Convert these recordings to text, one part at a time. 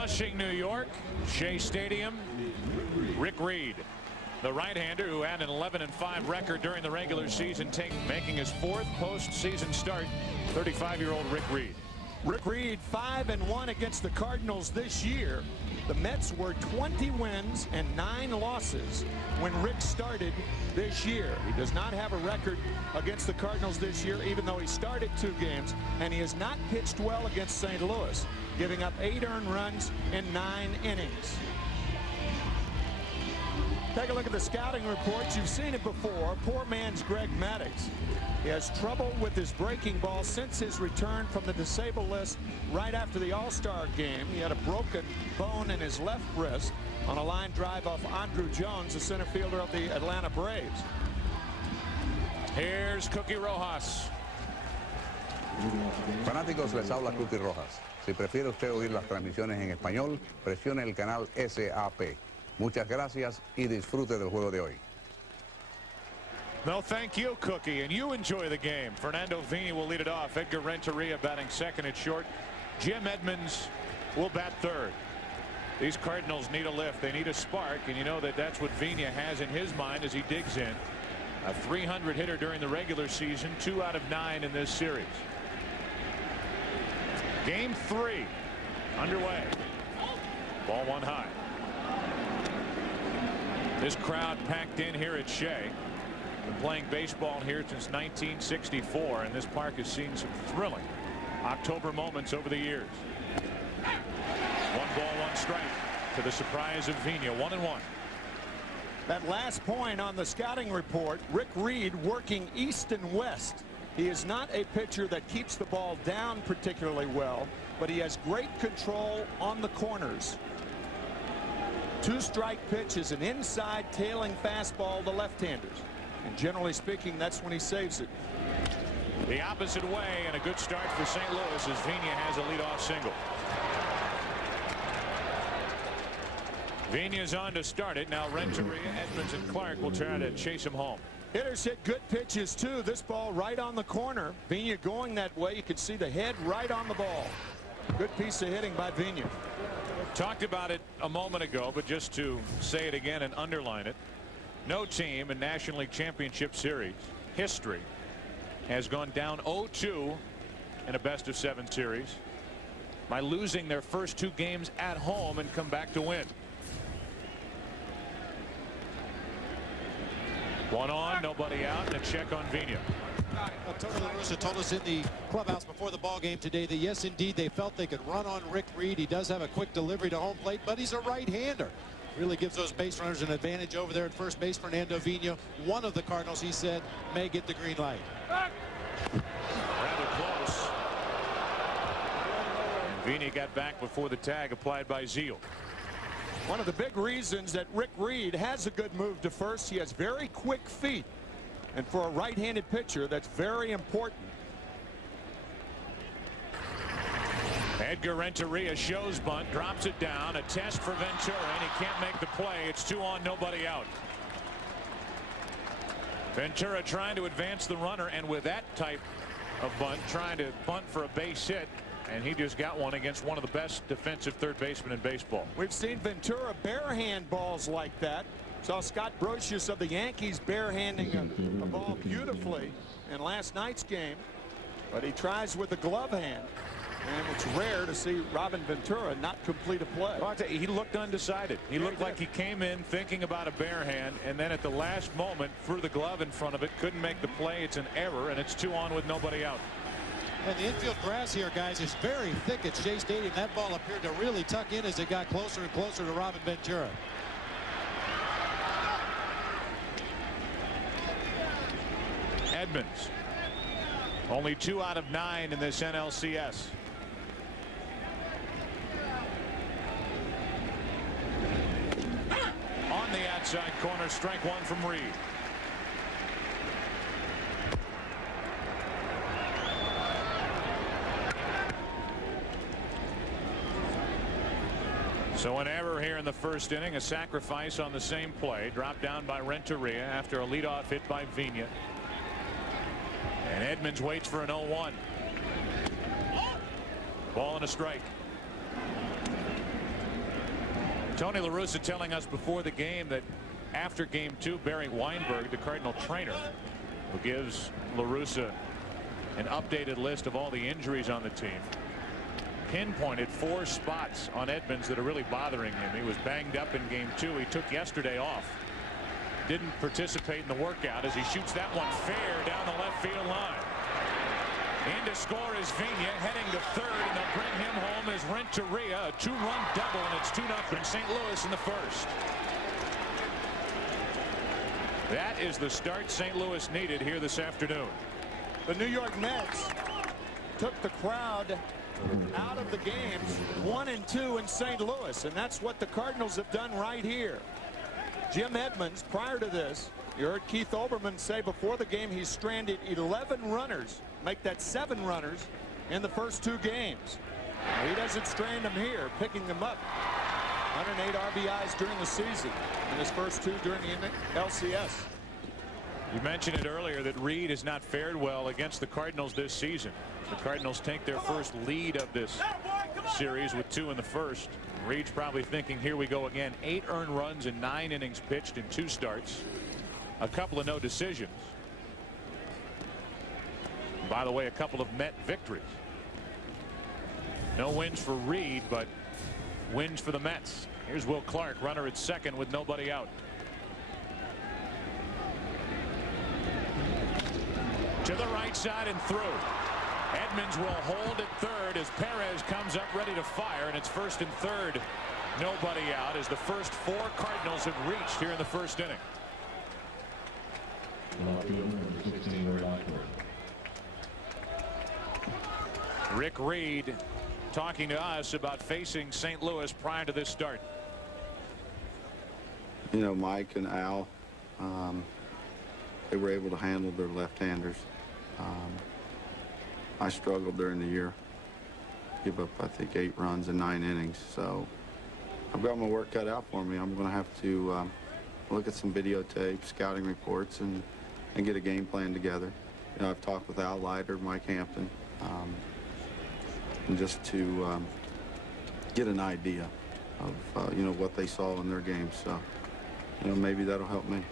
Flushing, New York, Shea Stadium. Rick Reed, the right-hander who had an 11-5 record during the regular season, making his 4th postseason start. 35-year-old Rick Reed. Rick Reed 5-1 against the Cardinals this year. The Mets were 20 wins and 9 losses when Rick started this year. He does not have a record against the Cardinals this year, even though he started 2 games, and he has not pitched well against St. Louis, giving up 8 earned runs in 9 innings. Take a look at the scouting reports. You've seen it before. Poor man's Greg Maddux. He has trouble with his breaking ball since his return from the disabled list right after the All-Star game. He had a broken bone in his left wrist on a line drive off Andrew Jones, the center fielder of the Atlanta Braves. Here's Cookie Rojas. Fanáticos, les habla Cookie Rojas. Si prefiere usted oír las transmisiones en español, presione el canal SAP. Muchas gracias y disfrute del juego de hoy. No, thank you, Cookie, and you enjoy the game. Fernando Vini will lead it off. Edgar Renteria batting second at short. Jim Edmonds will bat third. These Cardinals need a lift. They need a spark, and you know that that's what Vini has in his mind as he digs in. A 300 hitter during the regular season, 2 out of 9 in this series. Game 3 underway. Ball 1 high. This crowd packed in here at Shea. Been playing baseball here since 1964, and this park has seen some thrilling October moments over the years. 1 ball, 1 strike to the surprise of Vina. 1-1. That last point on the scouting report, Rick Reed working east and west. He is not a pitcher that keeps the ball down particularly well, but he has great control on the corners. 2-strike pitch is an inside tailing fastball to left-handers. And generally speaking, that's when he saves it. The opposite way, and a good start for St. Louis as Vina has a leadoff single. Vina's on to start it. Now Renteria, Edmonds, and Clark will try to chase him home. Hitters hit good pitches, too. This ball right on the corner. Vina going that way. You can see the head right on the ball. Good piece of hitting by Vina. Talked about it a moment ago, but just to say it again and underline it, no team in National League Championship Series history has gone down 0-2 in a best-of-7 series by losing their first 2 games at home and come back to win. 1 on, nobody out, and a check on Vina. Tony La Russa told us in the clubhouse before the ball game today that yes, indeed, they felt they could run on Rick Reed. He does have a quick delivery to home plate, but he's a right-hander. Really gives those base runners an advantage over there at first base. Fernando Vina, one of the Cardinals, he said, may get the green light. Rather close. And Vina got back before the tag applied by Zeal. One of the big reasons that Rick Reed has a good move to first, he has very quick feet. And for a right-handed pitcher, that's very important. Edgar Renteria shows bunt, drops it down, a test for Ventura, and he can't make the play. It's 2 on, nobody out. Ventura trying to advance the runner, and with that type of bunt, trying to bunt for a base hit, and he just got one against one of the best defensive third basemen in baseball. We've seen Ventura barehand balls like that. Saw Scott Brocious of the Yankees barehanding a ball beautifully in last night's game, but he tries with the glove hand. And it's rare to see Robin Ventura not complete a play. Well, he looked undecided. He looked like he came in thinking about a bare hand, and then at the last moment threw the glove in front of it, couldn't make the play. It's an error, and it's 2 on with nobody out. And the infield grass here, guys, is very thick at Shea Stadium. That ball appeared to really tuck in as it got closer and closer to Robin Ventura. Edmonds, only 2 out of 9 in this NLCS. On the outside corner, strike 1 from Reed. So an error here in the first inning, a sacrifice on the same play, dropped down by Renteria after a leadoff hit by Vina. And Edmonds waits for an 0-1. Ball and a strike. Tony La Russa telling us before the game that after game 2, Barry Weinberg, the Cardinal trainer, who gives La Russa an updated list of all the injuries on the team, pinpointed 4 spots on Edmonds that are really bothering him. He was banged up in game 2. He took yesterday off. Didn't participate in the workout as he shoots that one fair down the left field line. In to score is Vigna, heading to third, and they'll bring him home as Renteria, a 2-run double, and it's 2-0 St. Louis in the first. That is the start St. Louis needed here this afternoon. The New York Mets took the crowd out of the games 1 and 2 in St. Louis, and that's what the Cardinals have done right here. Jim Edmonds, prior to this, you heard Keith Olbermann say before the game he's stranded 11 runners, make that 7 runners in the first 2 games. He doesn't strand them here, picking them up. 108 RBIs during the season, and his first 2 during the NLCS. You mentioned it earlier that Reed has not fared well against the Cardinals this season. The Cardinals take their first lead of this series with 2 in the first. Reed's probably thinking, here we go again. 8 earned runs in 9 innings pitched in 2 starts. A couple of no decisions. By the way, a couple of Met victories. No wins for Reed, but wins for the Mets. Here's Will Clark, runner at second with nobody out. To the right side and through. Edmonds will hold at third as Perez comes up ready to fire, and it's first and third. Nobody out as the first 4 Cardinals have reached here in the first inning. Rick Reed talking to us about facing St. Louis prior to this start. You know, Mike and Al, they were able to handle their left-handers. I struggled during the year. Give up, I think, 8 runs in 9 innings. So I've got my work cut out for me. I'm going to have to look at some videotape, scouting reports, and get a game plan together. You know, I've talked with Al Leiter, Mike Hampton, and just to get an idea of, you know, what they saw in their games. So, you know, maybe that'll help me.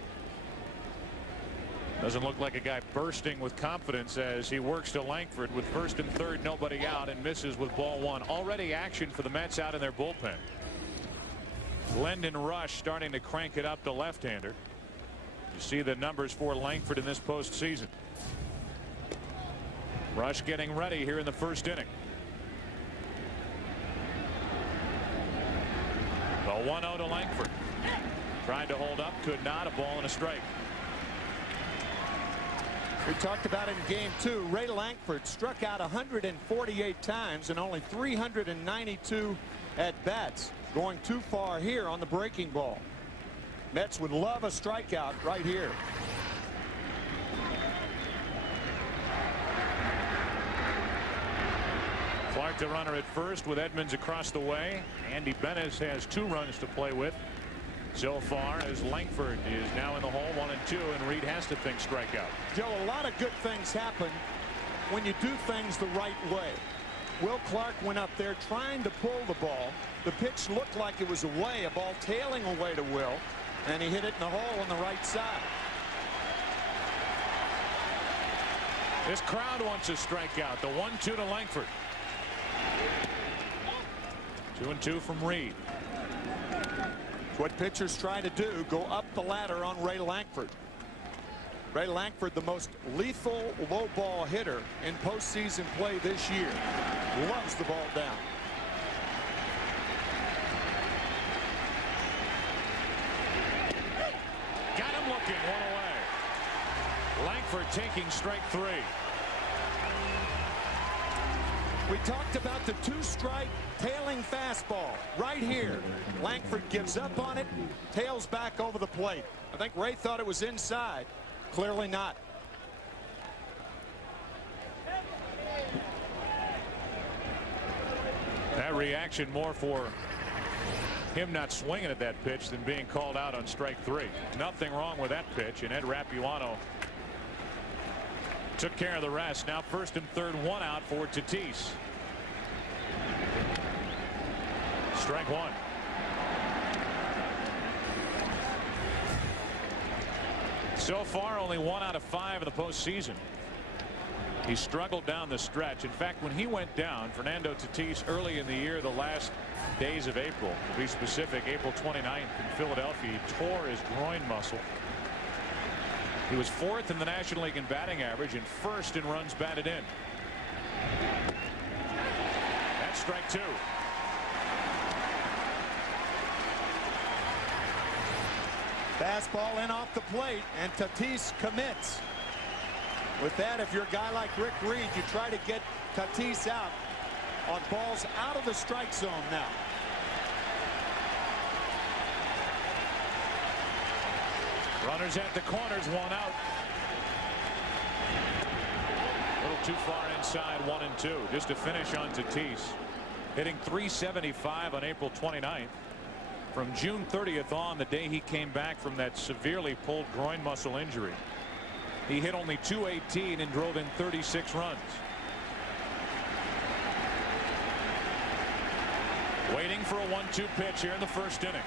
Doesn't look like a guy bursting with confidence as he works to Langford with first and third, nobody out, and misses with ball 1. Already action for the Mets out in their bullpen. Glendon Rush starting to crank it up to left-hander. You see the numbers for Langford in this postseason. Rush getting ready here in the first inning. The 1-0 to Langford. Tried to hold up, could not. A ball and a strike. We talked about it in game 2. Ray Langford struck out 148 times and only 392 at bats. Going too far here on the breaking ball. Mets would love a strikeout right here. Clark the runner at first with Edmonds across the way. Andy Bennis has 2 runs to play with so far as Langford is now in the hole 1 and 2, and Reed has to think strikeout. Joe, a lot of good things happen when you do things the right way. Will Clark went up there trying to pull the ball. The pitch looked like it was away, a ball tailing away to Will, and he hit it in the hole on the right side. This crowd wants a strikeout. The 1-2 to Langford. 2-2 from Reed. What pitchers try to do, go up the ladder on Ray Langford. Ray Langford, the most lethal low ball hitter in postseason play this year. Loves the ball down. Got him looking, 1 away. Langford taking strike 3. We talked about the 2-strike tailing fastball right here. Langford gives up on it, tails back over the plate. I think Ray thought it was inside. Clearly not. That reaction more for him not swinging at that pitch than being called out on strike 3. Nothing wrong with that pitch, and Ed Rapuano took care of the rest. Now first and third, 1 out for Tatis. Strike 1. So far, only 1 out of 5 in the postseason. He struggled down the stretch. In fact, when he went down, Fernando Tatis, early in the year, the last days of April, to be specific, April 29th in Philadelphia, he tore his groin muscle. He was 4th in the National League in batting average and 1st in runs batted in. That's strike 2. Fastball in off the plate, and Tatis commits. With that, if you're a guy like Rick Reed, you try to get Tatis out on balls out of the strike zone now. Runners at the corners, 1 out. A little too far inside, 1-2. Just a finish on Tatis. Hitting .375 on April 29th. From June 30th on, the day he came back from that severely pulled groin muscle injury, he hit only .218 and drove in 36 runs. Waiting for a 1-2 pitch here in the first inning.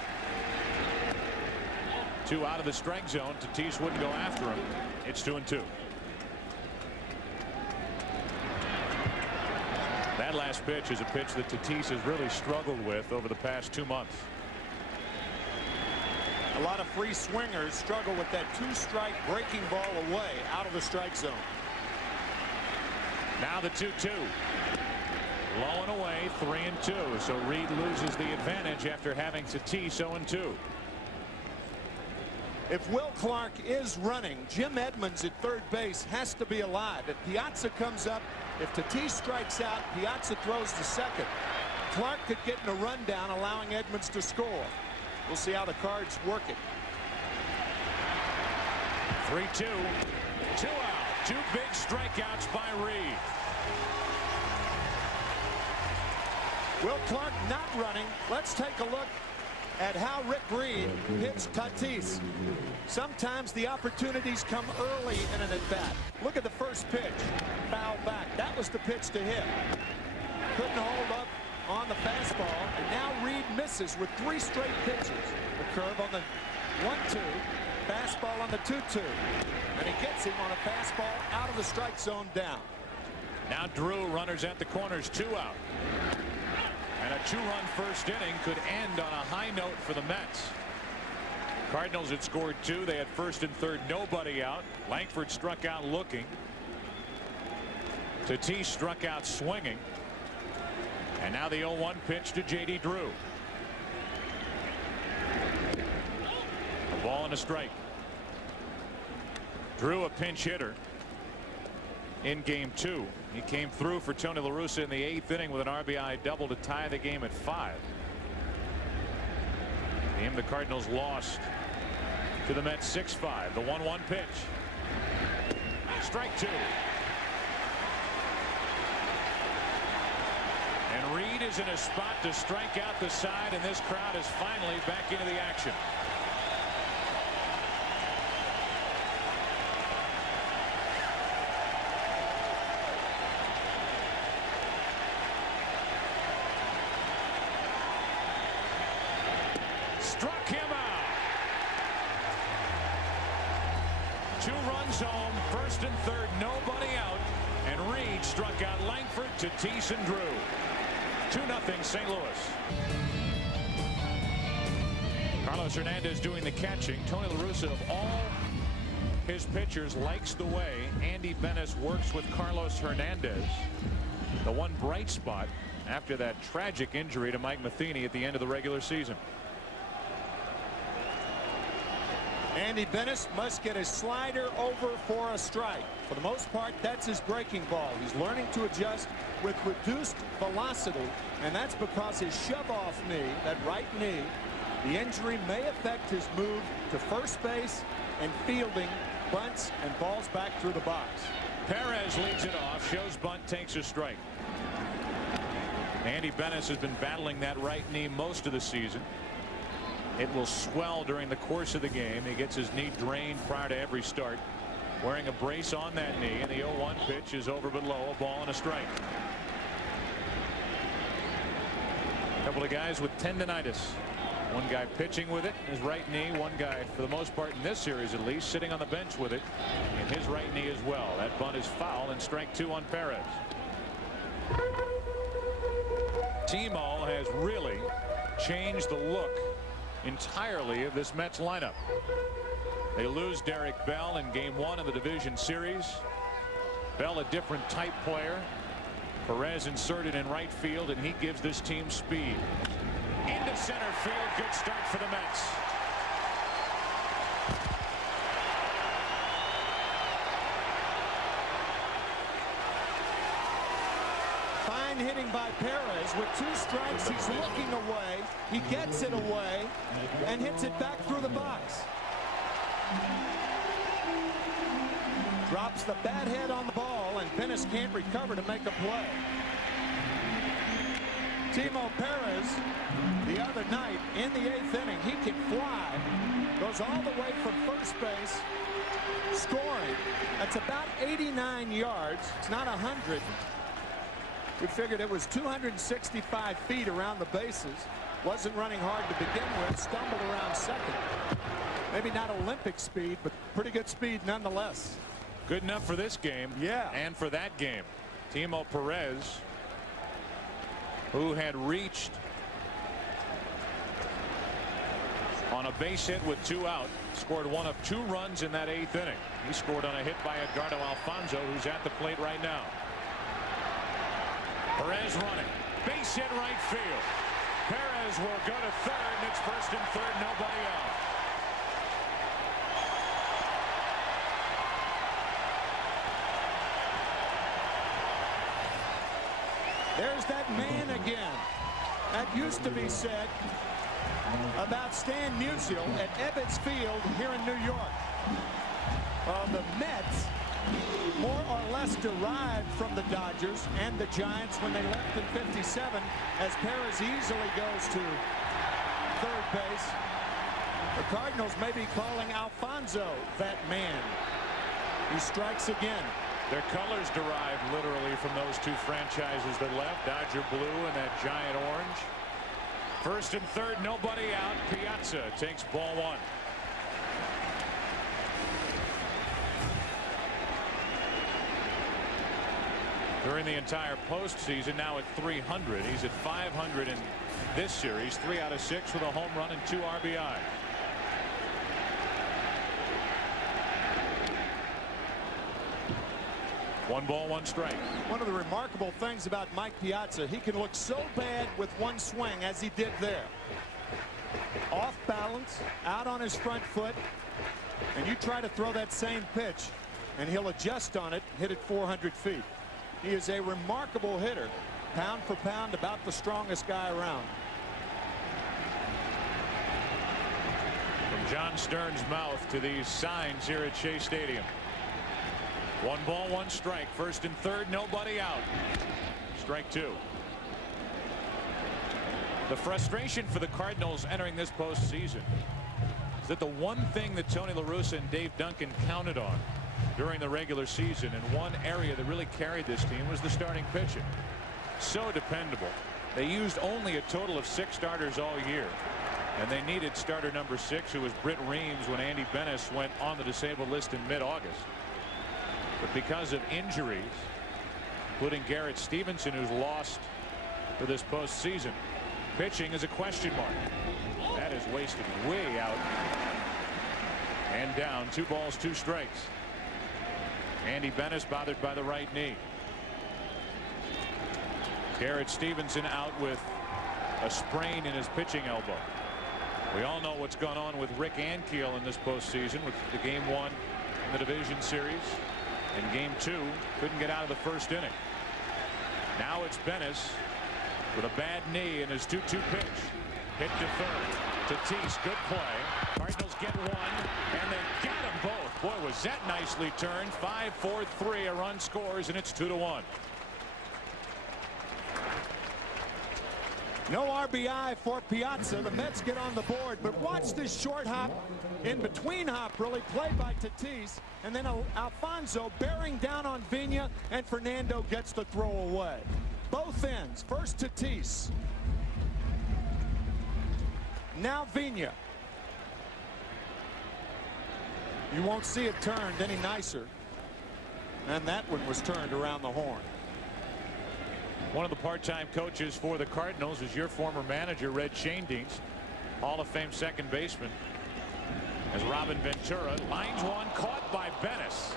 2 out of the strike zone. Tatis wouldn't go after him. It's 2-2. That last pitch is a pitch that Tatis has really struggled with over the past 2 months. A lot of free swingers struggle with that 2-strike breaking ball away out of the strike zone. Now the 2-2. Low and away, 3-2. So Reed loses the advantage after having Tatis 0-2. If Will Clark is running, Jim Edmonds at third base has to be alive. If Piazza comes up, if Tatis strikes out, Piazza throws to second. Clark could get in a rundown, allowing Edmonds to score. We'll see how the Cards work it. 3-2. 2 out. 2 big strikeouts by Reed. Will Clark not running. Let's take a look at how Rick Reed hits Tatis. Sometimes the opportunities come early in an at-bat. Look at the first pitch. Foul back. That was the pitch to hit. Couldn't hold up on the fastball, and now Reed misses with 3 straight pitches. The curve on the 1-2, fastball on the 2-2, and he gets him on a fastball out of the strike zone down. Now Drew, runners at the corners, 2 out. And a 2-run first inning could end on a high note for the Mets. Cardinals had scored 2. They had first and third, nobody out. Langford struck out looking. Tatis struck out swinging. And now the 0-1 pitch to J.D. Drew. A ball and a strike. Drew, a pinch hitter in game 2. He came through for Tony La Russa in the 8th inning with an RBI double to tie the game at 5. The Cardinals lost to the Mets 6-5. The 1-1 pitch. Strike 2. And Reed is in a spot to strike out the side, and this crowd is finally back into the action. Struck him out. 2 runs home, first and third, nobody out, and Reed struck out Langford, Tatis, and Drew. 2-0 St. Louis. Carlos Hernandez doing the catching. Tony La Russa, of all his pitchers, likes the way Andy Bennis works with Carlos Hernandez. The one bright spot after that tragic injury to Mike Matheny at the end of the regular season. Andy Bennis must get his slider over for a strike. For the most part, that's his breaking ball. He's learning to adjust with reduced velocity, and that's because his shove-off knee, that right knee, the injury may affect his move to first base and fielding bunts and balls back through the box. Perez leads it off, shows bunt, takes a strike. Andy Bennis has been battling that right knee most of the season. It will swell during the course of the game. He gets his knee drained prior to every start, wearing a brace on that knee, and the 0-1 pitch is over but low, a ball and a strike. A couple of guys with tendinitis. One guy pitching with it in his right knee. One guy, for the most part in this series at least, sitting on the bench with it in his right knee as well. That bunt is foul, and strike 2 on Perez. Timo has really changed the look entirely of this Mets lineup. They lose Derek Bell in game 1 of the division series. Bell a different type player. Perez inserted in right field, and he gives this team speed. Into center field. Good start for the Mets. Fine hitting by Perez. With 2 strikes, he's looking away. He gets it away and hits it back through the box. Drops the bat head on the ball, and Bennis can't recover to make a play. Timo Perez, the other night in the 8th inning, he can fly. Goes all the way from first base, scoring. That's about 89 yards. It's not 100. We figured it was 265 feet around the bases. Wasn't running hard to begin with. Stumbled around second. Maybe not Olympic speed, but pretty good speed nonetheless. Good enough for this game. Yeah. And for that game. Timo Perez, who had reached on a base hit with 2 out, scored 1 of 2 runs in that 8th inning. He scored on a hit by Edgardo Alfonso, who's at the plate right now. Perez running. Base hit right field. Perez will go to third, and it's first and third, nobody out. There's that man again. That used to be said about Stan Musial at Edmonds Field here in New York. Well, the Mets more or less derived from the Dodgers and the Giants when they left in '57, as Perez easily goes to third base. The Cardinals may be calling Alfonso that man. He strikes again. Their colors derived literally from those 2 franchises that left, Dodger blue and that giant orange. First and third, nobody out. Piazza takes ball 1. During the entire postseason, now at 300. He's at 500 in this series, 3 out of 6 with a home run and 2 RBI. One ball, 1 strike. One of the remarkable things about Mike Piazza, he can look so bad with 1 swing as he did there. Off balance, out on his front foot, and you try to throw that same pitch, and he'll adjust on it, hit it 400 feet. He is a remarkable hitter, pound for pound, about the strongest guy around. From John Stern's mouth to these signs here at Shea Stadium. 1 ball, 1 strike. First and third, nobody out. Strike 2. The frustration for the Cardinals entering this postseason is that the one thing that Tony La Russa and Dave Duncan counted on during the regular season, and one area that really carried this team, was the starting pitching. So dependable. They used only a total of 6 starters all year, and they needed starter number 6, who was Britt Reams, when Andy Bennis went on the disabled list in mid-August. But because of injuries, including Garrett Stevenson, who's lost for this postseason, pitching is a question mark. That is wasted way out and down. 2 balls, 2 strikes. Andy Bennis bothered by the right knee. Garrett Stevenson out with a sprain in his pitching elbow. We all know what's gone on with Rick Ankiel in this postseason, with the game 1 in the division series. In game 2, couldn't get out of the first inning. Now it's Bennis with a bad knee in his 2-2 pitch. Hit to third. Tatis, good play. Cardinals get 1, and they got them both. Boy, was that nicely turned. 5-4-3, a run scores, and it's 2-1. No RBI for Piazza. The Mets get on the board, but watch this short hop, in between hop really, played by Tatis, and then Alfonso bearing down on Vina, and Fernando gets the throw away. Both ends. First Tatis. Now Vina. You won't see it turned any nicer. And that one was turned around the horn. One of the part-time coaches for the Cardinals is your former manager, Red Schoendienst, Hall of Fame second baseman. As Robin Ventura lines one, caught by Bennis.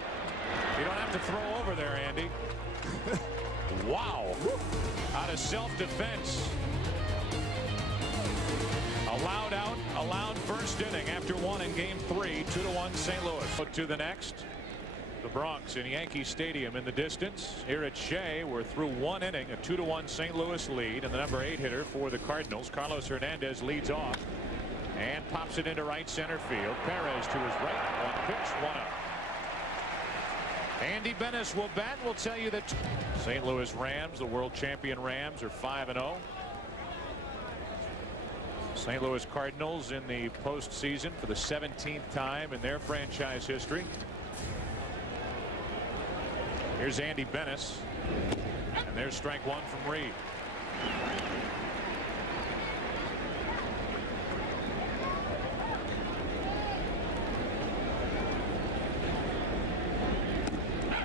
You don't have to throw over there, Andy. Wow. Out of self-defense. Allowed out, allowed first inning after one in game 3, 2-1 St. Louis. To the next. The Bronx in Yankee Stadium in the distance. Here at Shea, we're through one inning, a 2-1 St. Louis lead, and the number 8 hitter for the Cardinals, Carlos Hernandez, leads off and pops it into right center field. Perez to his right, one pitch, one out. Andy Bennis will bat. We'll tell you that St. Louis Rams, the world champion Rams, are 5-0. St. Louis Cardinals in the postseason for the 17th time in their franchise history. Here's Andy Bennis, and there's strike one from Reed.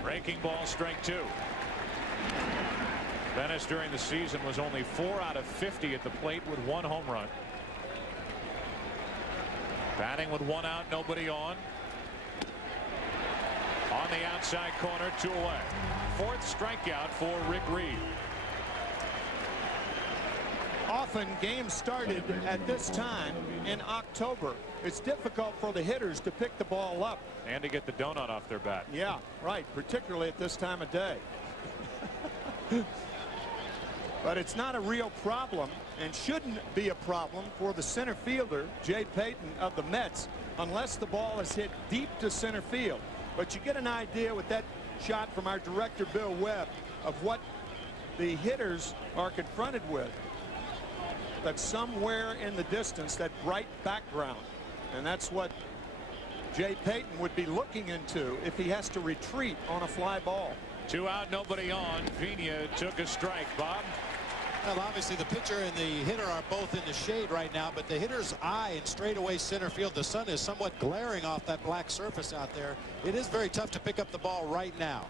Breaking ball, strike two. Bennis during the season was only 4 out of 50 at the plate with 1 home run. Batting with 1 out, nobody on. On the outside corner, 2 away. 4th strikeout for Rick Reed. Often games started at this time in October. It's difficult for the hitters to pick the ball up. And to get the donut off their bat. Yeah, right, particularly at this time of day. But it's not a real problem and shouldn't be a problem for the center fielder, Jay Payton of the Mets, unless the ball is hit deep to center field. But you get an idea with that shot from our director, Bill Webb, of what the hitters are confronted with. That somewhere in the distance, that bright background. And that's what Jay Payton would be looking into if he has to retreat on a fly ball. 2 out, nobody on. Vina took a strike. Bob? Well, obviously the pitcher and the hitter are both in the shade right now, but the hitter's eye in straightaway center field, the sun is somewhat glaring off that black surface out there. It is very tough to pick up the ball right now.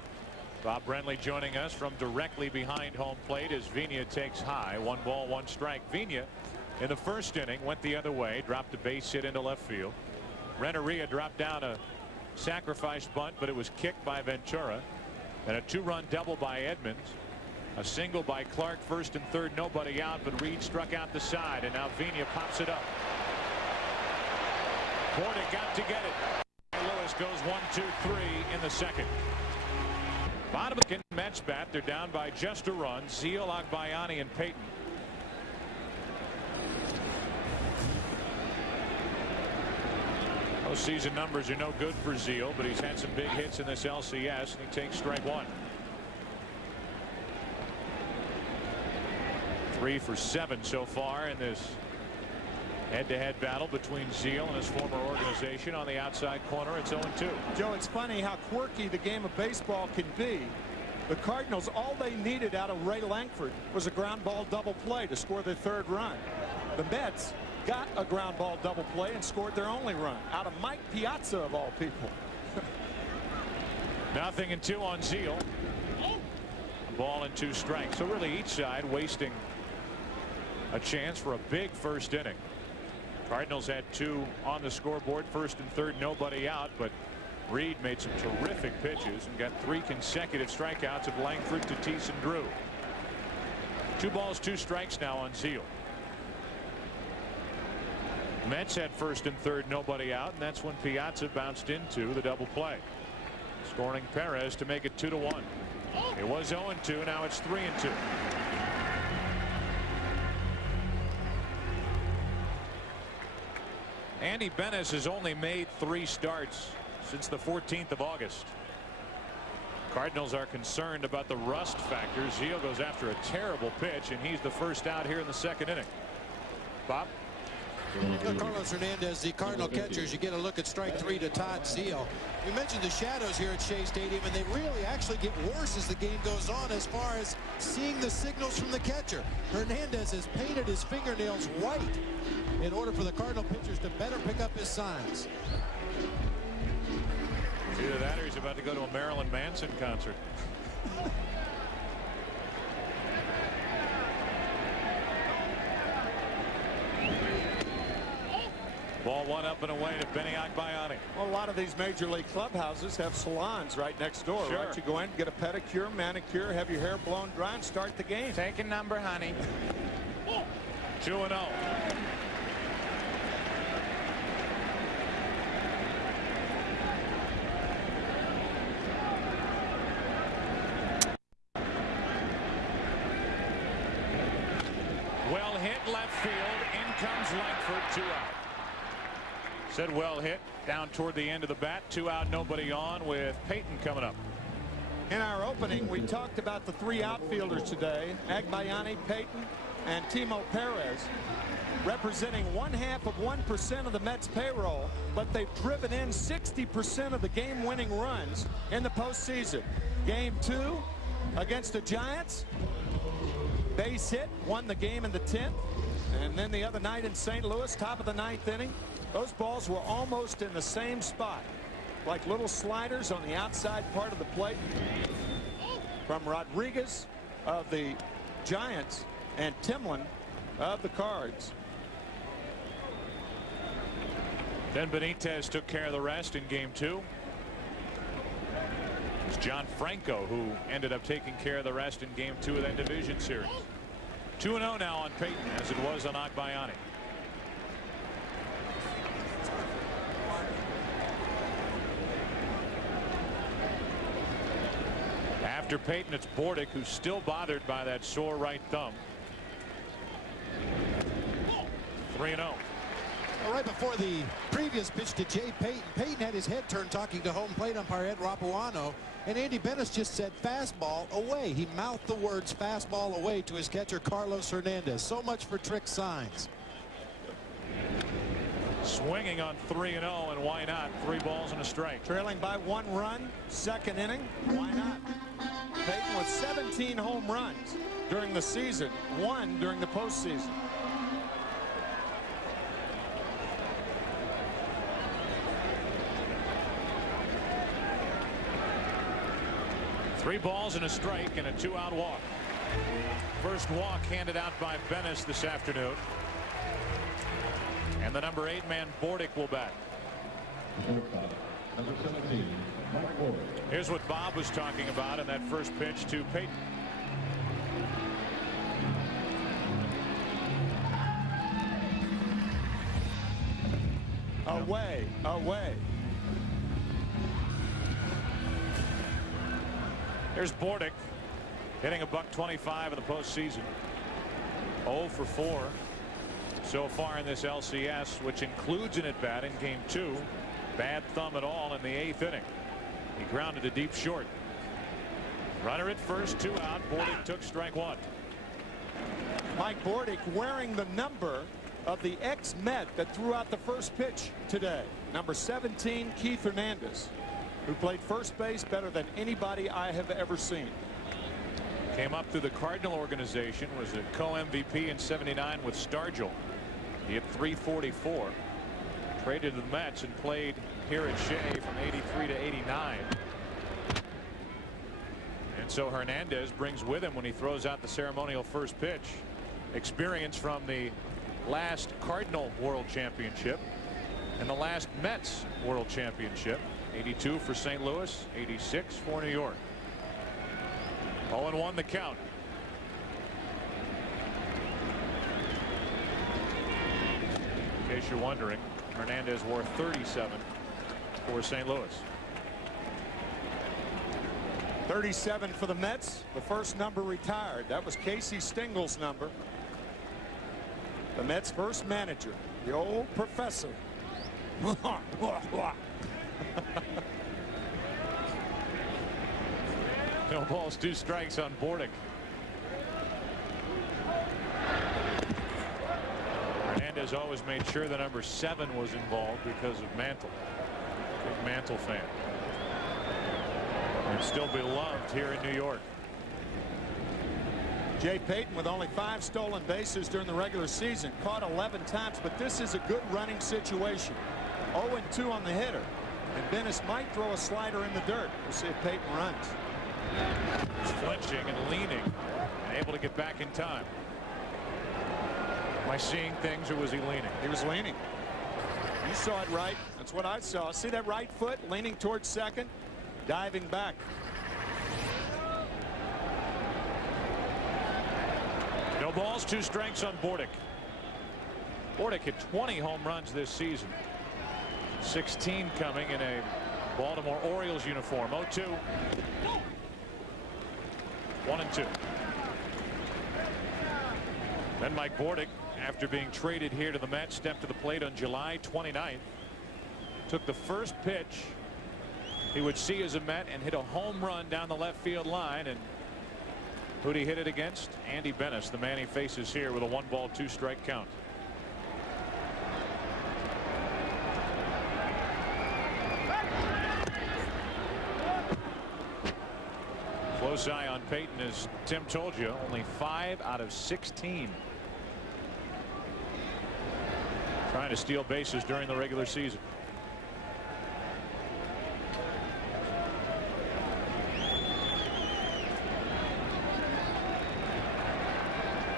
Bob Brenly joining us from directly behind home plate as Vina takes high. 1 ball, 1 strike. Vina in the first inning went the other way, dropped a base hit into left field. Renteria dropped down a sacrifice bunt, but it was kicked by Ventura. And a 2-run double by Edmonds. A single by Clark, first and third, nobody out, but Reed struck out the side, and now Vina pops it up. Porter got to get it. Lewis goes 1-2-3 in the second. Bottom of the Mets bat. They're down by just a run. Zeal, Agbayani, and Payton. Those season numbers are no good for Zeal, but he's had some big hits in this LCS, and he takes strike one. 3 for 7 so far in this head-to-head battle between Zeal and his former organization. On the outside corner, it's 0-2. Joe, it's funny how quirky the game of baseball can be. The Cardinals, all they needed out of Ray Langford was a ground ball double play to score their 3rd run. The Mets got a ground ball double play and scored their only run out of Mike Piazza, of all people. 0-2 on Zeal. A ball and 2 strikes. So really each side wasting a chance for a big first inning. Cardinals had 2 on the scoreboard, first and third, nobody out, but Reed made some terrific pitches and got 3 consecutive strikeouts of Langford, Tatis, and Drew. 2 balls, 2 strikes now on Zeal. Mets had first and third, nobody out, and that's when Piazza bounced into the double play, scoring Perez to make it 2-1. It was 0-2. Now it's 3-2. Andy Bennis has only made 3 starts since the 14th of August. Cardinals are concerned about the rust factor. Zeal goes after a terrible pitch, and he's the first out here in the second inning. Bob? Carlos Hernandez, the Cardinal catchers, you get a look at strike 3 to Todd Zeal. You mentioned the shadows here at Shea Stadium, and they really actually get worse as the game goes on as far as seeing the signals from the catcher. Hernandez has painted his fingernails white. in order for the Cardinal pitchers to better pick up his signs. Either that or he's about to go to a Marilyn Manson concert. Ball one up and away to Benny Agbayani. Well, a lot of these major league clubhouses have salons right next door, Sure. right? You go in, get a pedicure, manicure, have your hair blown dry, and start the game. Take a number, honey. 2-0. Well hit left field. In comes Langford. 2 out. Said well hit down toward the end of the bat. 2 out, nobody on, with Peyton coming up. In our opening, we talked about the 3 outfielders today, Agbayani, Peyton, and Timo Perez, representing 0.5% of the Mets payroll, but they've driven in 60% of the game-winning runs in the postseason. Game 2 against the Giants, base hit, won the game in the 10th, and then the other night in St. Louis, top of the 9th inning, those balls were almost in the same spot, like little sliders on the outside part of the plate from Rodriguez of the Giants and Timlin of the Cards. Then Benitez took care of the rest in game 2. It was John Franco who ended up taking care of the rest in game 2 of that division series. 2-0 now on Peyton, as it was on Agbayani. After Peyton, it's Bordick, who's still bothered by that sore right thumb. 3-0. Well, right before the previous pitch to Jay Peyton, Peyton had his head turned talking to home plate umpire Ed Rapuano, and Andy Bennis just said fastball away. He mouthed the words fastball away to his catcher Carlos Hernandez. So much for trick signs. Swinging on 3-0, and why not? 3 balls and a strike. Trailing by 1 run, 2nd inning. Why not? Peyton with 17 home runs during the season, 1 during the postseason. Three balls and a strike and a 2-out walk. First walk handed out by Bennis this afternoon. And the number 8 man Bordick will bat. Number 17, Bordick. Here's what Bob was talking about in that first pitch to Peyton. Away, away. Here's Bordick hitting a .125 in the postseason. 0 for 4 so far in this LCS, which includes an at bat in game 2. Bad thumb at all in the 8th inning. He grounded a deep short. Runner at first, 2 out. Bordick took strike 1. Mike Bordick wearing the number of the ex-Met that threw out the first pitch today. Number 17, Keith Hernandez, who played first base better than anybody I have ever seen. Came up through the Cardinal organization, was a co-MVP in '79 with Stargell. He hit .344. Traded to the Mets and played here at Shea from '83 to '89. And so Hernandez brings with him, when he throws out the ceremonial first pitch, experience from the last Cardinal World Championship and the last Mets World Championship. 82 for St. Louis, 86 for New York. 0-1 the count. In case you're wondering, Hernandez wore 37 for St. Louis. 37 for the Mets. The first number retired. That was Casey Stengel's number. The Mets' first manager, the old professor. No balls, 2 strikes on Bordick. Hernandez always made sure the number 7 was involved because of Mantle. Big Mantle fan. And still beloved here in New York. Jay Payton with only 5 stolen bases during the regular season, caught 11 times, but this is a good running situation. 0-2 on the hitter, and Bennis might throw a slider in the dirt. We'll see if Payton runs. He's flinching and leaning and able to get back in time. Am I seeing things, or was he leaning? He was leaning. You saw it right. That's what I saw. See that right foot leaning towards second, diving back. No balls, 2 strikes on Bordick. Bordick hit 20 home runs this season. 16 coming in a Baltimore Orioles uniform. 0-2. 1-2. Then Mike Bordick, after being traded here to the Mets, stepped to the plate on July 29th. Took the first pitch he would see as a Met and hit a home run down the left field line. And who'd he hit it against? Andy Bennis, the man he faces here with a 1-ball 2-strike count. Close eye on Payton, as Tim told you. Only 5 out of 16. Trying to steal bases during the regular season.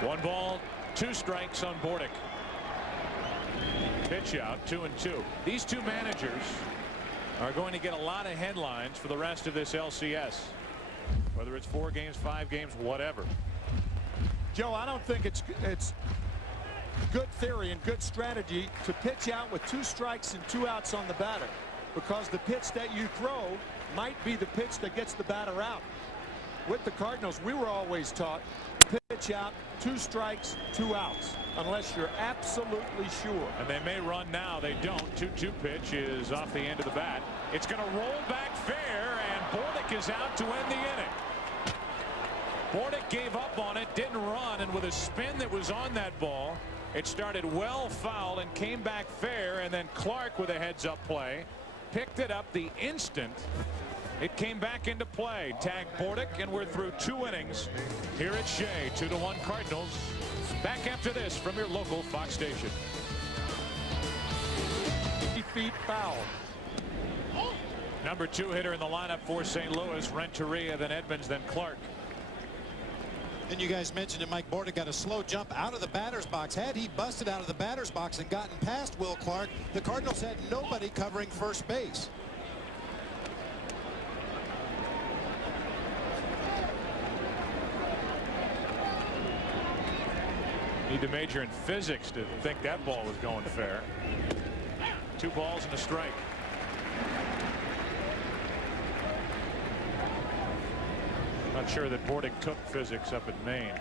One ball, 2 strikes on Bordick. Pitch out, 2-2. These 2 managers are going to get a lot of headlines for the rest of this LCS. Whether it's 4 games, 5 games, whatever. Joe, I don't think it's good theory and good strategy to pitch out with 2 strikes and 2 outs on the batter, because the pitch that you throw might be the pitch that gets the batter out. With the Cardinals, we were always taught pitch out, 2 strikes, 2 outs, unless you're absolutely sure. And they may run now. They don't. 2-2 pitch is off the end of the bat. It's going to roll back fair, and Bordick is out to end the inning. Bordick gave up on it, didn't run, and with a spin that was on that ball, it started well foul and came back fair, and then Clark with a heads-up play picked it up the instant it came back into play. Tag Bordick, and we're through 2 innings here at Shea. 2-1 Cardinals. Back after this from your local Fox station. 50 feet foul. Number 2 hitter in the lineup for St. Louis, Renteria, then Edmonds, then Clark. And you guys mentioned that Mike Bordick got a slow jump out of the batter's box. Had he busted out of the batter's box and gotten past Will Clark, the Cardinals had nobody covering first base. Need to major in physics to think that ball was going fair. 2 balls and a strike. Not sure that Bordick took physics up at Maine.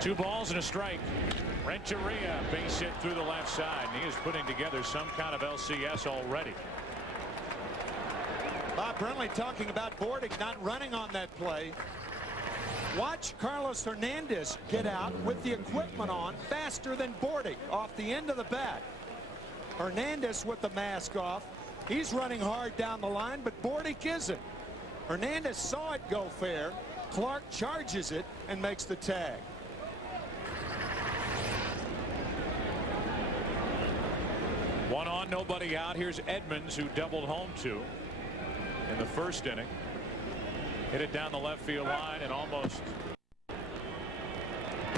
2 balls and a strike. Renteria, base hit through the left side, and he is putting together some kind of LCS already. Bob Brenly talking about Bordick not running on that play. Watch Carlos Hernandez get out with the equipment on faster than Bordick off the end of the bat. Hernandez with the mask off. He's running hard down the line, but Bordick isn't. Hernandez saw it go fair. Clark charges it and makes the tag. One on, nobody out. Here's Edmonds, who doubled home 2 in the first inning. Hit it down the left field line and almost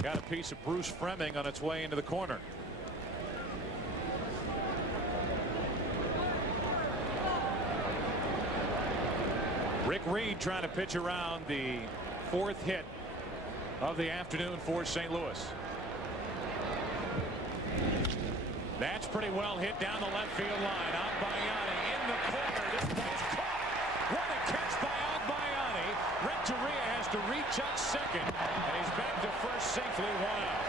got a piece of Bruce Fremming on its way into the corner. Rick Reed trying to pitch around the 4th hit of the afternoon for St. Louis. That's pretty well hit down the left field line. Agbayani in the corner. This ball's caught. What a catch by Agbayani. Renteria has to reach out second, and he's back to first safely, 1 out.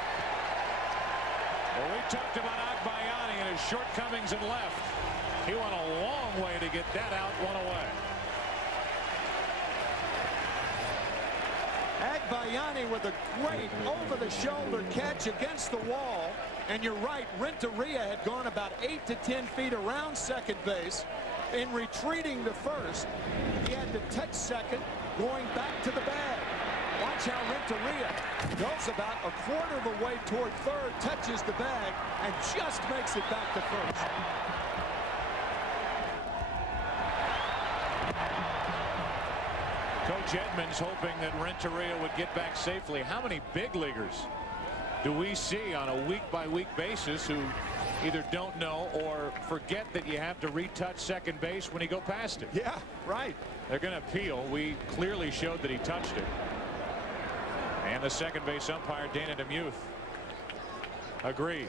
Well, we talked about Agbayani and his shortcomings in left. He went a long way to get that out, 1 away. Agbayani with a great over-the-shoulder catch against the wall. And you're right, Renteria had gone about 8 to 10 feet around second base. In retreating to first, he had to touch second, going back to the bag. Watch how Renteria goes about a quarter of a way toward third, touches the bag, and just makes it back to first. Coach Edmonds hoping that Renteria would get back safely. How many big leaguers do we see on a week-by-week basis who either don't know or forget that you have to retouch second base when you go past it? Yeah, right. They're going to appeal. We clearly showed that he touched it. And the second base umpire, Dana DeMuth, agrees.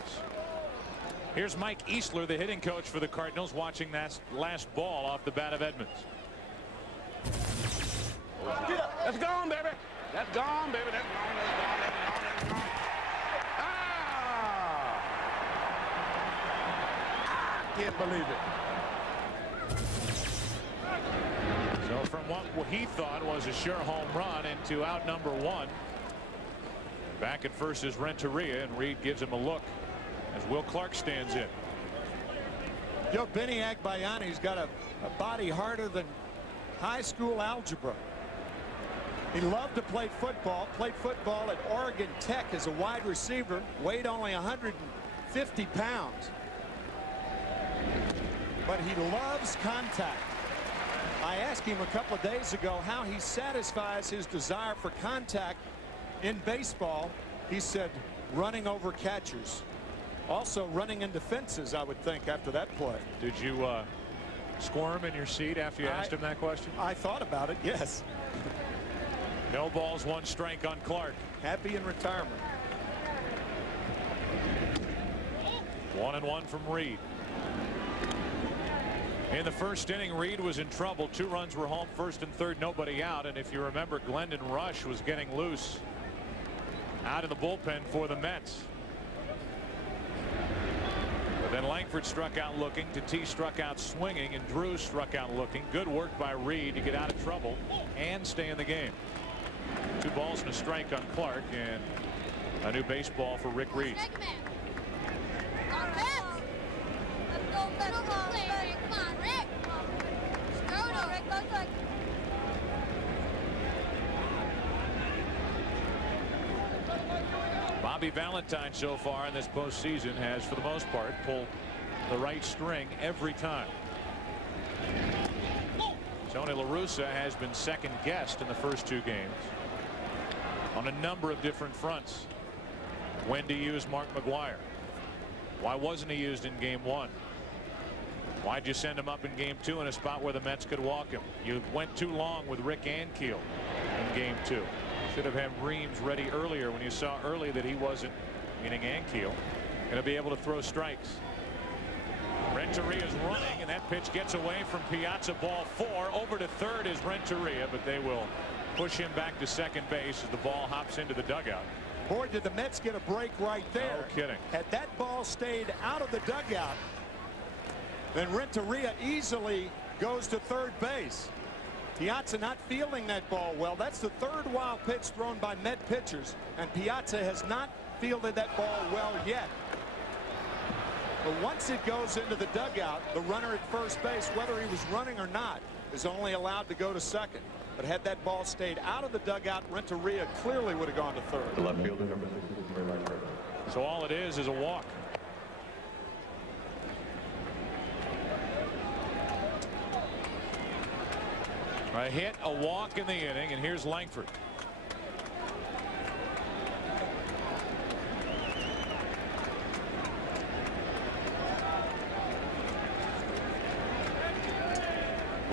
Here's Mike Easler, the hitting coach for the Cardinals, watching that last ball off the bat of Edmonds. That's gone, baby. That's gone, baby. That's gone. That's gone. That's gone. I can't believe it. So from what he thought was a sure home run into out number one. Back at first is Renteria, and Reed gives him a look as Will Clark stands in. Yo, Benny Agbayani's got a body harder than high school algebra. He loved to play football, played football at Oregon Tech as a wide receiver, weighed only 150 pounds. But he loves contact. I asked him a couple of days ago how he satisfies his desire for contact in baseball. He said running over catchers. Also running into fences, I would think, after that play. Did you squirm in your seat after you asked him that question? I thought about it, yes. No balls, one strike on Clark. Happy in retirement. 1-1 from Reed. In the first inning, Reed was in trouble. 2 runs were home, first and third, nobody out. And if you remember, Glendon Rush was getting loose out in the bullpen for the Mets. But then Langford struck out looking, Tatis struck out swinging, and Drew struck out looking. Good work by Reed to get out of trouble and stay in the game. 2 balls and a strike on Clark, and a new baseball for Rick Reed. Bobby Valentine so far in this postseason has, for the most part, pulled the right string every time. Tony La Russa has been second guessed in the first 2 games on a number of different fronts. When to use Mark McGwire? Why wasn't he used in game 1? Why'd you send him up in game 2 in a spot where the Mets could walk him? You went too long with Rick Ankiel in game 2. Should have had Reams ready earlier when you saw early that he wasn't, meaning Ankiel, going to be able to throw strikes. Renteria is running, and that pitch gets away from Piazza. Ball 4. Over to third is Renteria, but they will push him back to second base as the ball hops into the dugout. Boy, did the Mets get a break right there. No kidding. Had that ball stayed out of the dugout, then Renteria easily goes to third base. Piazza not fielding that ball well. That's the 3rd wild pitch thrown by Met pitchers, and Piazza has not fielded that ball well yet. But once it goes into the dugout, the runner at first base, whether he was running or not, is only allowed to go to second. But had that ball stayed out of the dugout, Renteria clearly would have gone to third. The left fielder, number 6, Langford. So all it is a walk. A hit, a walk in the inning, and here's Langford.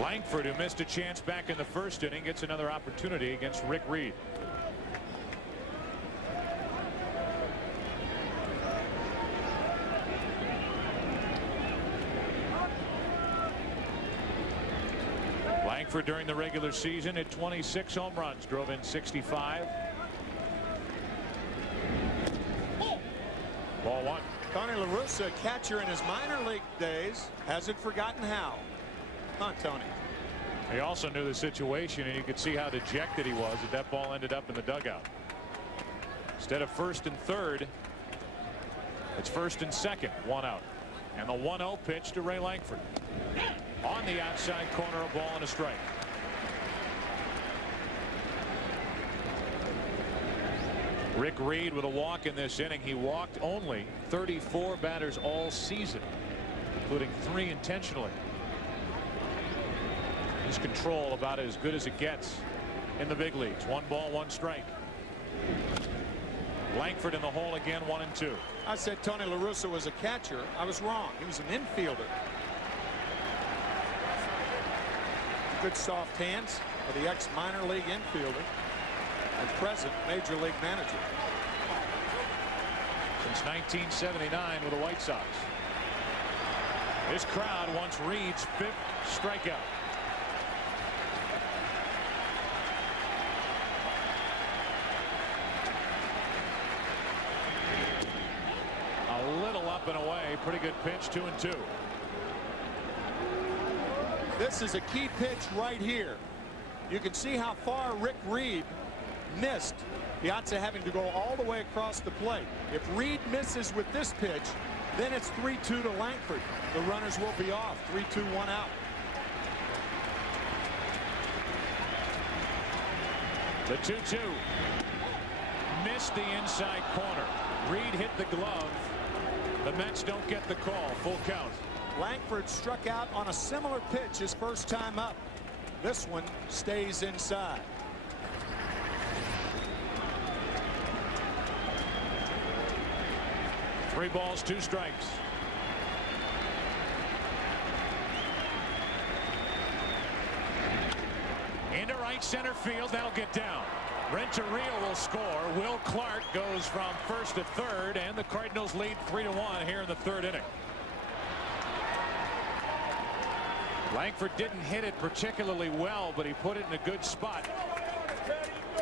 Langford, who missed a chance back in the first inning, gets another opportunity against Rick Reed. Langford during the regular season at 26 home runs, drove in 65. Ball 1. Tony La Russa, catcher in his minor league days, hasn't forgotten how. Huh, Tony? He also knew the situation, and you could see how dejected he was that that ball ended up in the dugout. Instead of first and third, it's first and second, 1 out. And the 1-0 pitch to Ray Langford. On the outside corner, a ball and a strike. Rick Reed with a walk in this inning. He walked only 34 batters all season, including 3 intentionally. His control about as good as it gets in the big leagues. 1 ball, 1 strike. Langford in the hole again, 1-2. I said Tony La Russa was a catcher. I was wrong. He was an infielder. Good soft hands for the ex-minor league infielder and present major league manager. Since 1979 with the White Sox. This crowd wants Reed's 5th strikeout. A little up and away. Pretty good pitch. 2-2. This is a key pitch right here. You can see how far Rick Reed missed. Piazza having to go all the way across the plate. If Reed misses with this pitch, then it's 3-2 to Langford. The runners will be off. 3-2, 1 out. The 2-2. Missed the inside corner. Reed hit the glove. The Mets don't get the call. Full count. Langford struck out on a similar pitch his first time up. This one stays inside. Three balls, 2 strikes. Into right center field. That'll get down. Renteria will score. Will Clark goes from first to third, and the Cardinals lead 3-1 here in the 3rd inning. Langford didn't hit it particularly well, but he put it in a good spot.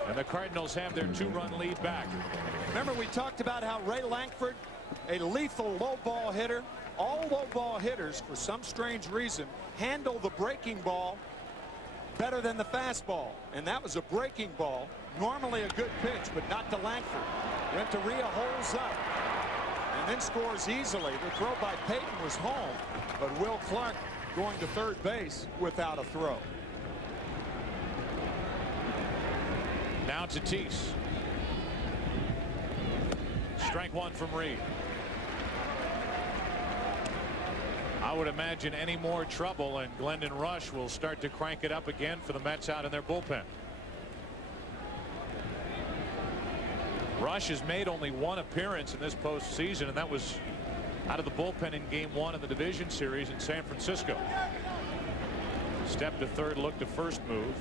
And the Cardinals have their 2-run lead back. Remember, we talked about how Ray Langford, a lethal low ball hitter. All low ball hitters, for some strange reason, handle the breaking ball better than the fastball. And that was a breaking ball. Normally a good pitch, but not to Langford. Renteria holds up and then scores easily. The throw by Payton was home, but Will Clark going to third base without a throw. Now Tatis. Strike 1 from Reed. I would imagine any more trouble and Glendon Rush will start to crank it up again for the Mets out in their bullpen. Rush has made only 1 appearance in this postseason, and that was out of the bullpen in Game 1 of the division series in San Francisco. Step to third, look to first move,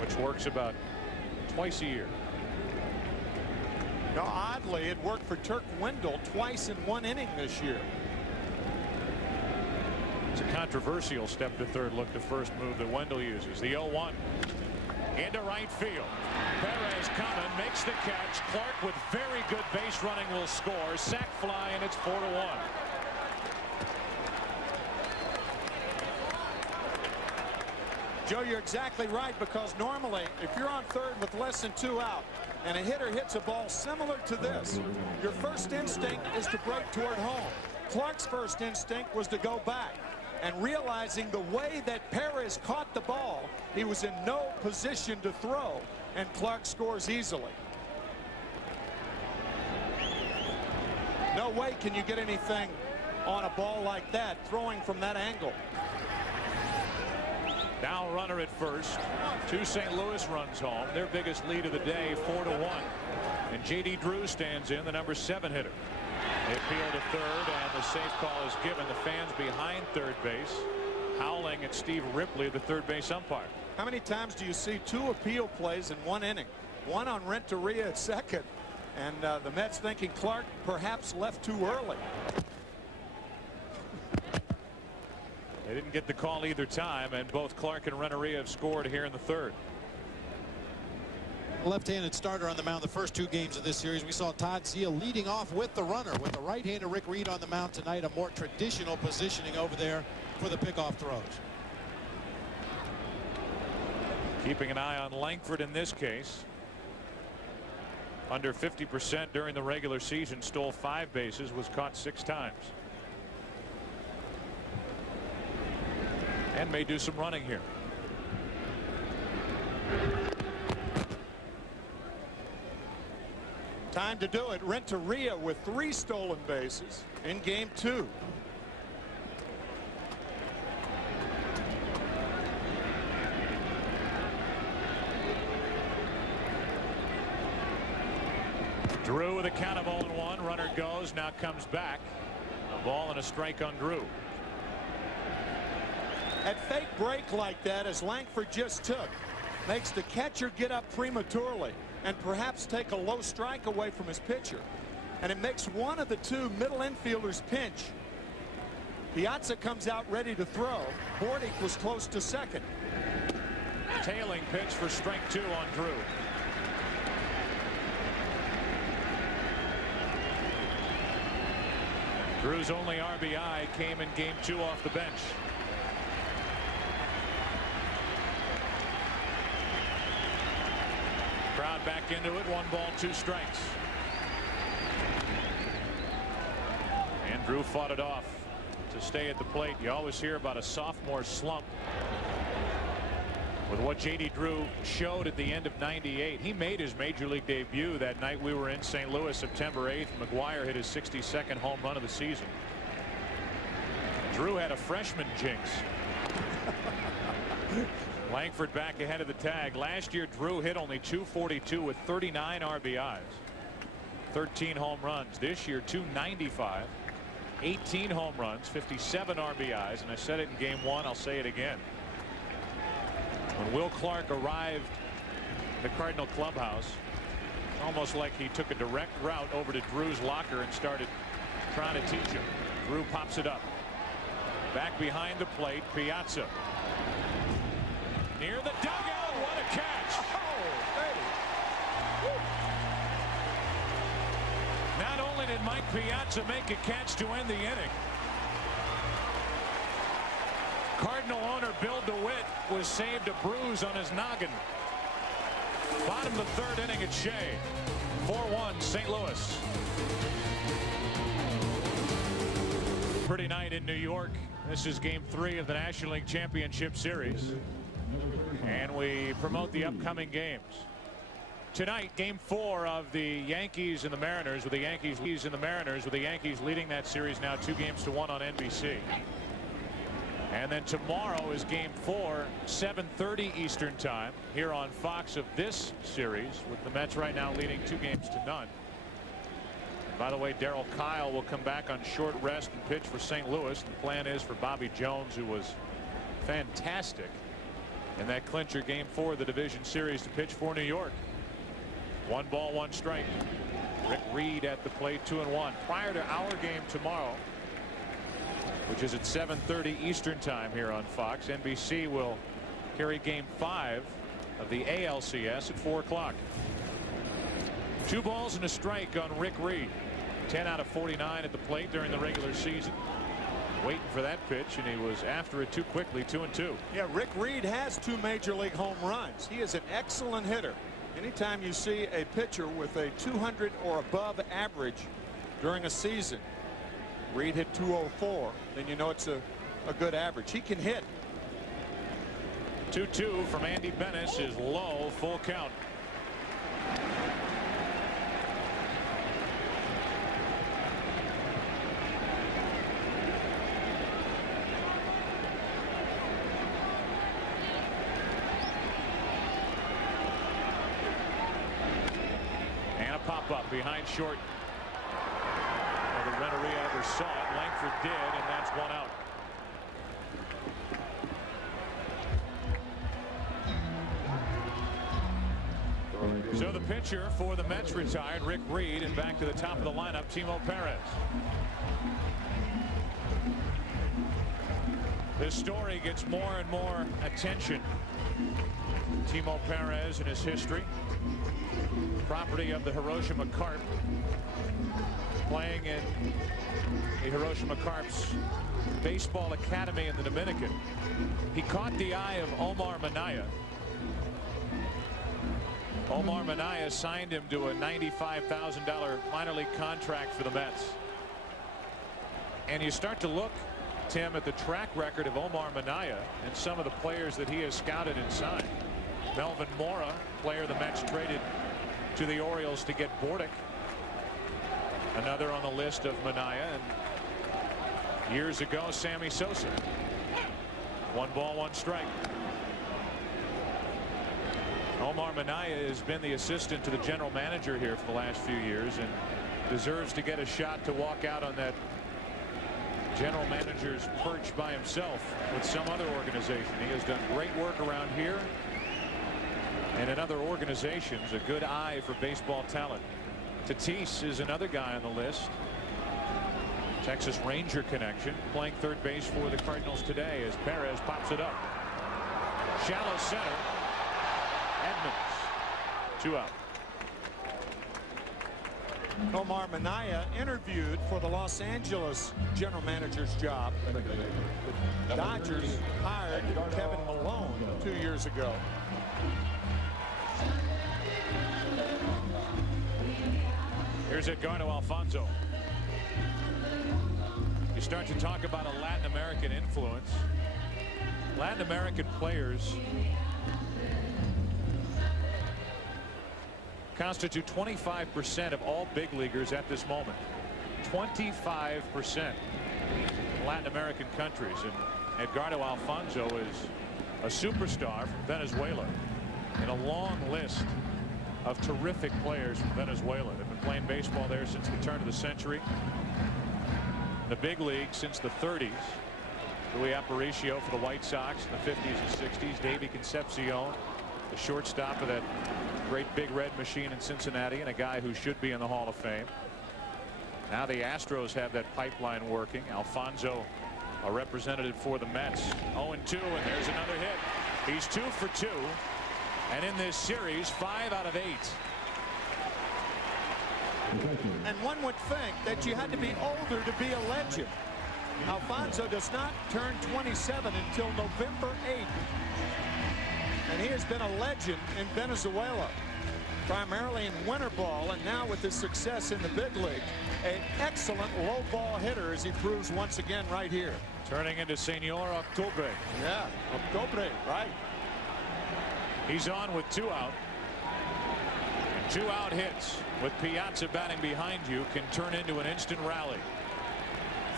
which works about twice a year. Now, oddly, it worked for Turk Wendell twice in 1 inning this year. It's a controversial step to third, look to first move that Wendell uses. The 0-1 into right field. Perez coming, makes the catch. Clark with very good base running will score. Sac fly, and it's 4-1. Joe, you're exactly right, because normally if you're on third with less than 2 out and a hitter hits a ball similar to this, your first instinct is to break toward home. Clark's first instinct was to go back, and realizing the way that Perez caught the ball, he was in no position to throw, and Clark scores easily. No way can you get anything on a ball like that throwing from that angle. Now runner at first. 2 St. Louis runs home. Their biggest lead of the day, 4-1. And J.D. Drew stands in, the number 7 hitter. They appeal to third, and the safe call is given. The fans behind third base howling at Steve Ripley, the third base umpire. How many times do you see 2 appeal plays in 1 inning? One on Renteria at second, and the Mets thinking Clark perhaps left too early. They didn't get the call either time, and both Clark and Renteria have scored here in the 3rd. Left-handed starter on the mound the first 2 games of this series. We saw Todd Zeile leading off with the runner, with the right-hander Rick Reed on the mound tonight. A more traditional positioning over there for the pickoff throws. Keeping an eye on Langford in this case. Under 50% during the regular season, stole 5 bases, was caught 6 times. and may do some running here. Time to do it. Renteria with 3 stolen bases in game 2. Drew with a count of 0-1. Runner goes, now comes back. A ball and a strike on Drew. At fake break like that, as Langford just took, makes the catcher get up prematurely and perhaps take a low strike away from his pitcher. And it makes one of the 2 middle infielders pinch. Piazza comes out ready to throw. Bordick was close to second. Tailing pitch for strike 2 on Drew. Drew's only RBI came in game 2 off the bench. Crowd back into it. 1 ball, 2 strikes. And Drew fought it off to stay at the plate. You always hear about a sophomore slump. With what J.D. Drew showed at the end of '98, he made his major league debut that night we were in St. Louis, September 8th. McGuire hit his 62nd home run of the season. Drew had a freshman jinx. Langford back ahead of the tag. Last year Drew hit only .242 with 39 RBIs, 13 home runs. This year .295, 18 home runs, 57 RBIs, and I said it in game 1. I'll say it again. When Will Clark arrived at the Cardinal clubhouse, it's almost like he took a direct route over to Drew's locker and started trying to teach him. Drew pops it up. Back behind the plate, Piazza. Near the dugout, what a catch. Not only did Mike Piazza make a catch to end the inning, Cardinal owner Bill DeWitt was saved a bruise on his noggin. Bottom of the 3rd inning at Shea. 4-1 St. Louis. Pretty night in New York. This is game 3 of the National League Championship Series. And we promote the upcoming games. Tonight, game 4 of the Yankees and the Mariners, with the Yankees leading that series now 2-1 on NBC. And then tomorrow is game 4, 7:30 Eastern time here on Fox of this series, with the Mets right now leading 2-0. And by the way, Darryl Kyle will come back on short rest and pitch for St. Louis. The plan is for Bobby Jones, who was fantastic in that clincher game 4 of the division series, to pitch for New York. 1 ball, 1 strike. Rick Reed at the plate, 2-1. Prior to our game tomorrow, which is at 7:30 Eastern time here on Fox, NBC will carry game 5 of the ALCS at 4 o'clock. 2 balls and a strike on Rick Reed. 10 out of 49 at the plate during the regular season. Waiting for that pitch, and he was after it too quickly. 2-2. Yeah, Rick Reed has 2 major league home runs. He is an excellent hitter. Anytime you see a pitcher with a 200 or above average during a season, Reed hit 204, then you know it's a good average. He can hit. 2-2 from Andy Bennis is low, full count. And a pop-up behind short. Whether Renteria ever saw it, Langford did, and that's 1 out. So the pitcher for the Mets retired, Rick Reed, and back to the top of the lineup, Timo Perez. This story gets more and more attention. Timo Perez and his history, property of the Hiroshima Carp, playing in the Hiroshima Carp's baseball academy in the Dominican. He caught the eye of Omar Minaya. Omar Minaya signed him to a $95,000 minor league contract for the Mets. And you start to look Tim, at the track record of Omar Minaya and some of the players that he has scouted and signed. Melvin Mora, player the Mets traded to the Orioles to get Bordick. Another on the list of Minaya. And years ago, Sammy Sosa. 1 ball, 1 strike. Omar Minaya has been the assistant to the general manager here for the last few years and deserves to get a shot to walk out on that general manager's perch by himself with some other organization. He has done great work around here and in other organizations. A good eye for baseball talent. Tatis is another guy on the list. Texas Ranger connection, playing third base for the Cardinals today as Perez pops it up. Shallow center. Edmonds, 2 out. Omar Minaya interviewed for the Los Angeles general manager's job. The Dodgers hired Kevin Malone 2 years ago. Here's Edgardo Alfonzo. You start to talk about a Latin American influence. Latin American players constitute 25% of all big leaguers at this moment. 25% in Latin American countries. And Edgardo Alfonso is a superstar from Venezuela in a long list of terrific players from Venezuela. They've been playing baseball there since the turn of the century. The big league since the 30s. Luis Aparicio for the White Sox in the 50s and 60s. Davey Concepcion, the shortstop of that great big red machine in Cincinnati, and a guy who should be in the Hall of Fame. Now the Astros have that pipeline working. Alfonso, a representative for the Mets. 0-2, and there's another hit. He's 2 for 2. And in this series, 5 out of 8. And one would think that you had to be older to be a legend. Alfonso does not turn 27 until November 8th. And he has been a legend in Venezuela, primarily in winter ball, and now with his success in the big league, an excellent low ball hitter, as he proves once again right here. Turning into Senor Octubre. Yeah, Octubre, right. He's on with 2 out. 2 out hits with Piazza batting behind you can turn into an instant rally.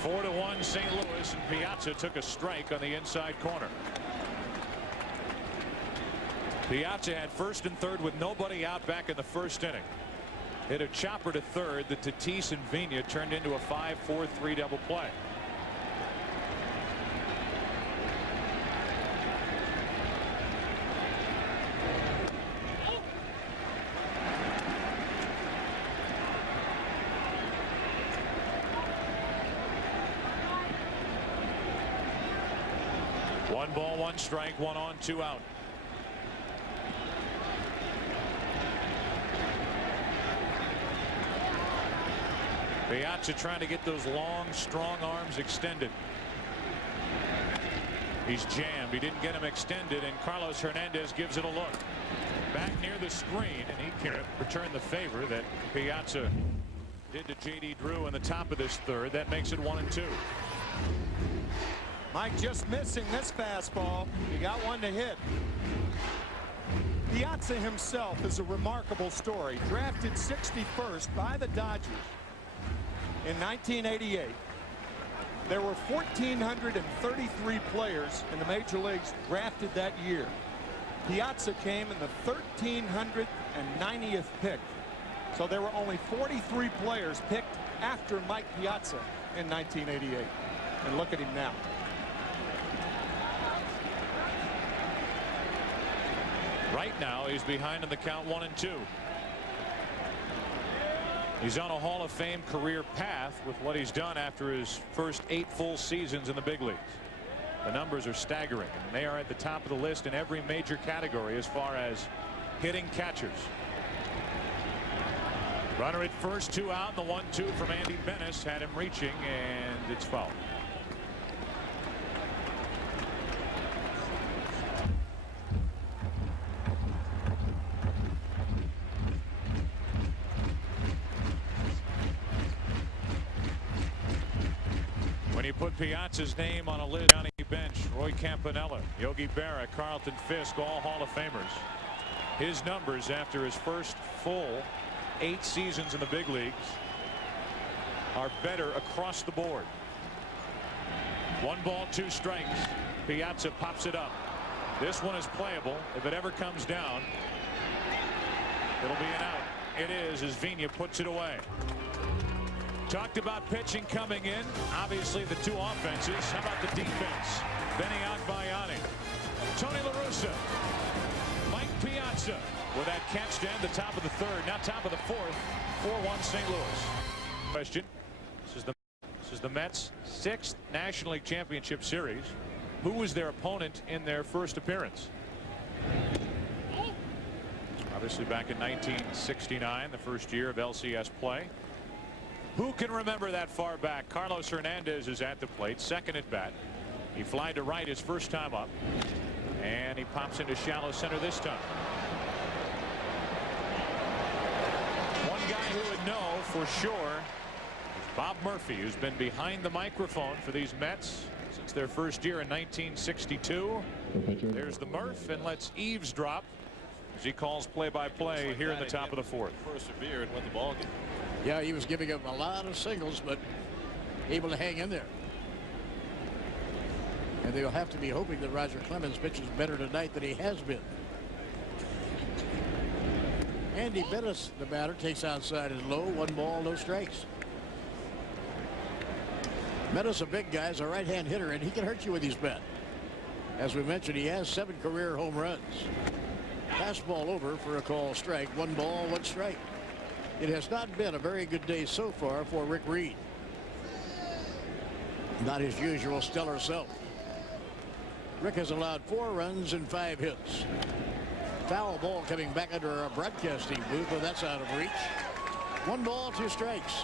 4-1 St. Louis, and Piazza took a strike on the inside corner. Piazza had first and third with nobody out back in the first inning. Hit a chopper to third that Tatis and Vina turned into a 5-4-3 double play. One ball, 1 strike, 1 on, 2 out. Piazza trying to get those long, strong arms extended. He's jammed. He didn't get him extended, and Carlos Hernandez gives it a look. Back near the screen, and he can return the favor that Piazza did to J.D. Drew in the top of this third. That makes it 1-2. Mike just missing this fastball. He got one to hit. Piazza himself is a remarkable story. Drafted 61st by the Dodgers in 1988. There were 1,433 players in the major leagues drafted that year. Piazza came in the 1,390th pick. So there were only 43 players picked after Mike Piazza in 1988. And look at him now. Right now he's behind in the count 1-2. He's on a Hall of Fame career path with what he's done after his first 8 full seasons in the big leagues. The numbers are staggering, and they are at the top of the list in every major category as far as hitting catchers. Runner at first, 2 out, and the 1-2 from Andy Bennis had him reaching, and it's fouled. you put Piazza's name on a list on the bench, Roy Campanella, Yogi Berra, Carlton Fisk, all Hall of Famers. His numbers after his first full 8 seasons in the big leagues are better across the board. 1 ball, 2 strikes. Piazza pops it up. This one is playable. If it ever comes down, it'll be an out. It is, as Vigna puts it away. Talked about pitching coming in. Obviously the 2 offenses. How about the defense? Benny Agbayani, Tony La Russa, Mike Piazza with that catch to end the top of the 3rd. Now top of the 4th. 4-1 St. Louis. Question. This is the Mets' 6th National League Championship Series. Who was their opponent in their first appearance? Obviously back in 1969, the first year of LCS play. Who can remember that far back? Carlos Hernandez is at the plate, 2nd at bat. He flied to right his first time up, and he pops into shallow center this time. One guy who would know for sure is Bob Murphy, who's been behind the microphone for these Mets since their first year in 1962. There's the Murph, and let's eavesdrop as he calls play-by-play here in the top of the 4th. Persevere and win the ball game. Yeah, he was giving up a lot of singles, but able to hang in there. And they'll have to be hoping that Roger Clemens pitches better tonight than he has been. Andy Bennis, the batter, takes outside and low. 1 ball, no strikes. Bennis, a big guy, is a right-hand hitter, and he can hurt you with his bat. As we mentioned, he has 7 career home runs. Fastball over for a call strike. 1 ball, 1 strike. It has not been a very good day so far for Rick Reed. Not his usual stellar self. Rick has allowed 4 runs and 5 hits. Foul ball coming back under our broadcasting booth, but that's out of reach. 1 ball, 2 strikes.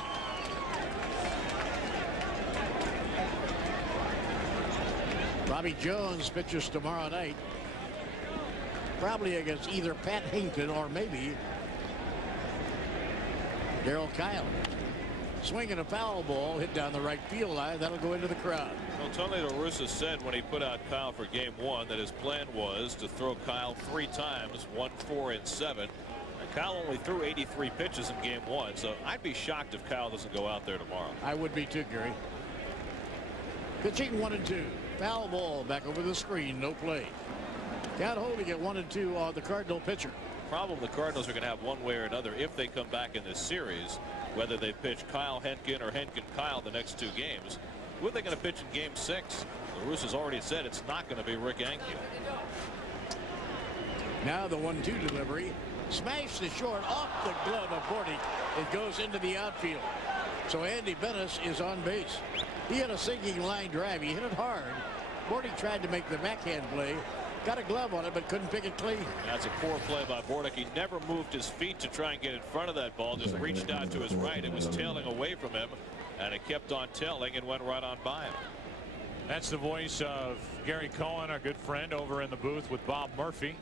Bobby Jones pitches tomorrow night, probably against either Pat Hinkton or maybe Darryl Kyle. Swinging a foul ball hit down the right field line. That'll go into the crowd. Well, Tony La Russa said when he put out Kyle for game 1 that his plan was to throw Kyle 3 times, 1, 4, and 7. And Kyle only threw 83 pitches in game 1, so I'd be shocked if Kyle doesn't go out there tomorrow. I would be too, Gary. Pitching 1 and 2. Foul ball back over the screen. No play. Count holding at 1 and 2 on the Cardinal pitcher. Problem the Cardinals are going to have one way or another if they come back in this series, whether they pitch Kyle Henkin or Henkin Kyle the next 2 games. Who are they going to pitch in game 6? La Russa's already said it's not going to be Rick Ankiel. Now the 1-2 delivery. Smashed to short off the glove of Bordy. It goes into the outfield. So Andy Bennis is on base. He had a sinking line drive. He hit it hard. Bordy tried to make the backhand play. Got a glove on it, but couldn't pick it clean. That's a poor play by Bordick. He never moved his feet to try and get in front of that ball. Just reached out to his right. It was tailing away from him, and it kept on tailing and went right on by him. That's the voice of Gary Cohen, our good friend, over in the booth with Bob Murphy.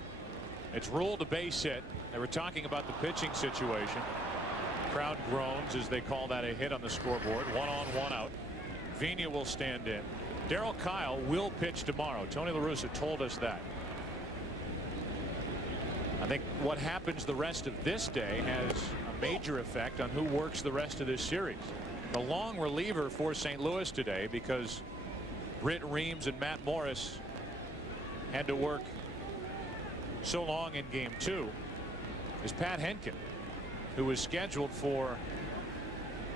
It's ruled a base hit. They were talking about the pitching situation. Crowd groans as they call that a hit on the scoreboard. 1 on, 1 out. Vigna will stand in. Darryl Kyle will pitch tomorrow. Tony La Russa told us that. I think what happens the rest of this day has a major effect on who works the rest of this series. The long reliever for St. Louis today, because Britt Reams and Matt Morris had to work so long in game 2, is Pat Henkin, who was scheduled for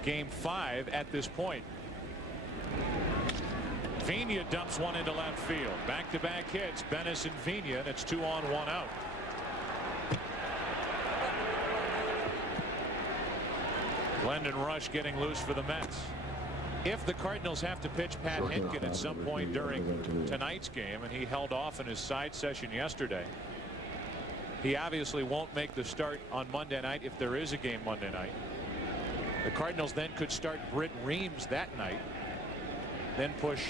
game 5 at this point. Vigna dumps one into left field. Back-to-back hits, Bennis and Vigna, and it's 2 on, 1 out. Glendon Rush getting loose for the Mets. If the Cardinals have to pitch Pat Henkin at some point during tonight's game, and he held off in his side session yesterday, he obviously won't make the start on Monday night if there is a game Monday night. The Cardinals then could start Britt Reams that night, then push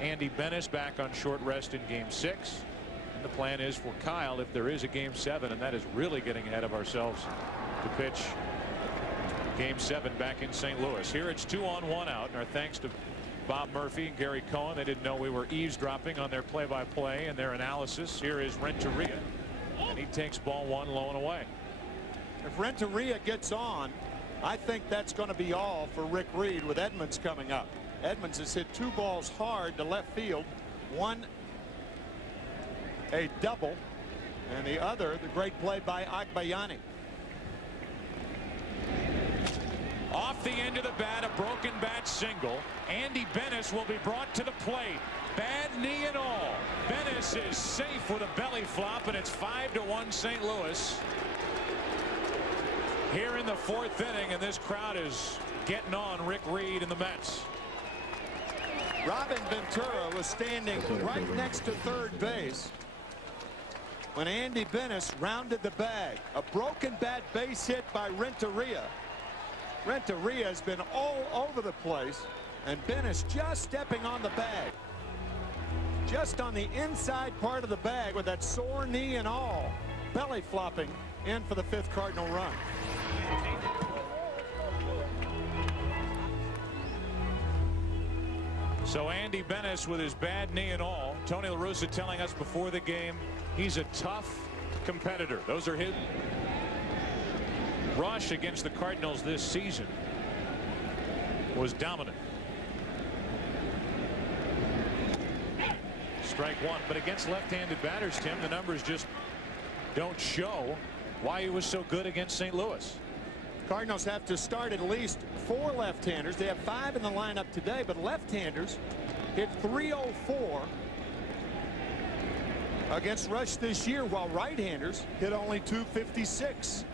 Andy Bennis back on short rest in game 6. And the plan is for Kyle, if there is a game 7, and that is really getting ahead of ourselves, to pitch game 7 back in St. Louis. Here it's 2 on, 1 out, and our thanks to Bob Murphy and Gary Cohen. They didn't know we were eavesdropping on their play-by-play and their analysis. Here is Renteria, and he takes ball one low and away. If Renteria gets on, I think that's going to be all for Rick Reed with Edmonds coming up. Edmonds has hit 2 balls hard to left field. One a double, and the other the great play by Agbayani. Off the end of the bat, a broken bat single. Andy Bennis will be brought to the plate. Bad knee and all. Bennis is safe with a belly flop, and it's 5-1 St. Louis. Here in the 4th inning, and this crowd is getting on Rick Reed and the Mets. Robin Ventura was standing right next to third base when Andy Bennis rounded the bag. A broken bat base hit by Renteria. Renteria has been all over the place, and Bennis just stepping on the bag. Just on the inside part of the bag with that sore knee and all. Belly flopping in for the 5th Cardinal run. So Andy Bennis with his bad knee and all. Tony La Russa telling us before the game he's a tough competitor. Those are his. Rush against the Cardinals this season was dominant. Strike one, but against left-handed batters, Tim, the numbers just don't show why he was so good against St. Louis. Cardinals have to start at least 4 left-handers. They have 5 in the lineup today, but left-handers hit .304 against Rush this year, while right-handers hit only .256.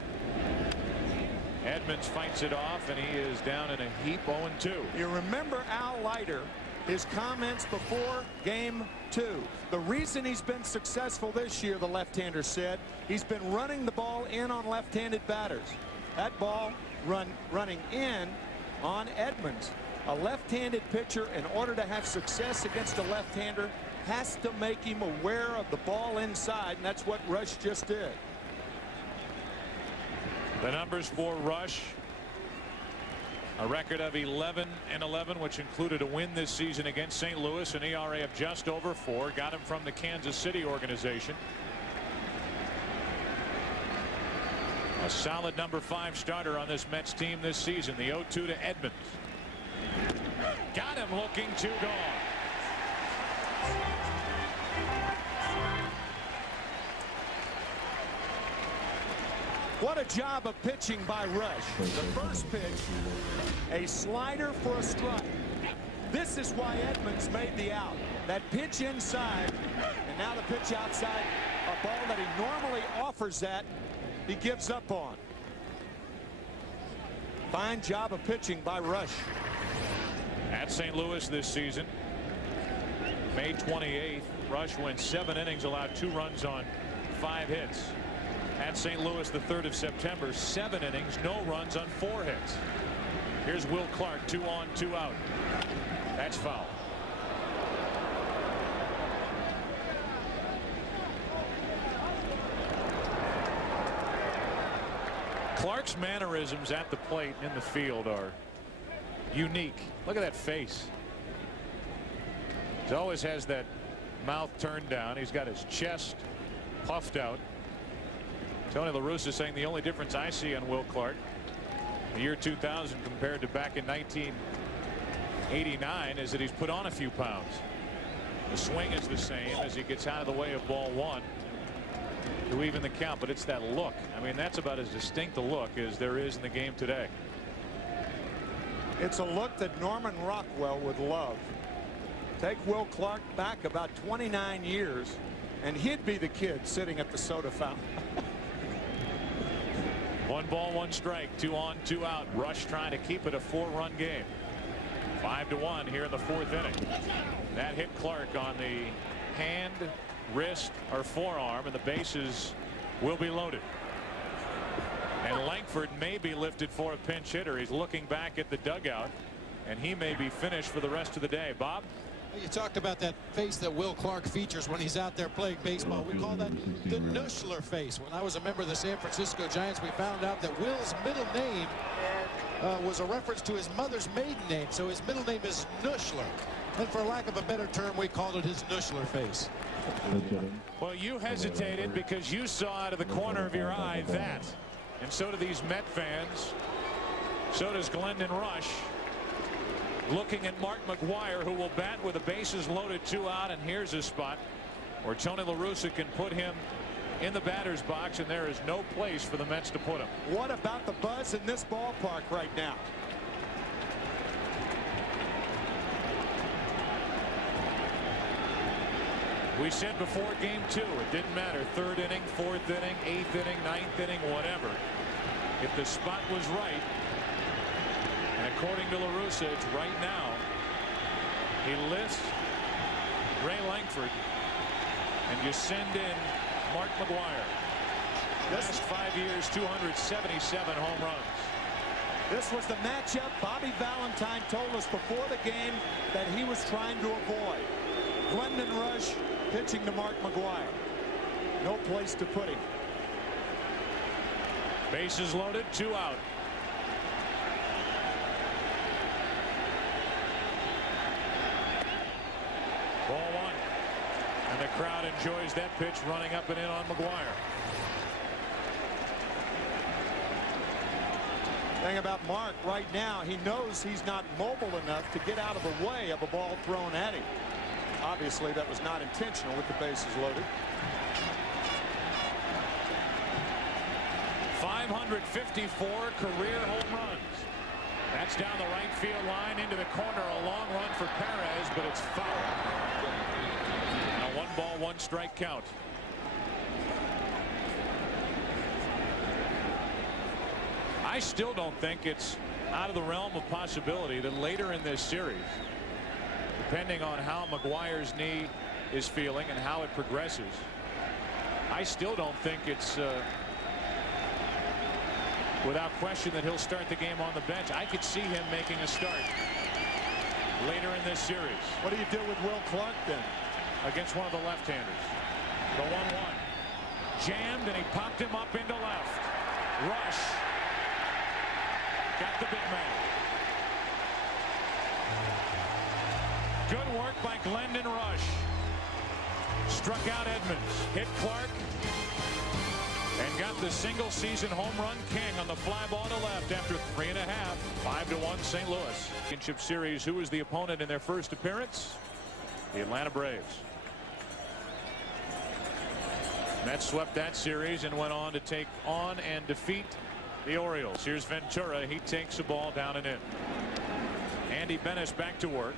Edmonds fights it off, and he is down in a heap, 0-2. You remember Al Leiter, his comments before game 2. The reason he's been successful this year, the left-hander said, he's been running the ball in on left-handed batters. That ball running in on Edmonds. A left-handed pitcher, in order to have success against a left-hander, has to make him aware of the ball inside, and that's what Rush just did. The numbers for Rush: a record of 11-11, which included a win this season against St. Louis, an ERA of just over 4. Got him from the Kansas City organization. A solid number 5 starter on this Mets team this season. The 0-2 to Edmonds. Got him looking to gone. What a job of pitching by Rush. The first pitch, a slider for a strike. This is why Edmonds made the out. That pitch inside, and now the pitch outside, a ball that he normally offers that, he gives up on. Fine job of pitching by Rush. At St. Louis this season, May 28th, Rush went 7 innings, allowed 2 runs on 5 hits. At St. Louis the 3rd of September, 7 innings, no runs on 4 hits. Here's Will Clark, 2 on, 2 out. That's foul. Clark's mannerisms at the plate and in the field are unique. Look at that face. He always has that mouth turned down. He's got his chest puffed out. Tony La Russa saying the only difference I see on Will Clark, the year 2000 compared to back in 1989, is that he's put on a few pounds. The swing is the same as he gets out of the way of ball 1 to even the count, but it's that look. I mean, that's about as distinct a look as there is in the game today. It's a look that Norman Rockwell would love. Take Will Clark back about 29 years, and he'd be the kid sitting at the soda fountain. 1 ball, 1 strike, 2 on, 2 out. Rush trying to keep it a 4-run game. 5-1 here in the 4th inning. That hit Clark on the hand, wrist, or forearm, and the bases will be loaded. And Langford may be lifted for a pinch hitter. He's looking back at the dugout, and he may be finished for the rest of the day. Bob? You talked about that face that Will Clark features when he's out there playing baseball. We call that the Nuschler face. When I was a member of the San Francisco Giants, we found out that Will's middle name was a reference to his mother's maiden name, so his middle name is Nuschler. And for lack of a better term, we called it his Nuschler face. Well, you hesitated because you saw out of the corner of your eye that. And so do these Met fans. So does Glendon Rush. Looking at Mark McGwire, who will bat with the bases loaded, 2 out, and here's a spot where Tony La Russa can put him in the batter's box, and there is no place for the Mets to put him. What about the buzz in this ballpark right now? We said before game 2, it didn't matter. 3rd inning, 4th inning, 8th inning, 9th inning, whatever. If the spot was right, and according to La Russa, it's right now, he lists Ray Langford, and you send in Mark McGwire. Last 5 years, 277 home runs. This was the matchup Bobby Valentine told us before the game that he was trying to avoid. Glendon Rush pitching to Mark McGwire. No place to put him. Bases loaded, 2 out. Ball 1. And the crowd enjoys that pitch running up and in on McGwire. Thing about Mark right now, he knows he's not mobile enough to get out of the way of a ball thrown at him. Obviously, that was not intentional with the bases loaded. 554 career home runs. That's down the right field line into the corner. A long run for Perez, but it's foul. And a 1-ball, 1-strike count. I still don't think it's out of the realm of possibility that later in this series, depending on how McGwire's knee is feeling and how it progresses, I still don't think it's without question that he'll start the game on the bench. I could see him making a start later in this series. What do you do with Will Clark then? Against one of the left-handers. The 1-1. Jammed, and he popped him up into left. Rush got the big man. Good work by Glendon Rush. Struck out Edmonds, hit Clark, and got the single-season home run king on the fly ball to left after 3.5. 5-1 St. Louis. Championship Series. Who was the opponent in their first appearance? The Atlanta Braves. Mets swept that series and went on to take on and defeat the Orioles. Here's Ventura. He takes the ball down and in. Andy Bennis back to work.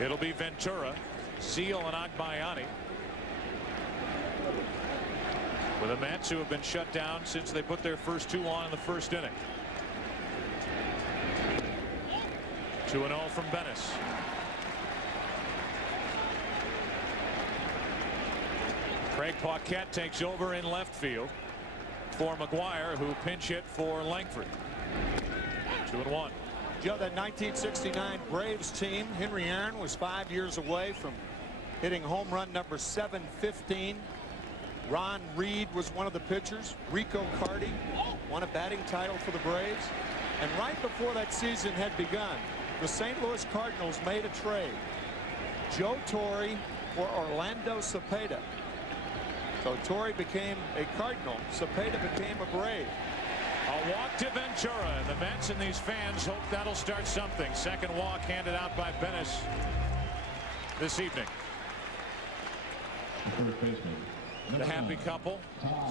It'll be Ventura, Seal, and Agbayani. For the Mets, who have been shut down since they put their first 2 on in the first inning. 2-0 from Bennis. Craig Paquette takes over in left field for McGwire, who pinch hit for Langford. 2-1. Joe, that 1969 Braves team, Henry Aaron was 5 years away from hitting home run number 715. Ron Reed was one of the pitchers. Rico Carty won a batting title for the Braves. And right before that season had begun, the St. Louis Cardinals made a trade. Joe Torre for Orlando Cepeda. So Torre became a Cardinal. Cepeda became a Brave. A walk to Ventura, and the Mets and these fans hope that'll start something. Second walk handed out by Bennis this evening. The happy couple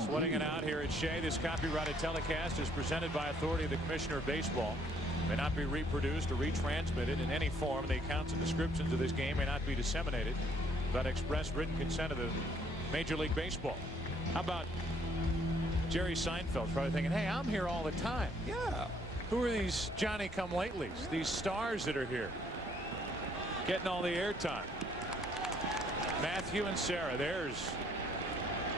sweating it out here at Shea. This copyrighted telecast is presented by authority of the Commissioner of Baseball. May not be reproduced or retransmitted in any form. The accounts and descriptions of this game may not be disseminated without express written consent of the Major League Baseball. How about Jerry Seinfeld's probably thinking, hey, I'm here all the time. Yeah. Who are these Johnny-come-latelys? These stars that are here getting all the airtime. Matthew and Sarah. There's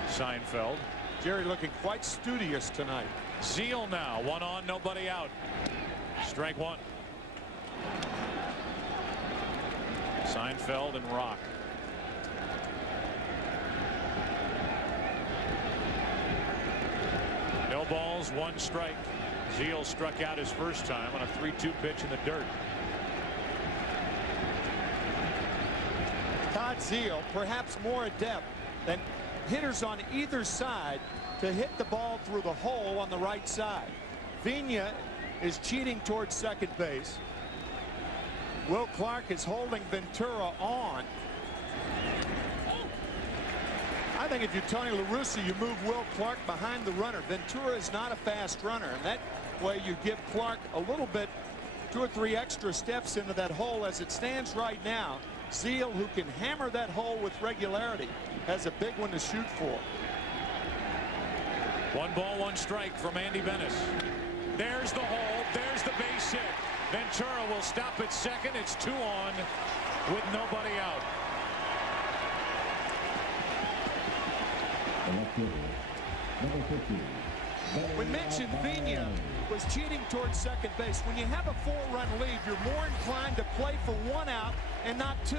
Seinfeld. Jerry looking quite studious tonight. Zeal now. 1 on, nobody out. Strike 1. Seinfeld and Rock. No balls, 1 strike. Zeal struck out his first time on a 3-2 pitch in the dirt. Todd Zeal, perhaps more adept than hitters on either side to hit the ball through the hole on the right side. Vina is cheating towards second base. Will Clark is holding Ventura on. I think if you're Tony La Russa, you move Will Clark behind the runner. Ventura is not a fast runner, and that way you give Clark a little bit, 2 or 3 extra steps into that hole. As it stands right now, Zeal, who can hammer that hole with regularity, has a big one to shoot for. 1 ball, 1 strike from Andy Bennis. There's the hole. There's the base hit. Ventura will stop at second. It's 2 on with nobody out. We mentioned Vina was cheating towards second base. When you have a 4-run lead, you're more inclined to play for 1 out and not 2.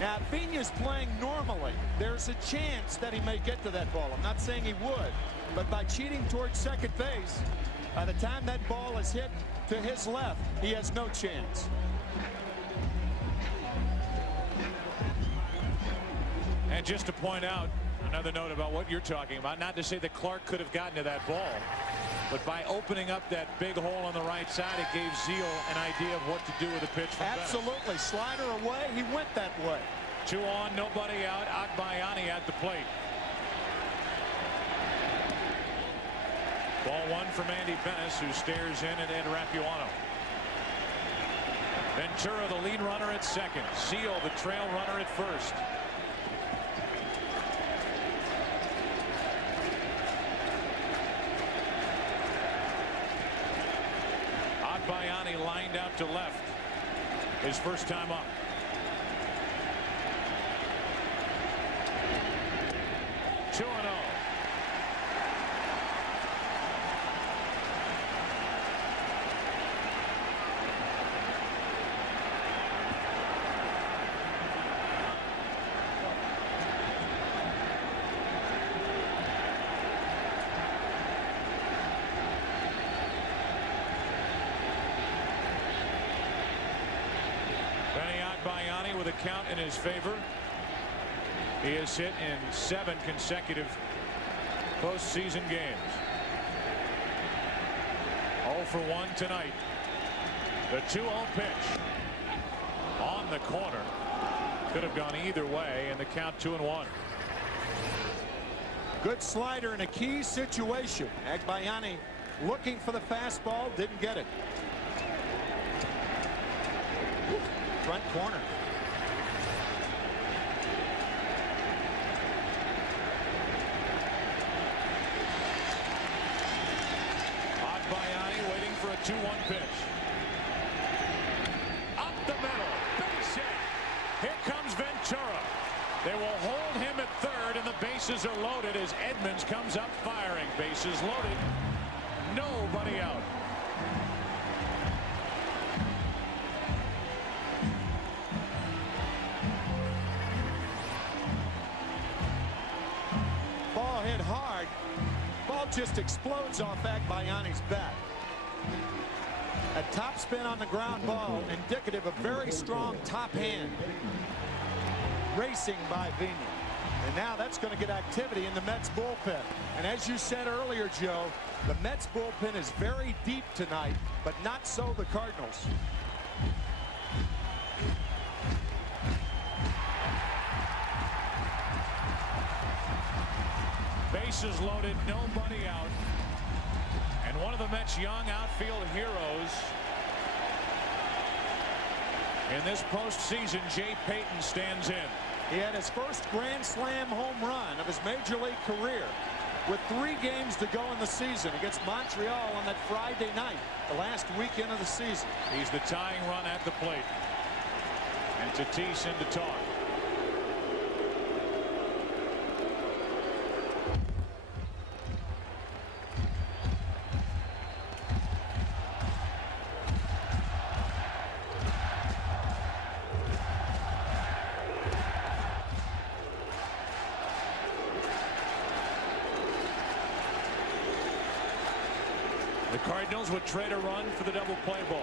Now, if Vina's playing normally, there's a chance that he may get to that ball. I'm not saying he would, but by cheating towards second base, by the time that ball is hit to his left, he has no chance. And just to point out another note about what you're talking about, not to say that Clark could have gotten to that ball, but by opening up that big hole on the right side, it gave Zeal an idea of what to do with the pitch from Absolutely. Bennis. Slider away. He went that way. 2 on, nobody out. Agbayani at the plate. Ball 1 from Andy Bennis, who stares in at Ed Rapuano. Ventura, the lead runner at second. Zeal, the trail runner at first. Agbayani lined out to left. His first time up. Two and 0. Agbayani with a count in his favor. He has hit in 7 consecutive postseason games. 0 for 1 tonight. The 2-0 pitch on the corner. Could have gone either way, and the count 2-1. Good slider in a key situation. Agbayani looking for the fastball, didn't get it. Front corner. Agbayani waiting for a 2-1 pitch. Up the middle. Base hit. Here comes Ventura. They will hold him at third, and the bases are loaded as Edmonds comes up firing. Bases loaded. Nobody out. Ball hit hard. Ball just explodes off Agbayani's bat. A top spin on the ground ball, indicative of very strong top hand. Racing by Vina. And now that's going to get activity in the Mets bullpen. And as you said earlier, Joe, the Mets bullpen is very deep tonight, but not so the Cardinals. Bases loaded, nobody out. And one of the Mets' young outfield heroes in this postseason, Jay Payton, stands in. He had his first Grand Slam home run of his major league career with 3 games to go in the season against Montreal on that Friday night, the last weekend of the season. He's the tying run at the plate. And Tatis in to talk. The Cardinals would trade a run for the double play ball.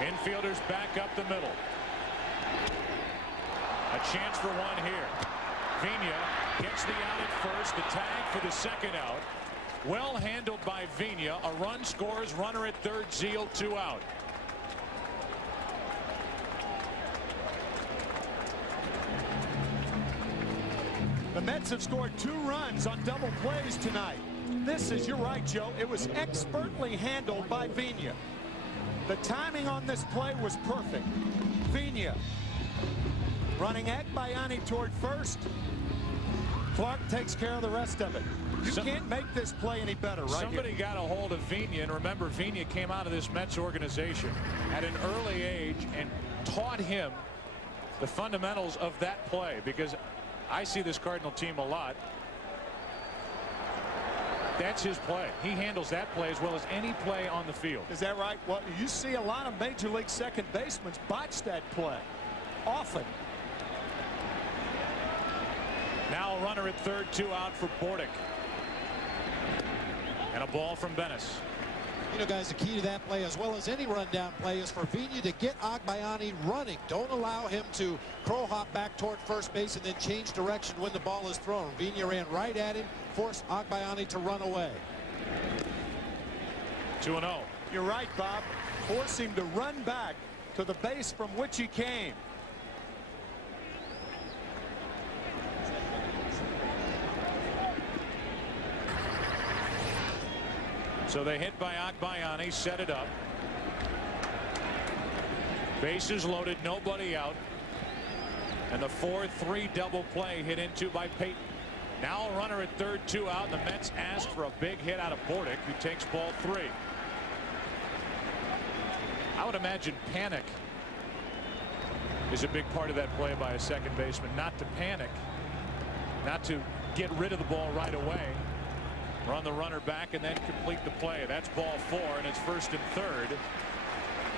Infielders back up the middle. A chance for one here. Vina gets the out at first. The tag for the second out. Well handled by Vina. A run scores. Runner at third. Zeal, 2 out. The Mets have scored 2 runs on double plays tonight. This is, you're right, Joe, it was expertly handled by Vina. The timing on this play was perfect. Vina running Agbayani toward first. Clark takes care of the rest of it. You can't make this play any better, right? Somebody got a hold of Vina, and remember, Vina came out of this Mets organization at an early age and taught him the fundamentals of that play, because I see this Cardinal team a lot. That's his play. He handles that play as well as any play on the field. Is that right? Well, you see a lot of major league second basemen botch that play often. Now a runner at third, 2 out for Bordick. And a ball from Bennis. You know, guys, the key to that play, as well as any rundown play, is for Vina to get Agbayani running. Don't allow him to crow hop back toward first base and then change direction when the ball is thrown. Vina ran right at him, forced Agbayani to run away. 2-0. You're right, Bob. Force him to run back to the base from which he came. So they hit by Agbayani, set it up. Bases loaded, nobody out. And the 4-3 double play hit into by Payton. Now a runner at third, 2 out. And the Mets ask for a big hit out of Bordick, who takes ball 3. I would imagine panic is a big part of that play by a second baseman. Not to panic, not to get rid of the ball right away. Run the runner back and then complete the play. That's ball 4, and it's first and third.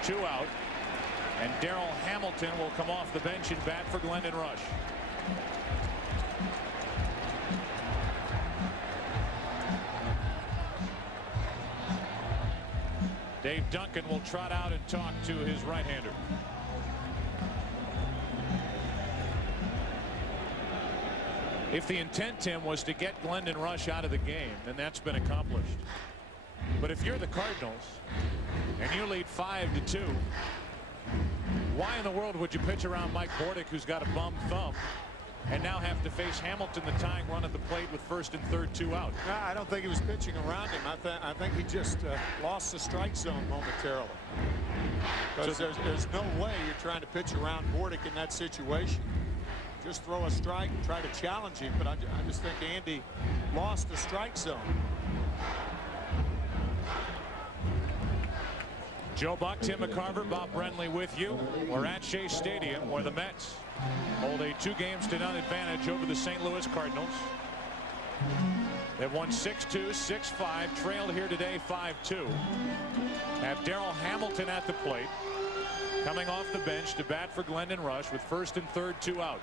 2 out. And Darrell Hamilton will come off the bench and bat for Glendon Rush. Dave Duncan will trot out and talk to his right-hander. If the intent, Tim, was to get Glendon Rush out of the game, then that's been accomplished. But if you're the Cardinals and you lead 5-2, why in the world would you pitch around Mike Bordick, who's got a bum thumb, and now have to face Hamilton, the tying run at the plate, with first and third, 2 out? I don't think he was pitching around him. I think he just lost the strike zone momentarily. Because there's no way you're trying to pitch around Bordick in that situation. Just throw a strike and try to challenge him, but I just think Andy lost the strike zone. Joe Buck, Tim McCarver, Bob Brenly with you. We're at Shea Stadium, where the Mets hold a 2-0 advantage over the St. Louis Cardinals. They've won 6-2, 6-5, trailed here today 5-2. Have Darrell Hamilton at the plate, coming off the bench to bat for Glendon Rush with first and third, 2 out.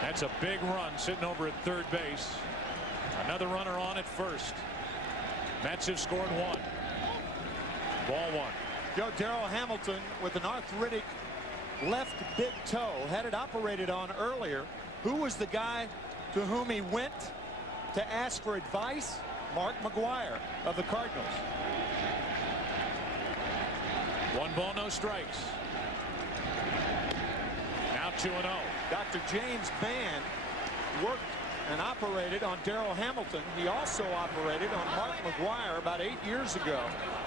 That's a big run sitting over at third base. Another runner on at first. Mets have scored 1. Ball 1. Joe, Darrell Hamilton with an arthritic left big toe, had it operated on earlier. Who was the guy to whom he went to ask for advice? Mark McGwire of the Cardinals. 1 ball, no strikes. Now 2-0. Dr. James Vann worked and operated on Darrell Hamilton. He also operated on Mark McGwire about 8 years ago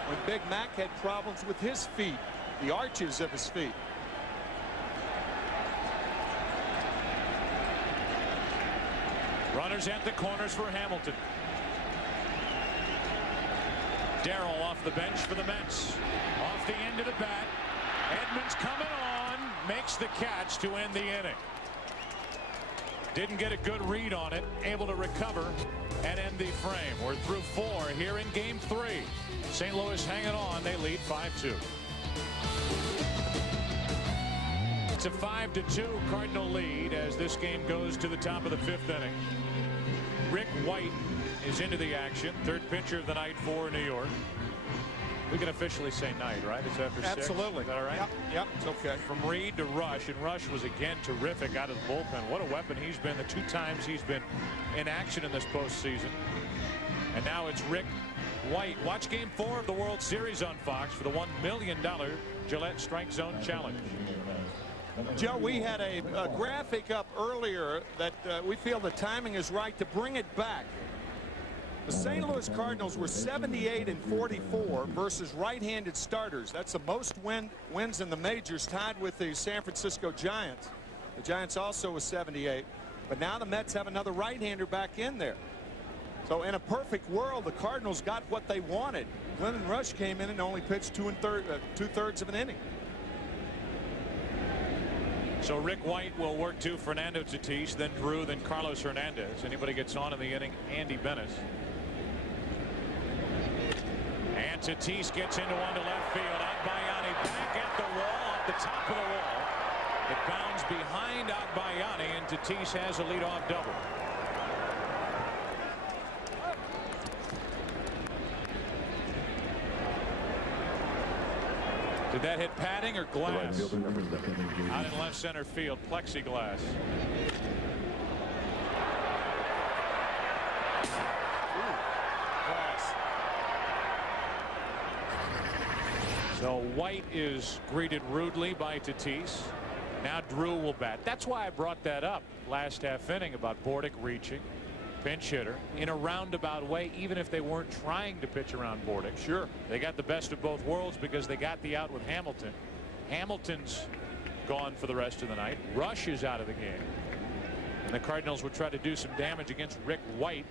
when Big Mac had problems with his feet, the arches of his feet. Runners at the corners for Hamilton. Darrell off the bench for the Mets. Off the end of the bat. Edmonds coming on, makes the catch to end the inning. Didn't get a good read on it, able to recover and end the frame. We're through 4 here in Game 3. St. Louis hanging on. They lead 5-2. It's a 5-2 Cardinal lead as this game goes to the top of the 5th inning. Rick White is into the action. Third pitcher of the night for New York. We can officially say night, right? It's after 6. Absolutely. Is that all right? Yep, it's okay. From Reed to Rush, and Rush was again terrific out of the bullpen. What a weapon he's been the 2 times he's been in action in this postseason. And now it's Rick White. Watch Game 4 of the World Series on Fox for the $1 million Gillette Strike Zone Challenge. Joe, we had a graphic up earlier that we feel the timing is right to bring it back. The St. Louis Cardinals were 78-44 versus right-handed starters. That's the most wins in the majors, tied with the San Francisco Giants. The Giants also was 78. But now the Mets have another right-hander back in there. So in a perfect world, the Cardinals got what they wanted. Glennon Rush came in and only pitched 2/3 of an inning. So Rick White will work to Fernando Tatis, then Drew, then Carlos Hernandez. Anybody gets on in the inning, Andy Bennis. And Tatis gets into one to left field. Agbayani back at the wall, off the top of the wall. It bounds behind Agbayani, and Tatis has a leadoff double. Did that hit padding or glass? Out in left center field, plexiglass. So White is greeted rudely by Tatis. Now Drew will bat. That's why I brought that up last half inning about Bordick reaching, pinch hitter, in a roundabout way, even if they weren't trying to pitch around Bordick. Sure. They got the best of both worlds because they got the out with Hamilton. Hamilton's gone for the rest of the night. Rush is out of the game. And the Cardinals would try to do some damage against Rick White,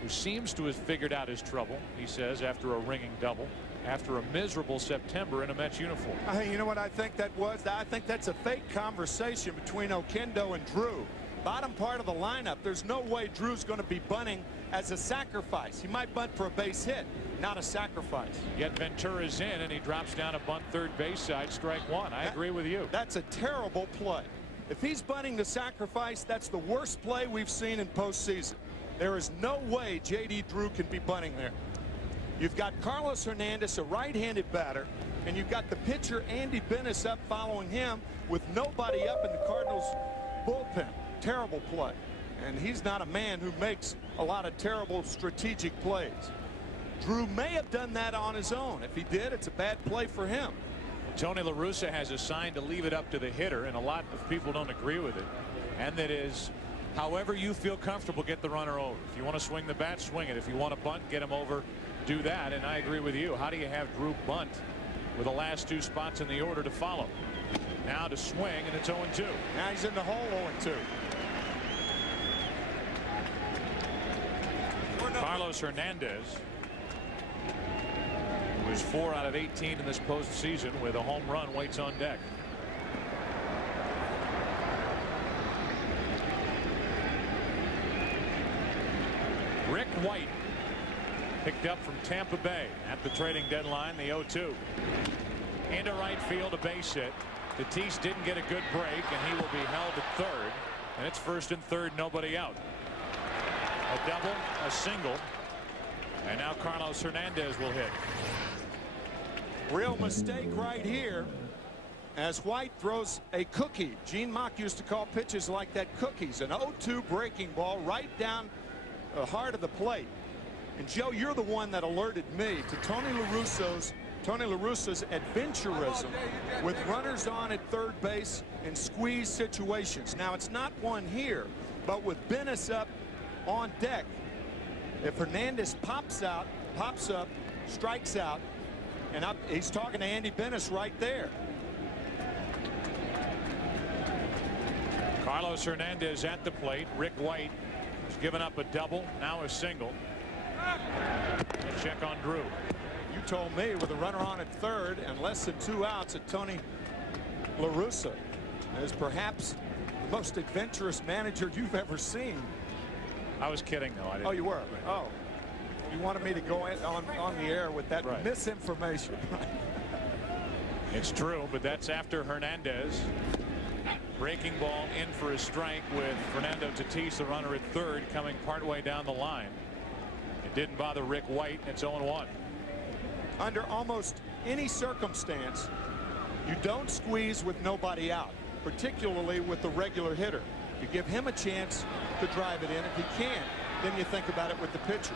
who seems to have figured out his trouble, he says, after a ringing double, after a miserable September in a Mets uniform. You know what I think that was? I think that's a fake conversation between Oquendo and Drew. Bottom part of the lineup, there's no way Drew's going to be bunting as a sacrifice. He might bunt for a base hit, not a sacrifice. Yet Ventura's in, and he drops down a bunt third base side, strike 1. I agree with you. That's a terrible play. If he's bunting the sacrifice, that's the worst play we've seen in postseason. There is no way J.D. Drew can be bunting there. You've got Carlos Hernandez, a right-handed batter, and you've got the pitcher Andy Bennis up following him with nobody up in the Cardinals bullpen. Terrible play. And he's not a man who makes a lot of terrible strategic plays. Drew may have done that on his own. If he did, it's a bad play for him. Tony La Russa has a sign to leave it up to the hitter, and a lot of people don't agree with it. And that is, however you feel comfortable, get the runner over. If you want to swing the bat, swing it. If you want to bunt, get him over, do that. And I agree with you. How do you have Drew bunt with the last 2 spots in the order to follow? Now to swing, and it's 0-2. Now he's in the hole, 0-2. Carlos Hernandez, who is 4 out of 18 in this postseason with a home run, waits on deck. Rick White, picked up from Tampa Bay at the trading deadline, the 0-2. Into right field, a base hit. Tatis didn't get a good break, and he will be held at third. And it's first and third, nobody out. A double, a single, and now Carlos Hernandez will hit. Real mistake right here as White throws a cookie. Gene Mock used to call pitches like that cookies. An 0-2 breaking ball right down the heart of the plate. And Joe, you're the one that alerted me to Tony La Russa's adventurism with runners on at third base in squeeze situations. Now it's not one here, but with Bennis up on deck, if Hernandez pops up, strikes out, and he's talking to Andy Bennis right there. Carlos Hernandez at the plate. Rick White has given up a double, now a single. A check on Drew. You told me with a runner on at third and less than 2 outs that Tony La Russa is perhaps the most adventurous manager you've ever seen. I was kidding, though. I didn't. Oh, you were? Oh. You wanted me to go on the air with that misinformation. It's true, but that's after Hernandez. Breaking ball in for a strike with Fernando Tatis, the runner at third, coming partway down the line. It didn't bother Rick White. It's 0-1. Under almost any circumstance, you don't squeeze with nobody out, particularly with the regular hitter. You give him a chance to drive it in. If he can't, then you think about it with the pitcher.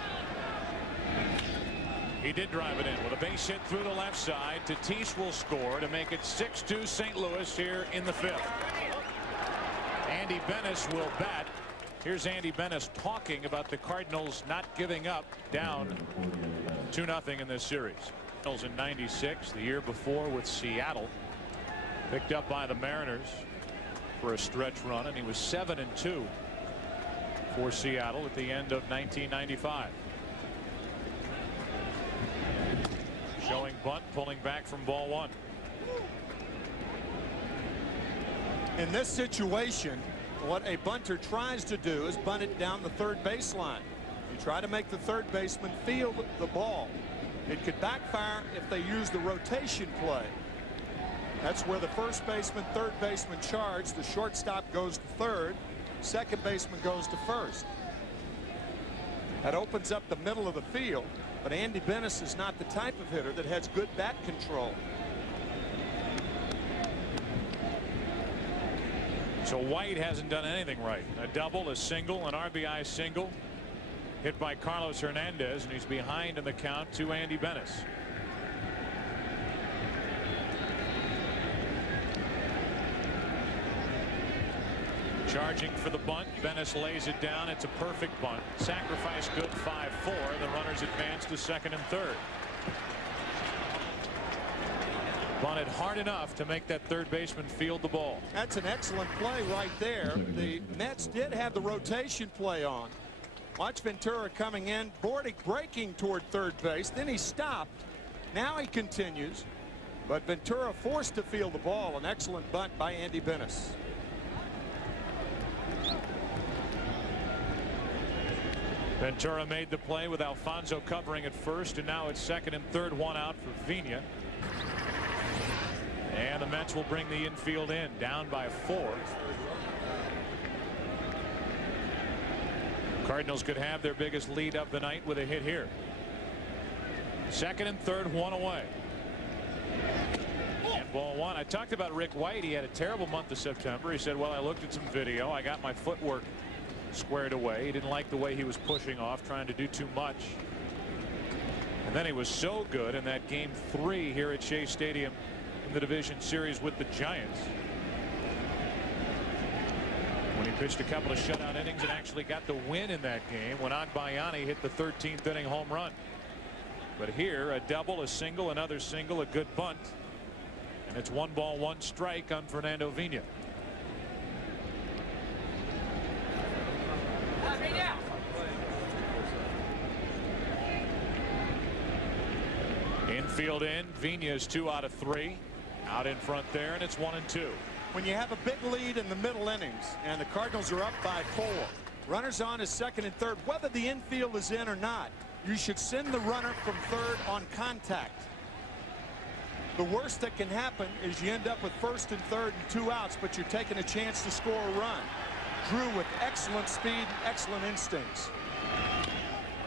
He did drive it in with a base hit through the left side. Tatis will score to make it 6-2 St. Louis here in the fifth. Andy Bennis will bat. Here's Andy Bennis talking about the Cardinals not giving up, down 2-0 in this series. Cardinals in '96, the year before with Seattle, picked up by the Mariners for a stretch run, and he was 7-2 for Seattle at the end of 1995. Showing bunt, pulling back from ball one. In this situation, what a bunter tries to do is bunt it down the third baseline. You try to make the third baseman field the ball. It could backfire if they use the rotation play. That's where the first baseman, third baseman charge. The shortstop goes to third. Second baseman goes to first. That opens up the middle of the field. But Andy Bennis is not the type of hitter that has good bat control. So White hasn't done anything right. A double, a single, an RBI single. Hit by Carlos Hernandez, and he's behind in the count to Andy Bennis. Charging for the bunt. Bennis lays it down. It's a perfect bunt. Sacrifice good, 5-4. The runners advance to second and third. Bunted hard enough to make that third baseman field the ball. That's an excellent play right there. The Mets did have the rotation play on. Watch Ventura coming in, breaking toward third base. Then he stopped. Now he continues. But Ventura forced to field the ball. An excellent bunt by Andy Bennis. Ventura made the play with Alfonso covering at first, and now it's second and third, one out for Vina. And the Mets will bring the infield in, down by 4. Cardinals could have their biggest lead of the night with a hit here. Second and third, one away. And ball one. I talked about Rick White. He had a terrible month of September. He said, well, I looked at some video. I got my footwork squared away. He didn't like the way he was pushing off, trying to do too much. And then he was so good in that game 3 here at Shea Stadium in the division series with the Giants, when he pitched a couple of shutout innings and actually got the win in that game when Agbayani hit the 13th inning home run. But here, a double, a single, another single, a good bunt, and it's 1 ball, 1 strike on Fernando Vina. Infield in. Vina is 2 out of 3. Out in front there, and it's 1-2. When you have a big lead in the middle innings and the Cardinals are up by 4, runners on is second and third, whether the infield is in or not, you should send the runner from third on contact. The worst that can happen is you end up with first and third and 2 outs, but you're taking a chance to score a run. Drew with excellent speed, excellent instincts.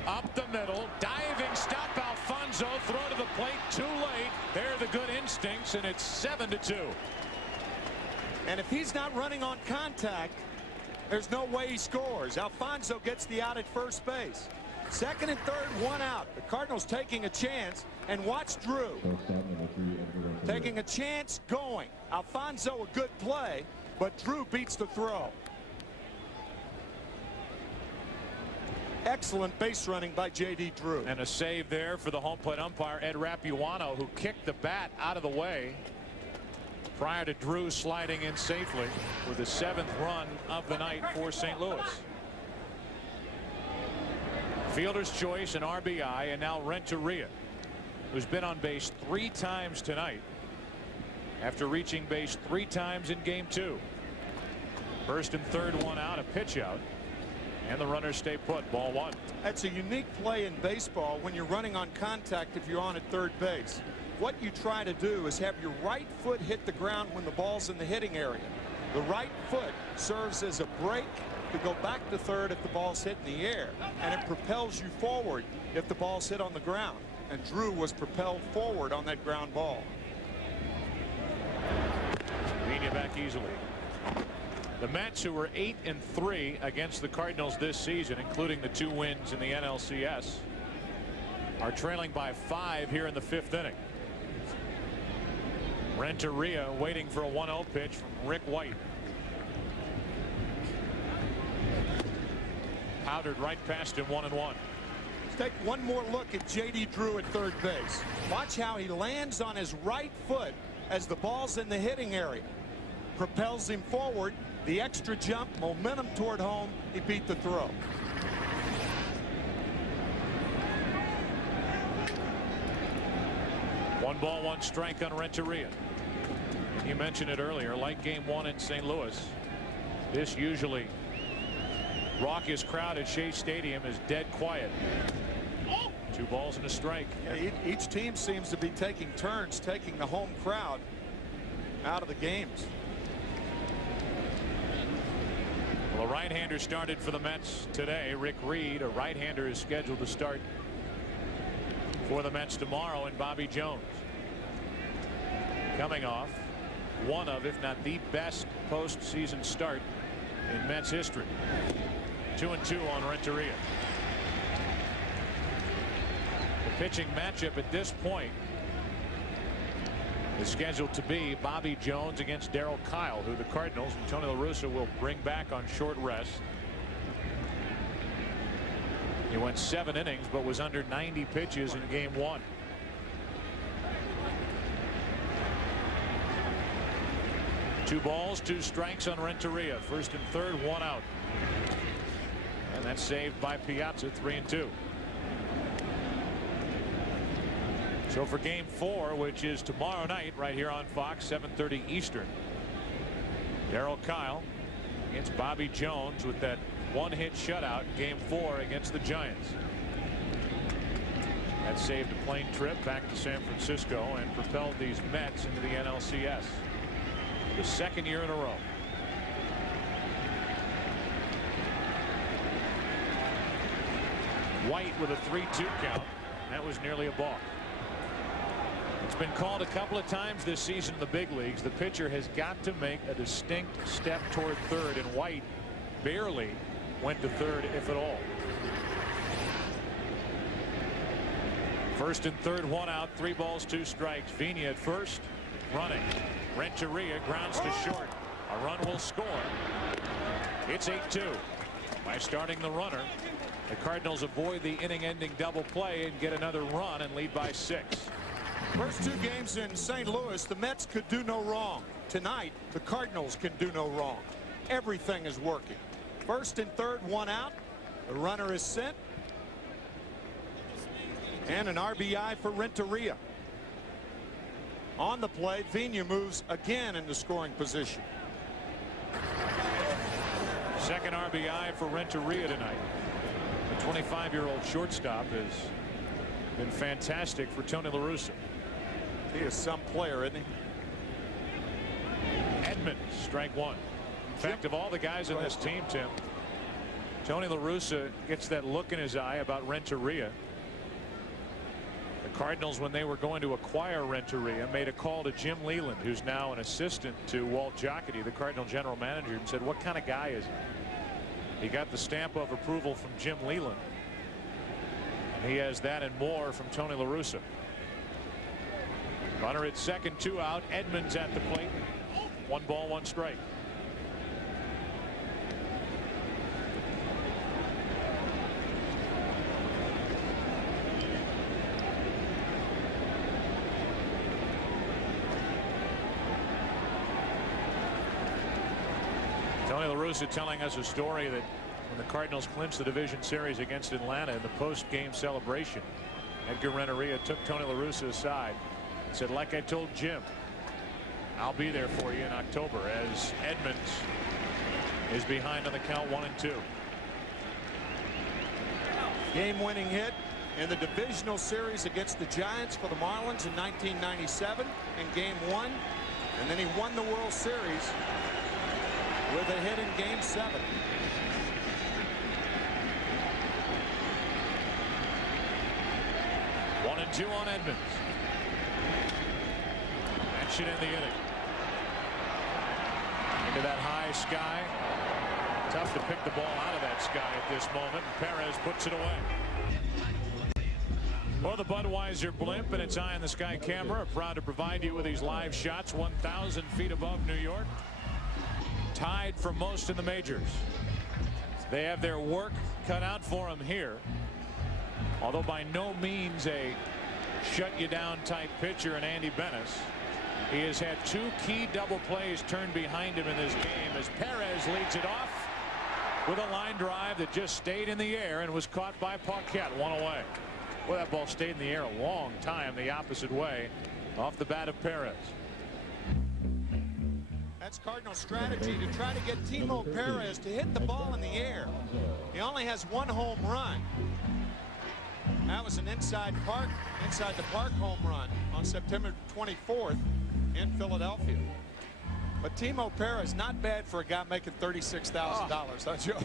Up the middle, diving stop, Alfonso, throw to the plate, too late. There are the good instincts, and it's 7-2. And if he's not running on contact, there's no way he scores. Alfonso gets the out at first base. Second and third, 1 out. The Cardinals taking a chance, and watch Drew. Taking a chance, going. Alfonso a good play, but Drew beats the throw. Excellent base running by J.D. Drew. And a save there for the home plate umpire, Ed Rapuano, who kicked the bat out of the way prior to Drew sliding in safely with the 7th run of the night for St. Louis. Fielder's choice, an RBI, and now Renteria, who's been on base 3 times tonight after reaching base 3 times in game 2. First and third, 1 out, a pitch out. And the runners stay put. Ball one. That's a unique play in baseball when you're running on contact if you're on at third base. What you try to do is have your right foot hit the ground when the ball's in the hitting area. The right foot serves as a brake to go back to third if the ball's hit in the air, and it propels you forward if the ball's hit on the ground. And Drew was propelled forward on that ground ball. Ventura back easily. The Mets, who were 8-3 against the Cardinals this season, including the 2 wins in the NLCS, are trailing by 5 here in the 5th inning. Renteria waiting for a 1-0 pitch from Rick White. Powdered right past him, 1-1. Let's take one more look at J.D. Drew at third base. Watch how he lands on his right foot as the ball's in the hitting area. Propels him forward. The extra jump, momentum toward home. He beat the throw. One ball, one strike on Renteria. You mentioned it earlier, like game 1 in St. Louis. This usually raucous crowd at Shea Stadium is dead quiet. 2 balls and a strike. Yeah, each team seems to be taking turns taking the home crowd out of the games. Well, a right-hander started for the Mets today. Rick Reed, a right-hander, is scheduled to start for the Mets tomorrow, and Bobby Jones coming off one of, if not the best postseason start in Mets history. 2-2 on Renteria. The pitching matchup at this point is scheduled to be Bobby Jones against Darryl Kyle, who the Cardinals and Tony La Russa will bring back on short rest. He went 7 innings but was under 90 pitches in game 1. Two balls, 2 strikes on Renteria. First and third, 1 out. And that's saved by Piazza, 3-2. So for game 4, which is tomorrow night right here on Fox, 7:30 Eastern, Darryl Kyle against Bobby Jones with that 1-hit shutout in game 4 against the Giants. That saved a plane trip back to San Francisco and propelled these Mets into the NLCS. The 2nd year in a row. White with a 3-2 count. That was nearly a balk. It's been called a couple of times this season in the big leagues. The pitcher has got to make a distinct step toward third, and White barely went to third, if at all. First and third, 1 out, 3 balls, 2 strikes. Ventura at first, running. Renteria grounds to short. A run will score. It's 8-2. By starting the runner, the Cardinals avoid the inning-ending double play and get another run and lead by 6. First 2 games in St. Louis, the Mets could do no wrong. Tonight, the Cardinals can do no wrong. Everything is working. First and third, 1 out. The runner is sent. And an RBI for Renteria. On the play, Ventura moves again into scoring position. Second RBI for Renteria tonight. The 25-year-old shortstop has been fantastic for Tony La Russa. He is some player, isn't he? Edmonds, strike 1. In fact, of all the guys in this team, Tim, Tony La Russa gets that look in his eye about Renteria. The Cardinals, when they were going to acquire Renteria, made a call to Jim Leland, who's now an assistant to Walt Jocketty, the Cardinal general manager, and said, what kind of guy is he? He got the stamp of approval from Jim Leland. He has that and more from Tony La Russa. Runner at second, 2 out. Edmonds at the plate. 1 ball, 1 strike. Tony La Russa telling us a story that when the Cardinals clinched the division series against Atlanta in the post-game celebration, Edgar Renteria took Tony La Russa aside and said, like I told Jim, I'll be there for you in October, as Edmonds is behind on the count, 1-2. game-winning hit in the divisional series against the Giants for the Marlins in 1997 in Game 1. And then he won the World Series with a hit in Game 7. One and two on Edmonds. That should end the inning. Into that high sky. Tough to pick the ball out of that sky at this moment. Perez puts it away. Well, the Budweiser blimp and its eye in the sky camera are proud to provide you with these live shots 1,000 feet above New York. Tied for most in the majors. They have their work cut out for them here. Although by no means a shut you down type pitcher in Andy Bennis. He has had two key double plays turned behind him in this game as Perez leads it off with a line drive that just stayed in the air and was caught by Paquette. One away. Well, that ball stayed in the air a long time the opposite way off the bat of Perez. That's Cardinal strategy to try to get Timo Perez to hit the ball in the air. He only has one home run. That was an inside the park home run on September 24th in Philadelphia. But Timo Perez, not bad for a guy making $36,000, don't you?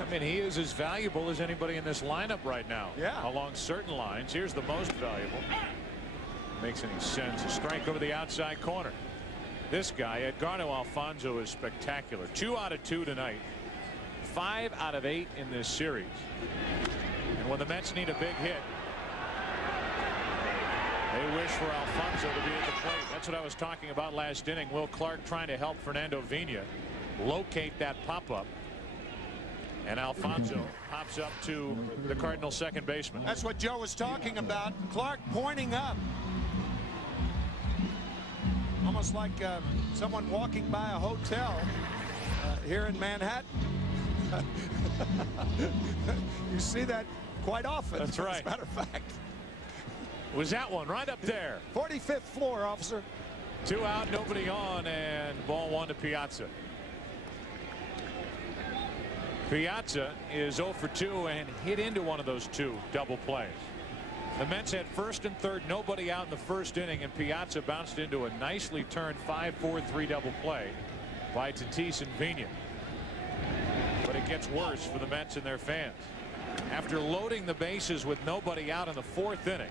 I mean, he is as valuable as anybody in this lineup right now. Yeah. Along certain lines. Here's the most valuable. Makes any sense. A strike over the outside corner. This guy, Edgardo Alfonso, is spectacular. 2 out of 2 tonight. 5 out of 8 in this series. And when the Mets need a big hit, they wish for Alfonso to be at the plate. That's what I was talking about last inning. Will Clark trying to help Fernando Vina locate that pop-up. And Alfonso pops up to the Cardinals second baseman. That's what Joe was talking about. Clark pointing up. Almost like someone walking by a hotel here in Manhattan. You see that quite often. That's right. As a matter of fact. Was that one right up there? 45th floor, officer. 2 out, nobody on, and ball 1 to Piazza. Piazza is 0 for 2 and hit into one of those 2 double plays. The Mets had first and third, nobody out in the first inning, and Piazza bounced into a nicely turned 5-4-3 double play by Tatis and Vina. But it gets worse for the Mets and their fans. After loading the bases with nobody out in the 4th inning,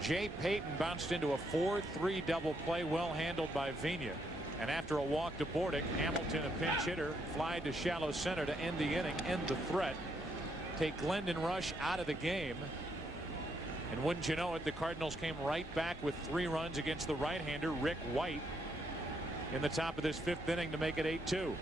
Jay Payton bounced into a 4-3 double play, well handled by Vina. And after a walk to Bordick, Hamilton, a pinch hitter, fly to shallow center to end the inning, end the threat, take Glendon Rush out of the game. And wouldn't you know it, the Cardinals came right back with 3 runs against the right-hander Rick White in the top of this 5th inning to make it 8-2.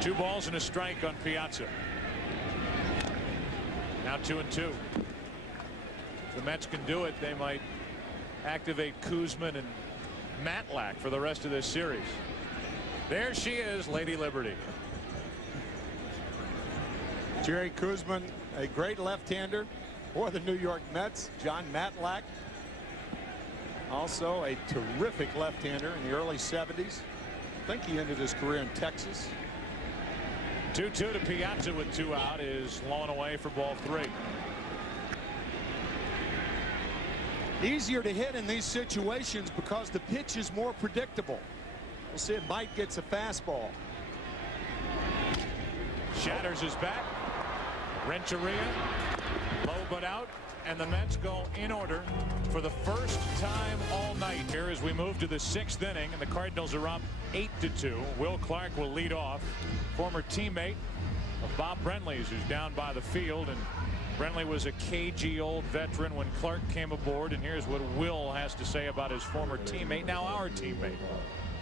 Two balls and a strike on Piazza. Now 2-2. If the Mets can do it, they might activate Kuzman and Matlack for the rest of this series. There she is, Lady Liberty. Jerry Kuzman, a great left-hander for the New York Mets. John Matlack, also a terrific left-hander in the early 70s. I think he ended his career in Texas. 2-2 to Piazza with 2 out is blown away for ball 3. Easier to hit in these situations because the pitch is more predictable. We'll see if Mike gets a fastball. Shatters his bat. Renteria, low but out, and the Mets go in order for the first time all night here as we move to the 6th inning, and the Cardinals are up 8-2. Will Clark will lead off. Former teammate of Bob Brenly's, who's down by the field, and Brenly was a cagey old veteran when Clark came aboard. And here's what Will has to say about his former teammate, now our teammate.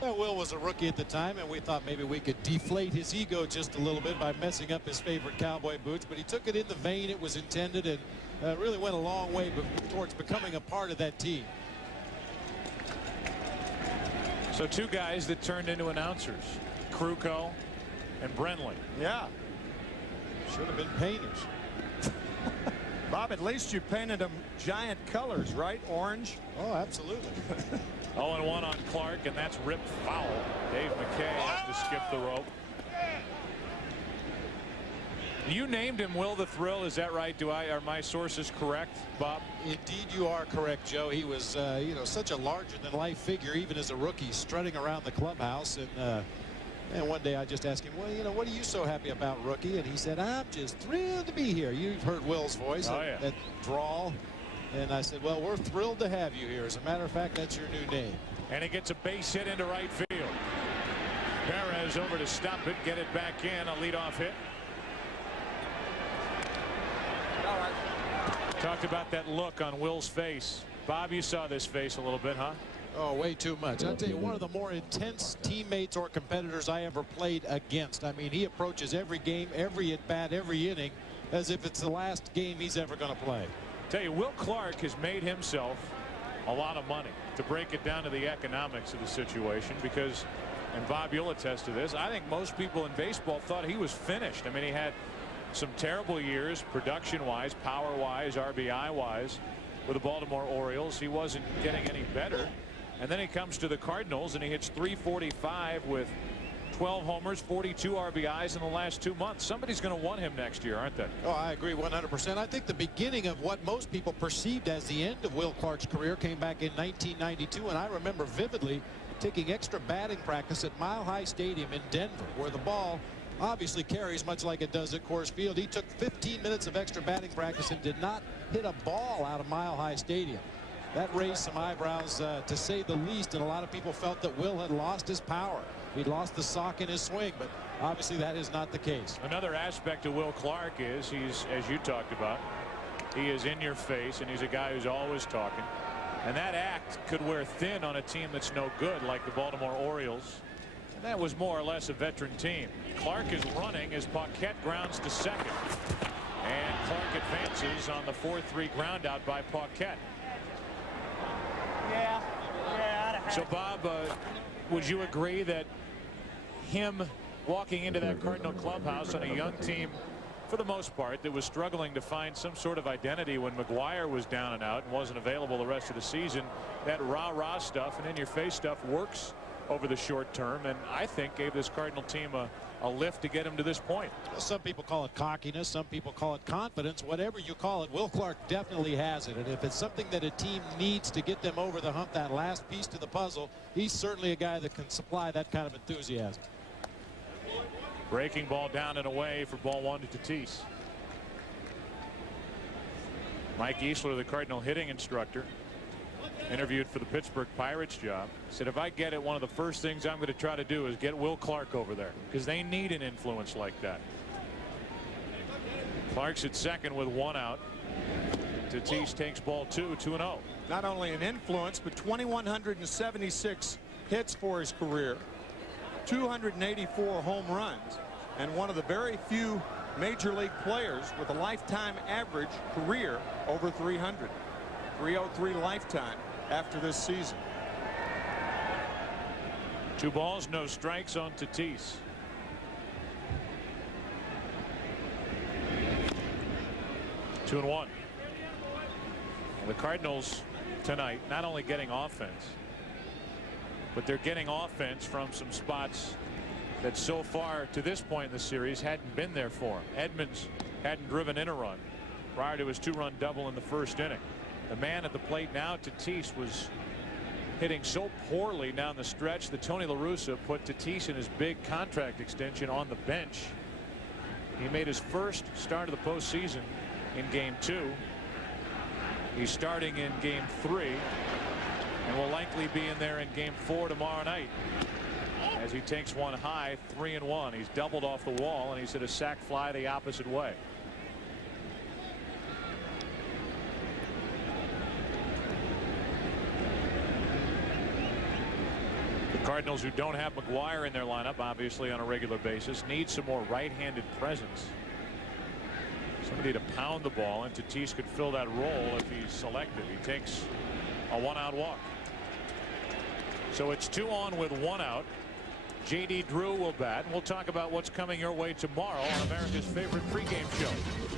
Well, Will was a rookie at the time, and we thought maybe we could deflate his ego just a little bit by messing up his favorite cowboy boots, but he took it in the vein it was intended and really went a long way towards becoming a part of that team. So 2 guys that turned into announcers, Krukow and Brenly. Yeah. Should have been painters. Bob, at least you painted them giant colors, right? Orange. Oh, absolutely. 0-1 on Clark, and that's ripped foul. Dave McKay has to skip the rope. You named him Will the Thrill, is that right? Are my sources correct, Bob? Indeed, you are correct, Joe. He was, such a larger-than-life figure, even as a rookie, strutting around the clubhouse. And one day I just asked him, well, what are you so happy about, rookie? And he said, I'm just thrilled to be here. You've heard Will's voice, that drawl. And I said, well, we're thrilled to have you here. As a matter of fact, that's your new name. And he gets a base hit into right field. Perez over to stop it, get it back in, a leadoff hit. Talked about that look on Will's face. Bob, you saw this face a little bit, huh? Oh, way too much. I'll tell you, one of the more intense teammates or competitors I ever played against. I mean, he approaches every game, every at-bat, every inning as if it's the last game he's ever going to play. Tell you, Will Clark has made himself a lot of money, to break it down to the economics of the situation, because, and Bob, you'll attest to this, I think most people in baseball thought he was finished. I mean, he had some terrible years production-wise, power-wise, RBI-wise with the Baltimore Orioles. He wasn't getting any better. And then he comes to the Cardinals and he hits .345 with 12 homers, 42 RBIs in the last 2 months. Somebody's going to want him next year, aren't they? Oh, I agree 100%. I think the beginning of what most people perceived as the end of Will Clark's career came back in 1992, and I remember vividly taking extra batting practice at Mile High Stadium in Denver, where the ball obviously carries much like it does at Coors Field. He took 15 minutes of extra batting practice and did not hit a ball out of Mile High Stadium. That raised some eyebrows, to say the least, and a lot of people felt that Will had lost his power. He'd lost the sock in his swing, but obviously that is not the case. Another aspect of Will Clark is he's, as you talked about, he is in your face, and he's a guy who's always talking. And that act could wear thin on a team that's no good, like the Baltimore Orioles. And that was more or less a veteran team. Clark is running as Paquette grounds to second. And Clark advances on the 4-3 ground out by Paquette. So, Bob, would you agree that him walking into that Cardinal clubhouse on a young team, for the most part, that was struggling to find some sort of identity when McGuire was down and out and wasn't available the rest of the season, that rah-rah stuff and in-your-face stuff works over the short term, and I think gave this Cardinal team a lift to get him to this point. Well, some people call it cockiness, some people call it confidence. Whatever you call it, Will Clark definitely has it, and if it's something that a team needs to get them over the hump, that last piece to the puzzle, he's certainly a guy that can supply that kind of enthusiasm. Breaking ball down and away for ball one to Tatis. Mike Easler, the Cardinal hitting instructor, interviewed for the Pittsburgh Pirates job, said, if I get it, one of the first things I'm going to try to do is get Will Clark over there, because they need an influence like that. Clark's at second with one out. Tatis takes ball two, 2-0. Not only an influence, but 2,176 hits for his career, 284 home runs, and one of the very few major league players with a lifetime average career over 300. 303 lifetime after this season. 2 balls, no strikes on Tatis. Two and one. The Cardinals tonight not only getting offense, but they're getting offense from some spots that so far to this point in the series hadn't been there for him. Edmonds hadn't driven in a run prior to his 2-run double in the first inning. The man at the plate now, Tatis, was hitting so poorly down the stretch that Tony La Russa put Tatis in his big contract extension on the bench. He made his first start of the postseason in Game 2. He's starting in Game 3 and will likely be in there in Game 4 tomorrow night as he takes one high, 3-1. He's doubled off the wall, and he's hit a sac fly the opposite way. The Cardinals, who don't have McGuire in their lineup, obviously on a regular basis, need some more right-handed presence. Somebody to pound the ball, and Tatis could fill that role if he's selected. He takes a one-out walk. So it's 2 on with 1 out. J.D. Drew will bat, and we'll talk about what's coming your way tomorrow on America's favorite pregame show.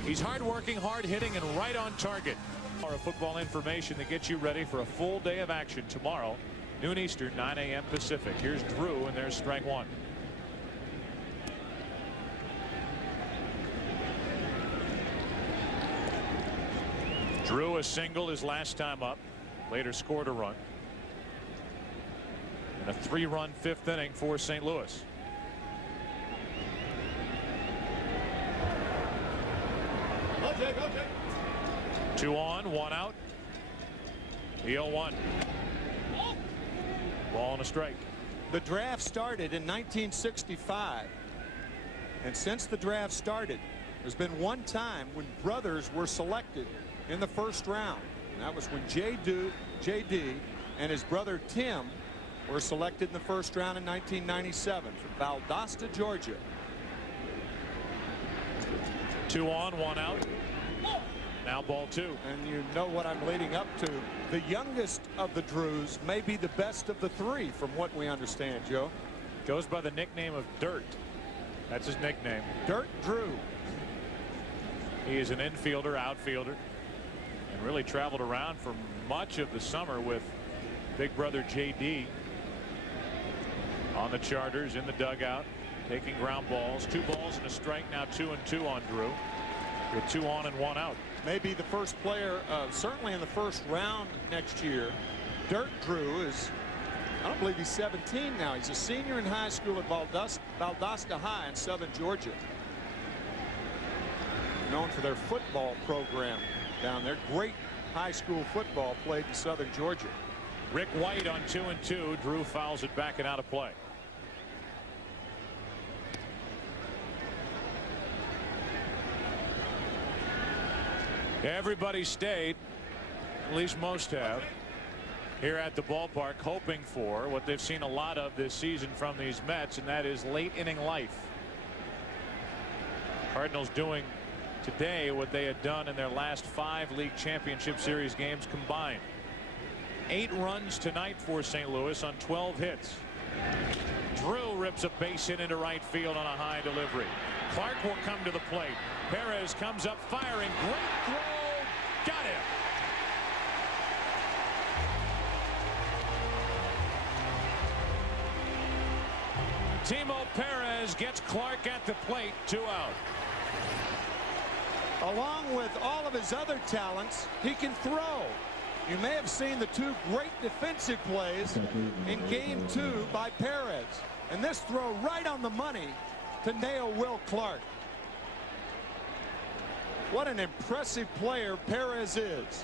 He's hardworking, hard-hitting, and right on target. Our football information that gets you ready for a full day of action tomorrow, noon Eastern, 9 a.m. Pacific. Here's Drew, and there's strike one. Drew a single his last time up. Later scored a run. And a 3-run 5th inning for St. Louis. Okay. 2 on, 1 out. The 0-1. Ball and a strike. The draft started in 1965. And since the draft started, there's been one time when brothers were selected in the first round. And that was when J.D. and his brother Tim were selected in the first round in 1997 from Valdosta, Georgia. 2 on, 1 out. Now ball 2. And you know what I'm leading up to. The youngest of the Drews may be the best of the 3 from what we understand, Joe. Goes by the nickname of Dirt. That's his nickname. Dirt Drew. He is an infielder, outfielder, and really traveled around for much of the summer with big brother J.D. on the Chargers, in the dugout, taking ground balls. 2 balls and a strike. Now 2-2 on Drew with 2 on and 1 out. Maybe the first player, certainly in the first round next year. Dirt Drew is, I don't believe he's 17 now. He's a senior in high school at Valdosta High in southern Georgia. Known for their football program down there. Great high school football played in southern Georgia. Rick White on 2-2. Drew fouls it back and out of play. Everybody stayed, at least most have, here at the ballpark, hoping for what they've seen a lot of this season from these Mets, and that is late inning life. Cardinals doing today what they had done in their last 5 league championship series games combined. 8 runs tonight for St. Louis on 12 hits. Drew rips a base hit into right field on a high delivery. Clark will come to the plate. Perez comes up firing. Great throw. Got him. Timo Perez gets Clark at the plate. 2 out. Along with all of his other talents, he can throw. You may have seen the 2 great defensive plays in game 2 by Perez. And this throw right on the money to nail Will Clark. What an impressive player Perez is.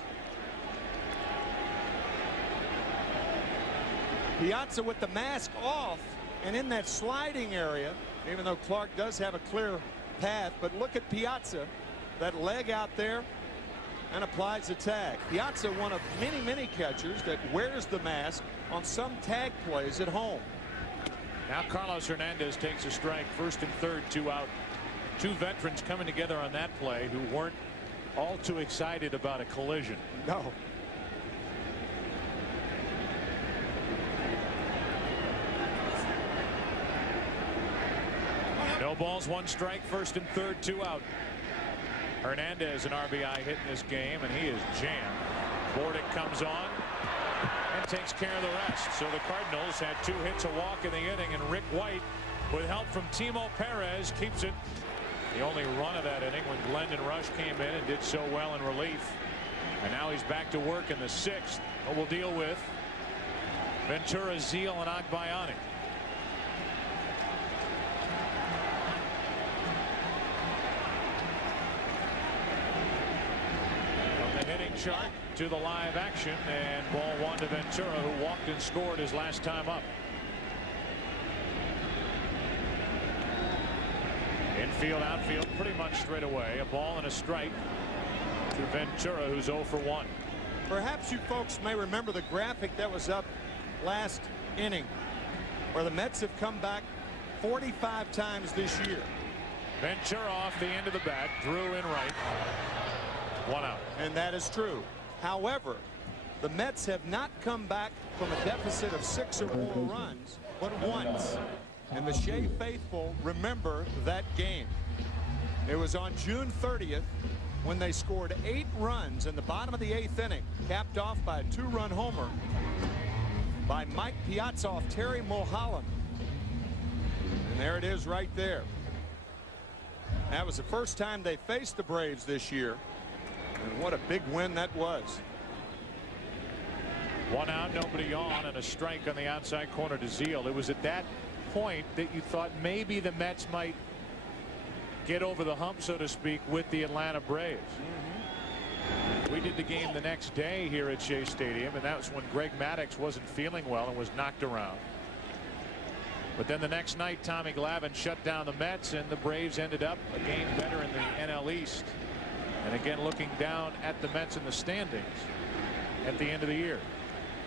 Piazza with the mask off and in that sliding area, even though Clark does have a clear path. But look at Piazza, that leg out there, and applies the tag. Piazza, one of many catchers that wears the mask on some tag plays at home. Now Carlos Hernandez takes a strike. 1st and 3rd, 2 out. 2 veterans coming together on that play who weren't all too excited about a collision. No. No balls, 1 strike. 1st and 3rd, 2 out. Hernandez an RBI hit in this game, and he is jammed. Bordick comes on and takes care of the rest. So the Cardinals had 2 hits, a walk in the inning, and Rick White, with help from Timo Perez, keeps it. The only run of that inning when Glendon Rush came in and did so well in relief. And now he's back to work in the 6th. But we'll deal with Ventura, Zeal, and Agbayani. From the hitting chart to the live action, and ball 1 to Ventura, who walked and scored his last time up. Infield, outfield, pretty much straight away. A ball and a strike to Ventura, who's 0 for 1. Perhaps you folks may remember the graphic that was up last inning, where the Mets have come back 45 times this year. Ventura off the end of the bat, Drew in right. 1 out. And that is true. However, the Mets have not come back from a deficit of 6 or more runs but once. And the Shea faithful remember that game. It was on June 30th when they scored 8 runs in the bottom of the 8th inning, capped off by a 2-run homer by Mike Piazza off Terry Mulholland. And there it is right there. That was the first time they faced the Braves this year. And what a big win that was. 1 out, nobody on, and a strike on the outside corner to Zeal. It was at that point that you thought maybe the Mets might get over the hump, so to speak, with the Atlanta Braves. We did the game the next day here at Shea Stadium, and that was when Greg Maddux wasn't feeling well and was knocked around. But then the next night, Tommy Glavine shut down the Mets, and the Braves ended up a game better in the NL East. And again, looking down at the Mets in the standings at the end of the year.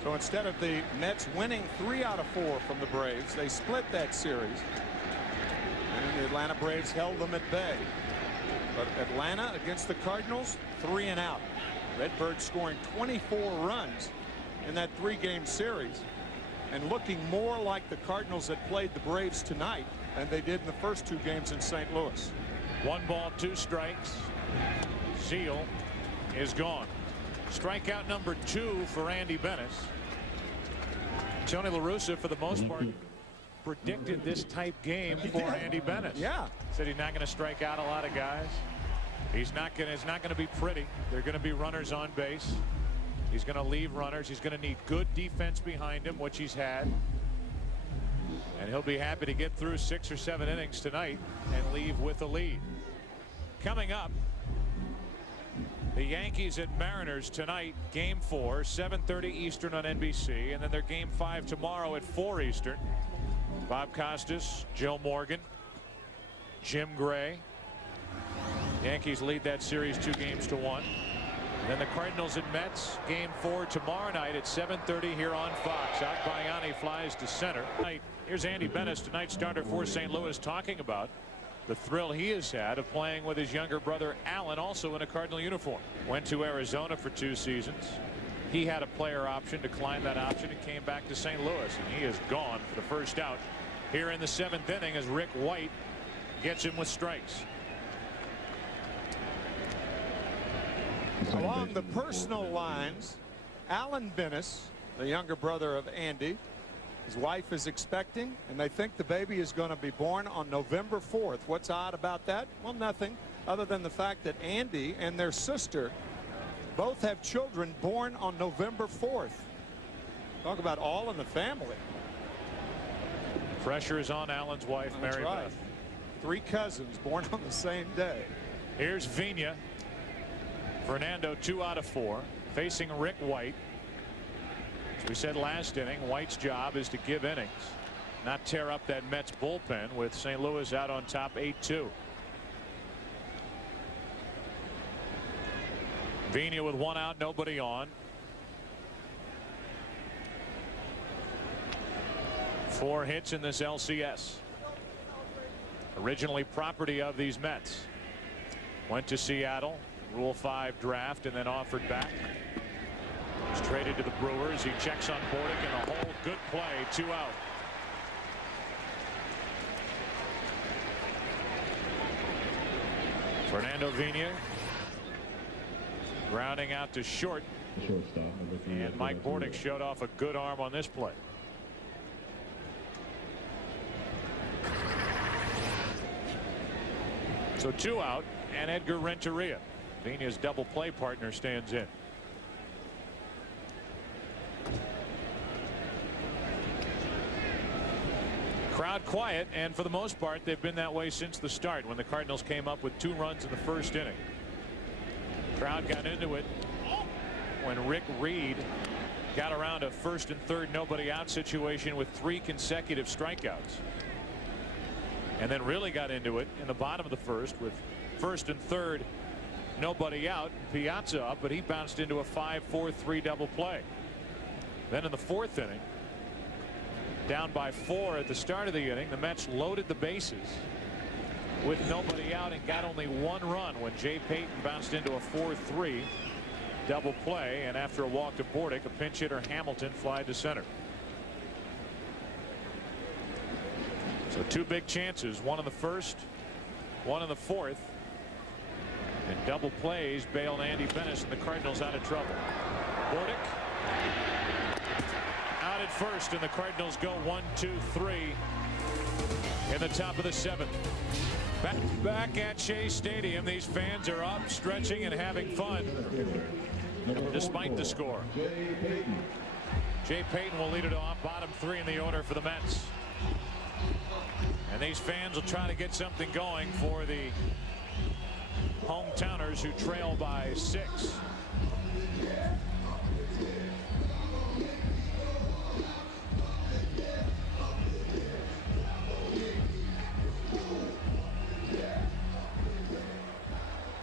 So instead of the Mets winning 3 out of 4 from the Braves, they split that series. And the Atlanta Braves held them at bay. But Atlanta against the Cardinals, 3 and out. Redbirds scoring 24 runs in that 3-game series, and looking more like the Cardinals that played the Braves tonight than they did in the first 2 games in St. Louis. 1 ball, 2 strikes. Zeal is gone. Strikeout number 2 for Andy Bennis. Tony La Russa, for the most part, predicted this type game for Andy Bennis. Yeah. Said he's not going to strike out a lot of guys. It's not going to be pretty. They're going to be runners on base. He's going to leave runners. He's going to need good defense behind him, which he's had. And he'll be happy to get through 6 or 7 innings tonight and leave with a lead. Coming up, the Yankees at Mariners tonight, game 4, 7:30 Eastern on NBC, and then their game 5 tomorrow at 4 Eastern. Bob Costas, Joe Morgan, Jim Gray. Yankees lead that series 2-1. And then the Cardinals and Mets, game 4 tomorrow night at 7:30 here on Fox. Agbayani flies to center. Here's Andy Bennis, tonight's starter for St. Louis, talking about the thrill he has had of playing with his younger brother Alan, also in a Cardinal uniform. Went to Arizona for 2 seasons. He had a player option, declined that option, and came back to St. Louis, and he is gone for the first out here in the 7th inning as Rick White gets him with strikes. Along the personal lines, Alan Bennis, the younger brother of Andy, his wife is expecting, and they think the baby is going to be born on November 4th. What's odd about that? Well, nothing other than the fact that Andy and their sister both have children born on November 4th. Talk about all in the family. Pressure is on Alan's wife, That's Mary right. Beth. 3 cousins born on the same day. Here's Vina. Fernando 2 out of 4, facing Rick White. As we said last inning, White's job is to give innings, not tear up that Mets bullpen, with St. Louis out on top 8-2. Vina with 1 out, nobody on. 4 hits in this LCS. Originally property of these Mets. Went to Seattle, Rule 5 draft, and then offered back. He's traded to the Brewers. He checks on Bordick in a hole. Good play, 2 out. Fernando Vina grounding out to short. And Mike Bordick showed off a good arm on this play. So 2 out, and Edgar Renteria, Vina's double play partner, stands in. Crowd quiet, and for the most part they've been that way since the start, when the Cardinals came up with 2 runs in the first inning. Crowd got into it when Rick Reed got around a 1st and 3rd nobody out situation with 3 consecutive strikeouts, and then really got into it in the bottom of the 1st with 1st and 3rd nobody out, Piazza up, but he bounced into a 5-4-3 double play. Then in the 4th inning, down by 4 at the start of the inning, the Mets loaded the bases with nobody out and got only 1 run when Jay Payton bounced into a 4-3 double play, and after a walk to Bordick, a pinch hitter Hamilton flied to center. So 2 big chances, one in the first, one in the fourth, and double plays bailed Andy Bennis and the Cardinals out of trouble. Bordick out at first, and the Cardinals go 1-2-3 in the top of the 7th. Back at Shea Stadium, these fans are up, stretching, and having fun despite the score. Jay Payton will lead it off, bottom 3 in the order for the Mets. And these fans will try to get something going for the hometowners who trail by 6.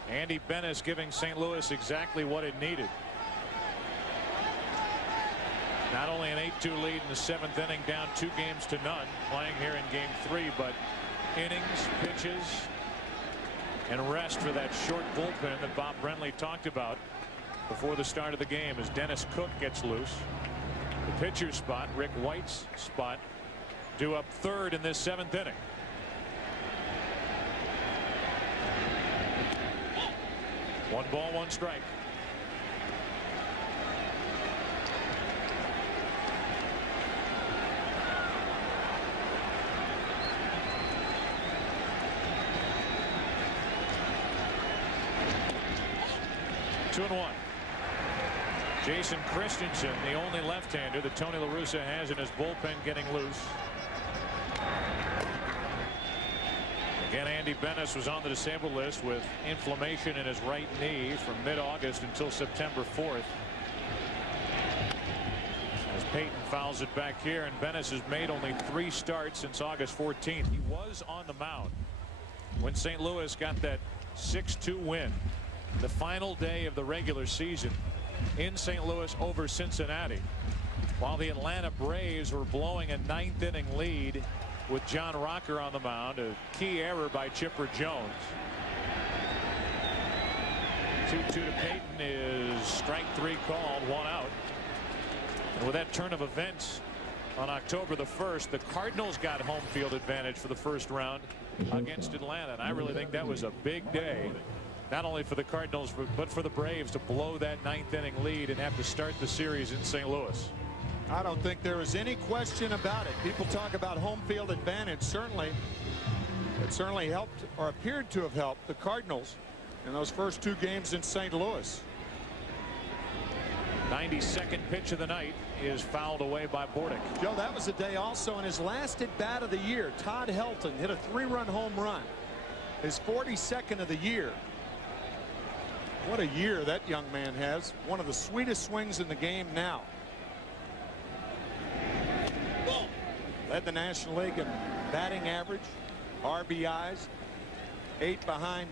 Andy Bennis giving St. Louis exactly what it needed. Not only an 8-2 lead in the 7th inning, down 2 games to none, playing here in game 3, but innings, pitches, and rest for that short bullpen that Bob Brenly talked about before the start of the game as Dennis Cook gets loose. The pitcher's spot, Rick White's spot, due up 3rd in this 7th inning. One ball, one strike. Two and 1. Jason Christensen, the only left-hander that Tony La Russa has in his bullpen, getting loose. Again, Andy Bennis was on the disabled list with inflammation in his right knee from mid-August until September 4th. As Payton fouls it back here, and Bennis has made only 3 starts since August 14th. He was on the mound when St. Louis got that 6-2 win, the final day of the regular season in St. Louis over Cincinnati, while the Atlanta Braves were blowing a 9th inning lead with John Rocker on the mound. A key error by Chipper Jones. 2-2 to Payton is strike 3 called, 1 out. And with that turn of events on October the 1st, the Cardinals got home field advantage for the first round against Atlanta. And I really think that was a big day, not only for the Cardinals, but for the Braves to blow that 9th inning lead and have to start the series in St. Louis. I don't think there is any question about it. People talk about home field advantage. It certainly helped, or appeared to have helped, the Cardinals in those first 2 games in St. Louis. 92nd pitch of the night is fouled away by Bordick. Joe, that was a day also in his last at bat of the year. Todd Helton hit a 3-run home run, his 42nd of the year. What a year that young man has. One of the sweetest swings in the game now. Led the National League in batting average, RBIs, 8 behind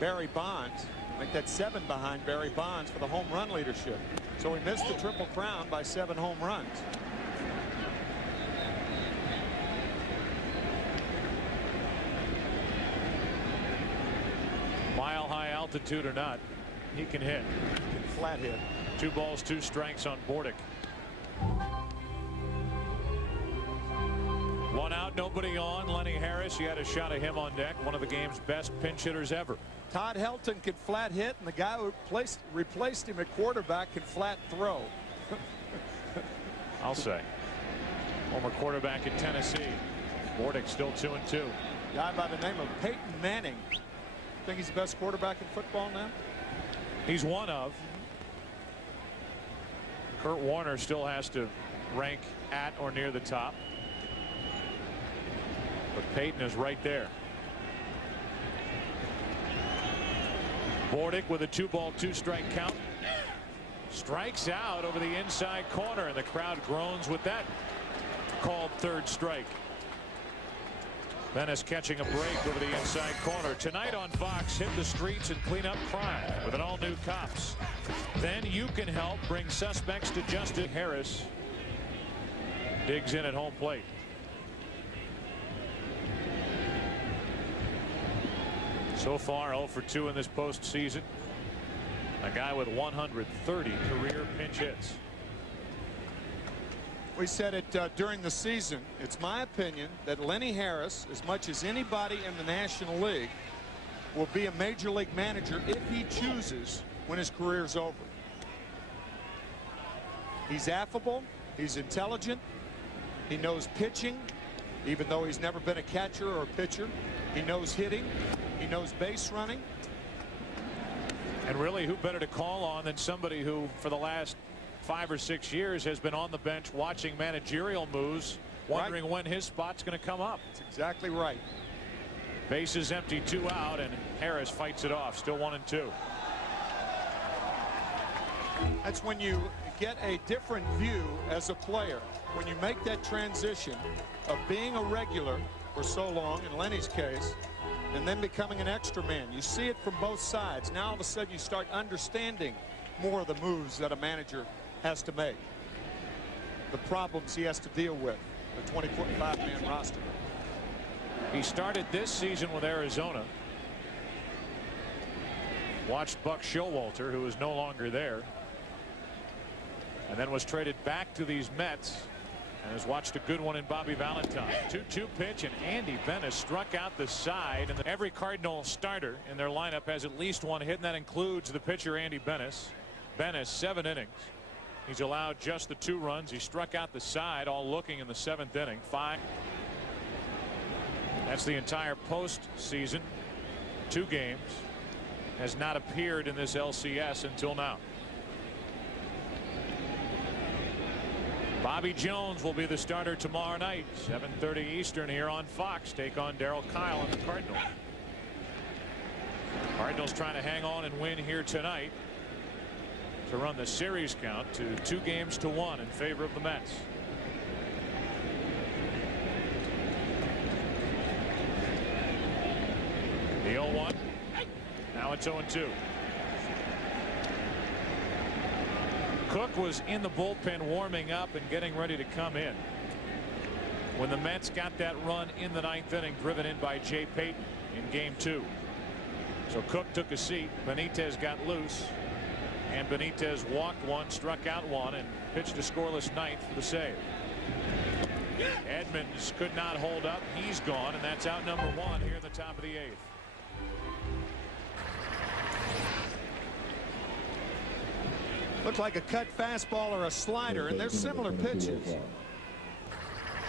Barry Bonds. I think that's 7 behind Barry Bonds for the home run leadership. So he missed the Triple Crown by 7 home runs. Mile high altitude or not, he can hit. He can flat hit. 2 balls, 2 strikes on Bordick. 1 out, nobody on. Lenny Harris, you had a shot of him on deck. One of the game's best pinch hitters ever. Todd Helton could flat hit, and the guy who replaced him at quarterback could flat throw. I'll say. Former quarterback in Tennessee. Bordick still 2-2. Guy by the name of Peyton Manning. Think he's the best quarterback in football now? He's one of. Kurt Warner still has to rank at or near the top. But Peyton is right there. Bordick with a 2-ball, 2-strike count. Strikes out over the inside corner, and the crowd groans with that called 3rd strike. Bennis catching a break over the inside corner. Tonight on Fox, hit the streets and clean up crime with an all-new Cops. Then you can help bring suspects to justice. Harris digs in at home plate. So far 0 for 2 in this postseason. A guy with 130 career pinch hits. We said it during the season. It's my opinion that Lenny Harris, as much as anybody in the National League, will be a major league manager if he chooses when his career's over. He's affable. He's intelligent. He knows pitching, even though he's never been a catcher or a pitcher. He knows hitting. He knows base running. And really, who better to call on than somebody who, for the last 5 or 6 years, has been on the bench watching managerial moves, wondering when his spot's going to come up. That's exactly right. Bases empty, 2 out, and Harris fights it off. Still 1-2. That's when you get a different view as a player. When you make that transition of being a regular for so long, in Lenny's case, and then becoming an extra man. You see it from both sides. Now all of a sudden you start understanding more of the moves that a manager has to make. The problems he has to deal with. The 25-man roster. He started this season with Arizona. Watched Buck Showalter, who is no longer there. And then was traded back to these Mets. And has watched a good one in Bobby Valentine. 2-2 pitch, and Andy Bennis struck out the side. And every Cardinal starter in their lineup has at least one hit, and that includes the pitcher Andy Bennis. Bennis, 7 innings. He's allowed just the 2 runs. He struck out the side, all looking in the 7th inning. 5. That's the entire postseason. 2 games. Has not appeared in this LCS until now. Bobby Jones will be the starter tomorrow night, 7:30 Eastern here on Fox. Take on Darryl Kyle and the Cardinals. Cardinals trying to hang on and win here tonight to run the series count to 2-1 in favor of the Mets. The 0-1. Now it's 0-2. Cook was in the bullpen warming up and getting ready to come in when the Mets got that run in the 9th inning, driven in by Jay Payton in game 2. So Cook took a seat. Benitez got loose, and Benitez walked 1, struck out 1, and pitched a scoreless 9th for the save. Edmonds could not hold up. He's gone, and that's out number 1 here in the top of the 8th. Looked like a cut fastball or a slider, and they're similar pitches.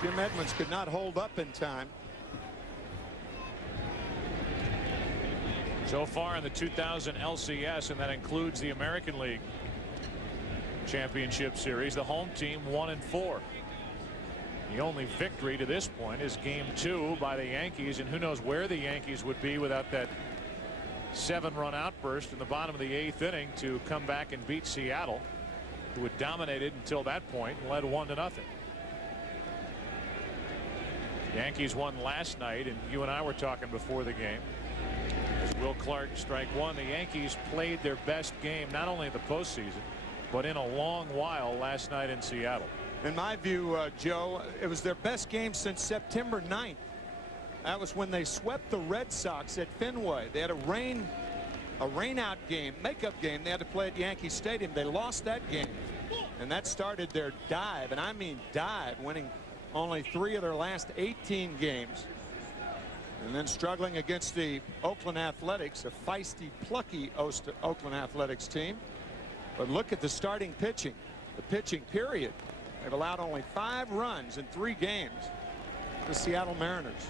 Jim Edmonds could not hold up in time. So far in the 2000 LCS, and that includes the American League Championship Series, the home team 1-4. The only victory to this point is game 2 by the Yankees, and who knows where the Yankees would be without that 7-run outburst in the bottom of the 8th inning to come back and beat Seattle, who had dominated until that point and led 1-0. Yankees won last night, and you and I were talking before the game. As Will Clark strike 1, the Yankees played their best game not only in the postseason but in a long while last night in Seattle. In my view, Joe, it was their best game since September 9th. That was when they swept the Red Sox at Fenway. They had a rain-out game, makeup game. They had to play at Yankee Stadium. They lost that game, and that started their dive, and I mean dive, winning only 3 of their last 18 games, and then struggling against the Oakland Athletics, a feisty, plucky Oakland Athletics team. But look at the starting pitching, the pitching period. They've allowed only 5 runs in 3 games. The Seattle Mariners.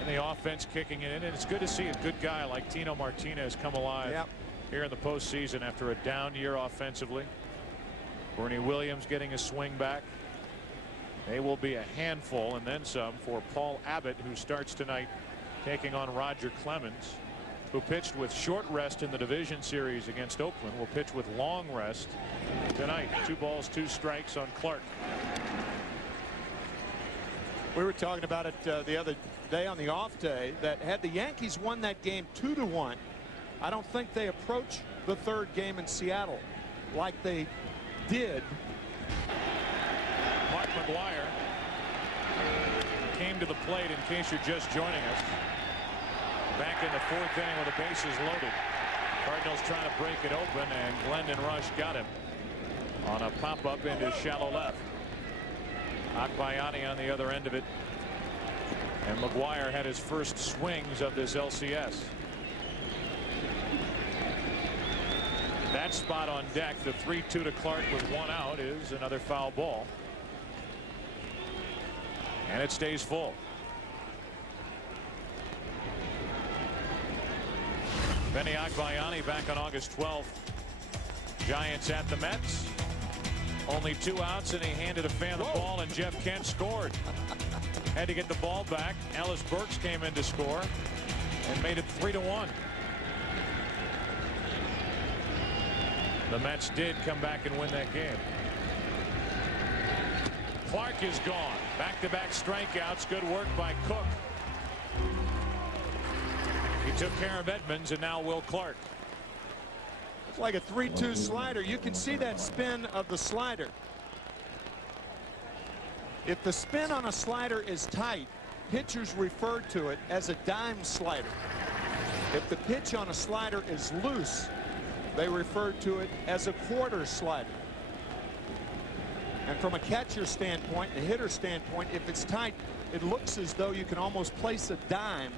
And the offense kicking in, and it's good to see a good guy like Tino Martinez come alive here in the postseason after a down year offensively. Bernie Williams getting a swing back. They will be a handful and then some for Paul Abbott, who starts tonight taking on Roger Clemens, who pitched with short rest in the division series against Oakland, will pitch with long rest tonight. 2 balls, 2 strikes on Clark. We were talking about it the other day on the off day, that had the Yankees won that game 2-1, I don't think they approach the 3rd game in Seattle like they did. Mark McGwire came to the plate, in case you're just joining us. Back in the 4th inning with the bases loaded. Cardinals trying to break it open, and Glendon Rush got him. on a pop-up into shallow left. Akbayani on the other end of it. And McGuire had his first swings of this LCS. That spot on deck, the 3-2 to Clark with 1 out, is another foul ball. And it stays full. Benny Akbayani back on August 12th. Giants at the Mets. Only 2 outs, and he handed a fan the ball, and Jeff Kent scored. Had to get the ball back. Ellis Burks came in to score and made it 3-1. The Mets did come back and win that game. Clark is gone. Back-to-back strikeouts. Good work by Cook. He took care of Edmonds, and now Will Clark. It's like a 3-2 slider. You can see that spin of the slider. If the spin on a slider is tight, pitchers refer to it as a dime slider. If the pitch on a slider is loose, they refer to it as a quarter slider. And from a catcher standpoint, a hitter standpoint, if it's tight, it looks as though you can almost place a dime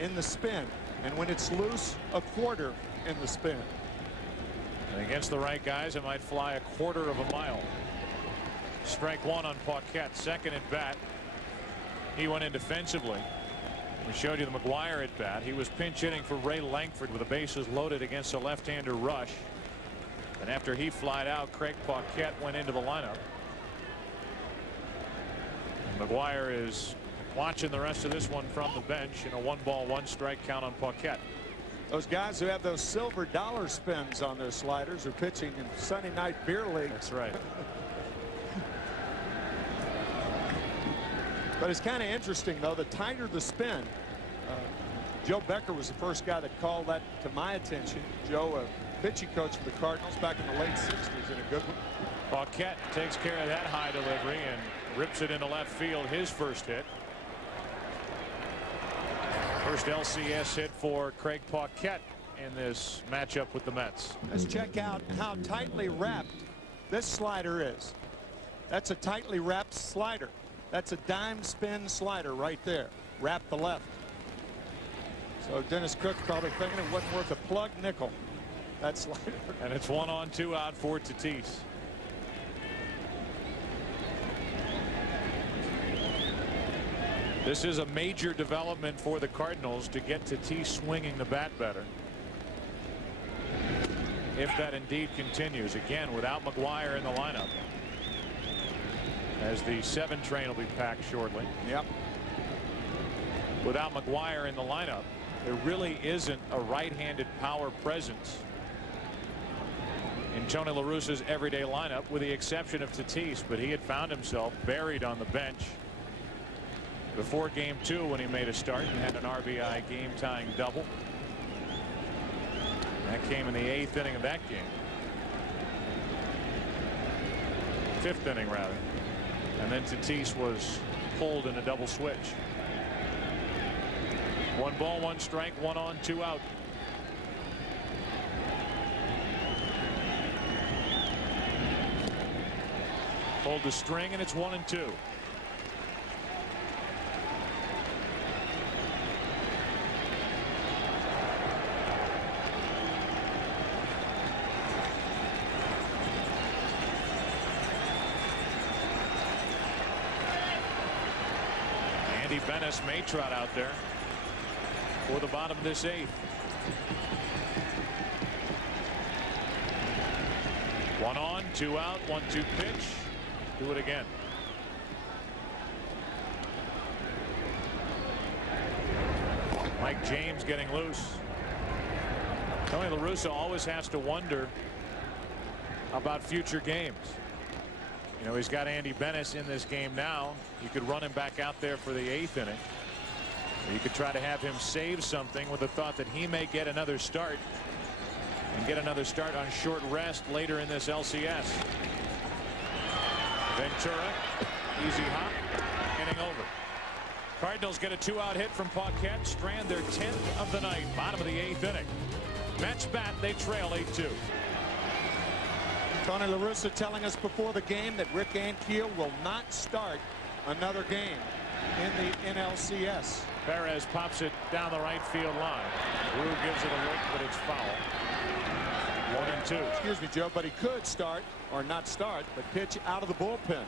in the spin. And when it's loose, a quarter in the spin. And against the right guys, it might fly a quarter of a mile. Strike 1 on Paquette. Second at bat. He went in defensively. We showed you the McGuire at bat. He was pinch hitting for Ray Langford with the bases loaded against a left-hander rush. And after he flied out, Craig Paquette went into the lineup. And McGuire is watching the rest of this one from the bench in a 1-ball 1-strike count on Paquette. Those guys who have those silver dollar spins on their sliders are pitching in Sunday night beer league. That's right. But it's kind of interesting, though, the tighter the spin. Joe Becker was the first guy that called that to my attention. Joe, a pitching coach for the Cardinals back in the late 60s, and a good one. Paquette takes care of that high delivery and rips it into left field, his first hit. First LCS hit for Craig Paquette in this matchup with the Mets. Let's check out how tightly wrapped this slider is. That's a tightly wrapped slider. That's a dime spin slider right there. Wrap the left. So Dennis Cook probably thinking it wasn't worth a plug nickel. That slider. And it's 1 on 2 out for Tatis. This is a major development for the Cardinals to get Tatis swinging the bat better. If that indeed continues, again without McGuire in the lineup, as the 7 train will be packed shortly. Yep. Without McGuire in the lineup, there really isn't a right-handed power presence in Tony La Russa's everyday lineup, with the exception of Tatis. But he had found himself buried on the bench before game 2 when he made a start and had an RBI game-tying double. That came in the 8th inning of that game. 5th inning rather. And then Tatis was pulled in a double switch. 1 ball 1 strike, 1 on 2 out. Pulled the string, and it's 1 and 2. Bennis may trot out there for the bottom of this 8th. 1 on 2 out 1-2 pitch. Do it again. Mike James getting loose. Tony La Russa always has to wonder about future games. You know, he's got Andy Bennis in this game now. You could run him back out there for the 8th inning. You could try to have him save something with the thought that he may get another start and get another start on short rest later in this LCS. Ventura, easy hop, inning over. Cardinals get a 2-out hit from Paquette, strand their 10th of the night, bottom of the 8th inning. Mets bat, they trail 8-2. Tony La Russa telling us before the game that Rick Ankiel will not start another game in the NLCS. Perez pops it down the right field line. Drew gives it a look, but it's foul. 1-2. Excuse me, Joe, but he could start or not start, but pitch out of the bullpen.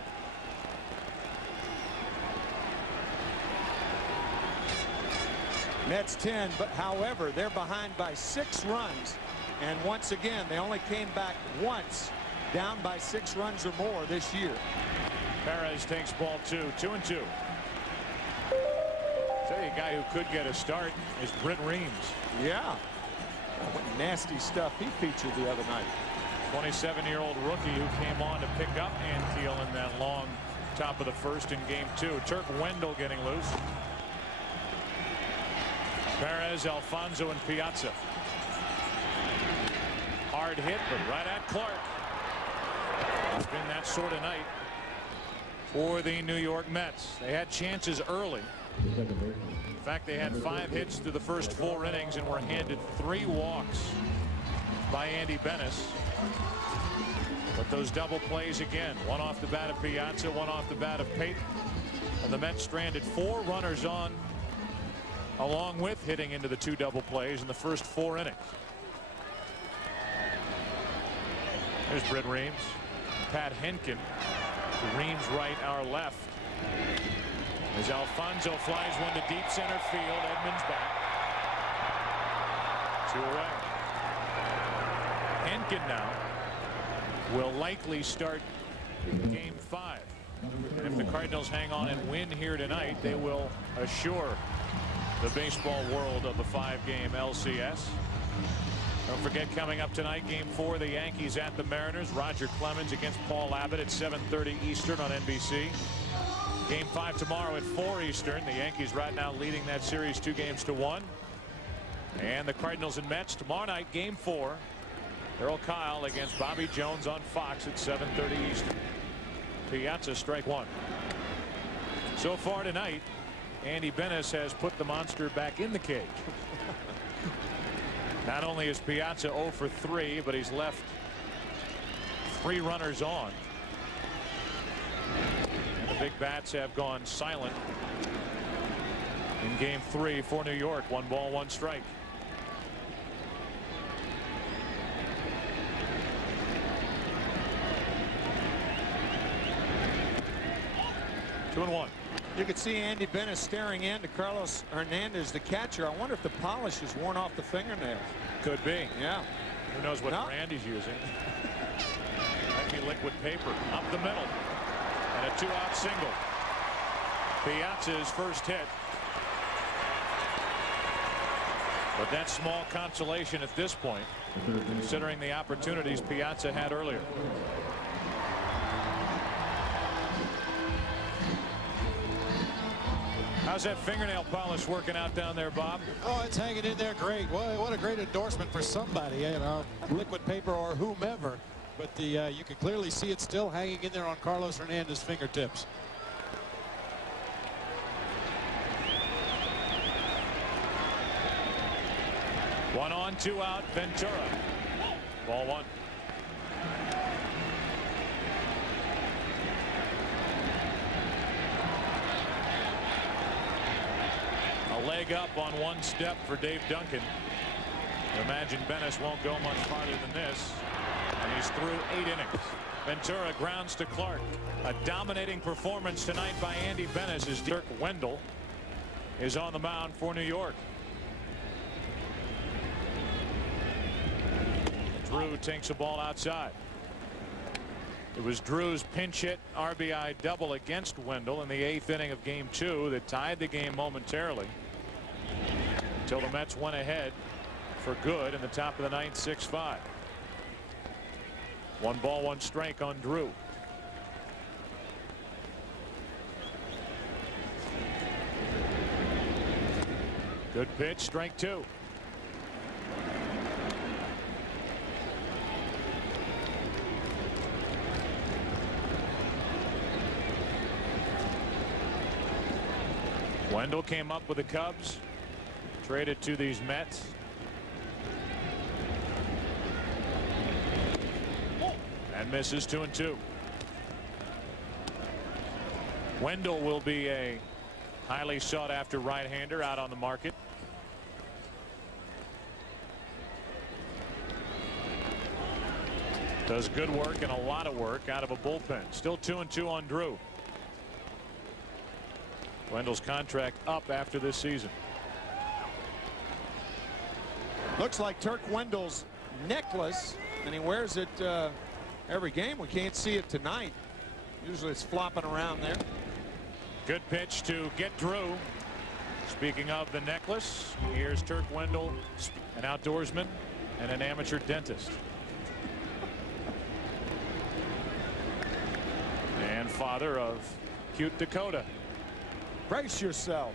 Mets 10, but however, they're behind by 6 runs. And once again, they only came back once, down by 6 runs or more this year. Perez takes ball 2, 2-2. Tell you, a guy who could get a start is Britt Reams. Yeah. What nasty stuff he featured the other night. 27-year-old rookie who came on to pick up Ankiel in that long top of the first in game 2. Turk Wendell getting loose. Perez, Alfonso, and Piazza. Hard hit, but right at Clark. It's been that sort of night for the New York Mets. They had chances early. In fact, they had 5 hits through the first 4 innings and were handed 3 walks by Andy Bennis. But those double plays again, one off the bat of Piazza, one off the bat of Payton, and the Mets stranded 4 runners on, along with hitting into the 2 double plays in the first 4 innings. There's Britt Reams. Pat Henkin to Reams right, our left. As Alfonso flies one to deep center field, Edmonds back. 2 away. Henkin now will likely start game 5. And if the Cardinals hang on and win here tonight, they will assure the baseball world of the 5-game LCS. Don't forget, coming up tonight, game 4, the Yankees at the Mariners. Roger Clemens against Paul Abbott at 7:30 Eastern on NBC. Game 5 tomorrow at 4 Eastern. The Yankees right now leading that series 2-1. And the Cardinals and Mets tomorrow night, game 4. Earl Kyle against Bobby Jones on Fox at 7:30 Eastern. Piazza, strike 1. So far tonight, Andy Bennis has put the monster back in the cage. Not only is Piazza 0 for 3, but he's left 3 runners on. And the big bats have gone silent in game 3 for New York. 1 ball, 1 strike. Two and 1. You could see Andy Bennis staring into Carlos Hernandez, the catcher. I wonder if the polish is worn off the fingernails. Could be. Yeah. Who knows what brand he's using. Might be liquid paper. Up the middle. And a 2-out single. Piazza's first hit. But that's small consolation at this point, considering the opportunities Piazza had earlier. How's that fingernail polish working out down there, Bob? Oh, it's hanging in there great. Well, what a great endorsement for somebody, you know, liquid paper or whomever. But you can clearly see it still hanging in there on Carlos Hernandez's fingertips. One on, 2 out, Ventura. Ball 1. A leg up on 1 step for Dave Duncan. Imagine Bennis won't go much farther than this. And he's through 8 innings. Ventura grounds to Clark. A dominating performance tonight by Andy Bennis as Turk Wendell is on the mound for New York. Drew takes a ball outside. It was Drew's pinch hit RBI double against Wendell in the 8th inning of game 2 that tied the game momentarily until the Mets went ahead for good in the top of the 9th, 6-5. 1 ball, 1 strike on Drew. Good pitch, strike 2. Wendell came up with the Cubs, traded to these Mets. And And misses 2-2. Wendell will be a highly sought after right-hander out on the market. Does good work and a lot of work out of a bullpen. Still 2-2 on Drew. Wendell's contract up after this season. Looks like Turk Wendell's necklace, and he wears it every game. We can't see it tonight. Usually it's flopping around there. Good pitch to get Drew. Speaking of the necklace, here's Turk Wendell, an outdoorsman and an amateur dentist. And father of cute Dakota. Brace yourself.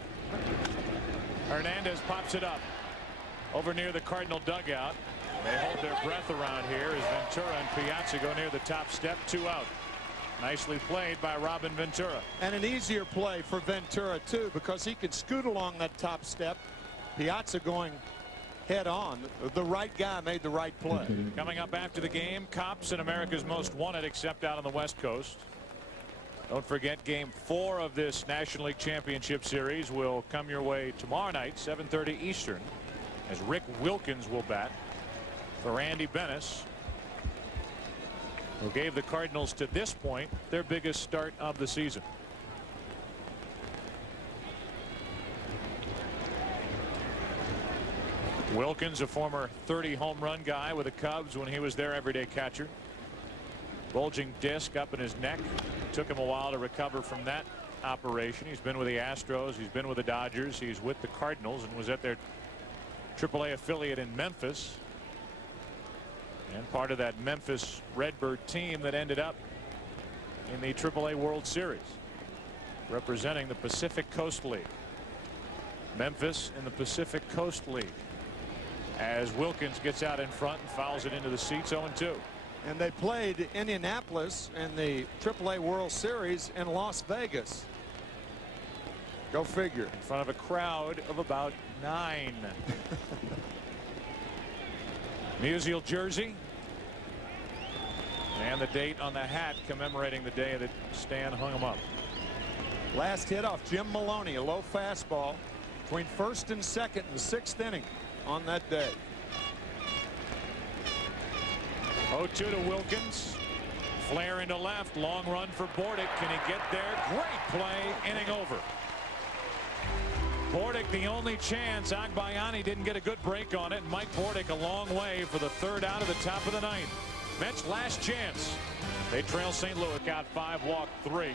Hernandez pops it up over near the Cardinal dugout. They hold their breath around here as Ventura and Piazza go near the top step. 2 out. Nicely played by Robin Ventura. And an easier play for Ventura too, because he could scoot along that top step. Piazza going head on. The right guy made the right play. Coming up after the game, Cops and America's Most Wanted, except out on the West Coast. Don't forget, Game 4 of this National League Championship Series will come your way tomorrow night, 7:30 Eastern, as Rick Wilkins will bat for Andy Bennis, who gave the Cardinals to this point their biggest start of the season. Wilkins, a former 30 home run guy with the Cubs when he was their everyday catcher. Bulging disc up in his neck. Took him a while to recover from that operation. He's been with the Astros. He's been with the Dodgers. He's with the Cardinals and was at their AAA affiliate in Memphis. And part of that Memphis Redbird team that ended up in the AAA World Series, representing the Pacific Coast League. Memphis in the Pacific Coast League, as Wilkins gets out in front and fouls it into the seats. 0-2. And they played Indianapolis in the AAA World Series in Las Vegas. Go figure. In front of a crowd of about 9. Musial jersey. And the date on the hat commemorating the day that Stan hung him up. Last hit off Jim Maloney, a low fastball between first and second in the 6th inning on that day. 0-2 to Wilkins. Flare into left. Long run for Bordick. Can he get there? Great play. Inning over. Bordick the only chance. Agbayani didn't get a good break on it. Mike Bordick a long way for the 3rd out of the top of the 9th. Mets last chance. They trail St. Louis. Got 5, walked 3.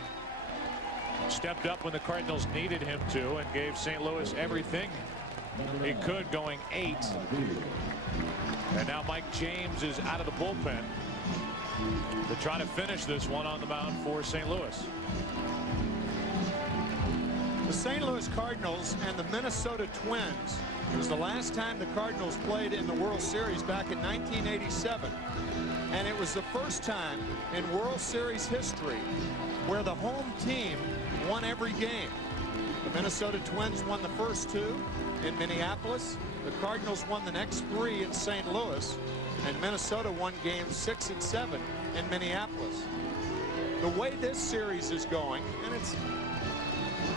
Stepped up when the Cardinals needed him to and gave St. Louis everything he could, going 8. And now Mike James is out of the bullpen to try to finish this one on the mound for St. Louis. The St. Louis Cardinals and the Minnesota Twins. It was the last time the Cardinals played in the World Series back in 1987. And it was the first time in World Series history where the home team won every game. The Minnesota Twins won the first 2 in Minneapolis. The Cardinals won the next 3 in St. Louis, and Minnesota won games 6 and 7 in Minneapolis. The way this series is going, and it's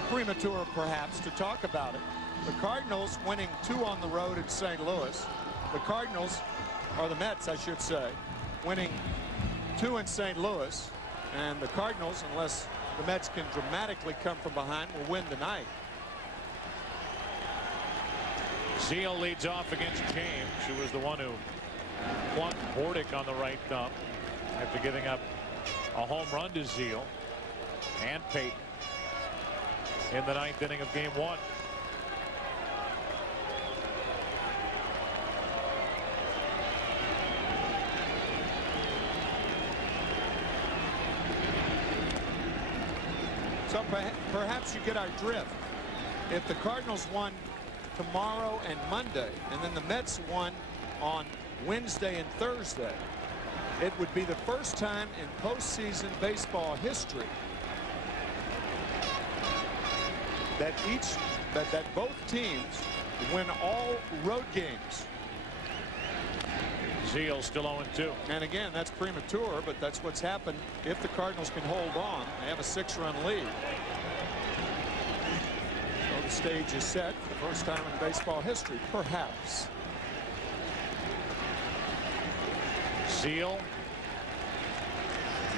premature perhaps to talk about it, the Cardinals winning 2 on the road in St. Louis. The Cardinals, or the Mets I should say, winning 2 in St. Louis, and the Cardinals, unless the Mets can dramatically come from behind, will win tonight. Zeal leads off against James, who was the one who plunked Bordick on the right thumb after giving up a home run to Zeal and Peyton in the 9th inning of Game 1. So perhaps you get our drift. If the Cardinals won tomorrow and Monday, and then the Mets won on Wednesday and Thursday, it would be the first time in postseason baseball history that both teams win all road games. Zeal still 0-2. And again, that's premature, but that's what's happened if the Cardinals can hold on. They have a 6-run lead. So the stage is set for the first time in baseball history, perhaps. Zeal,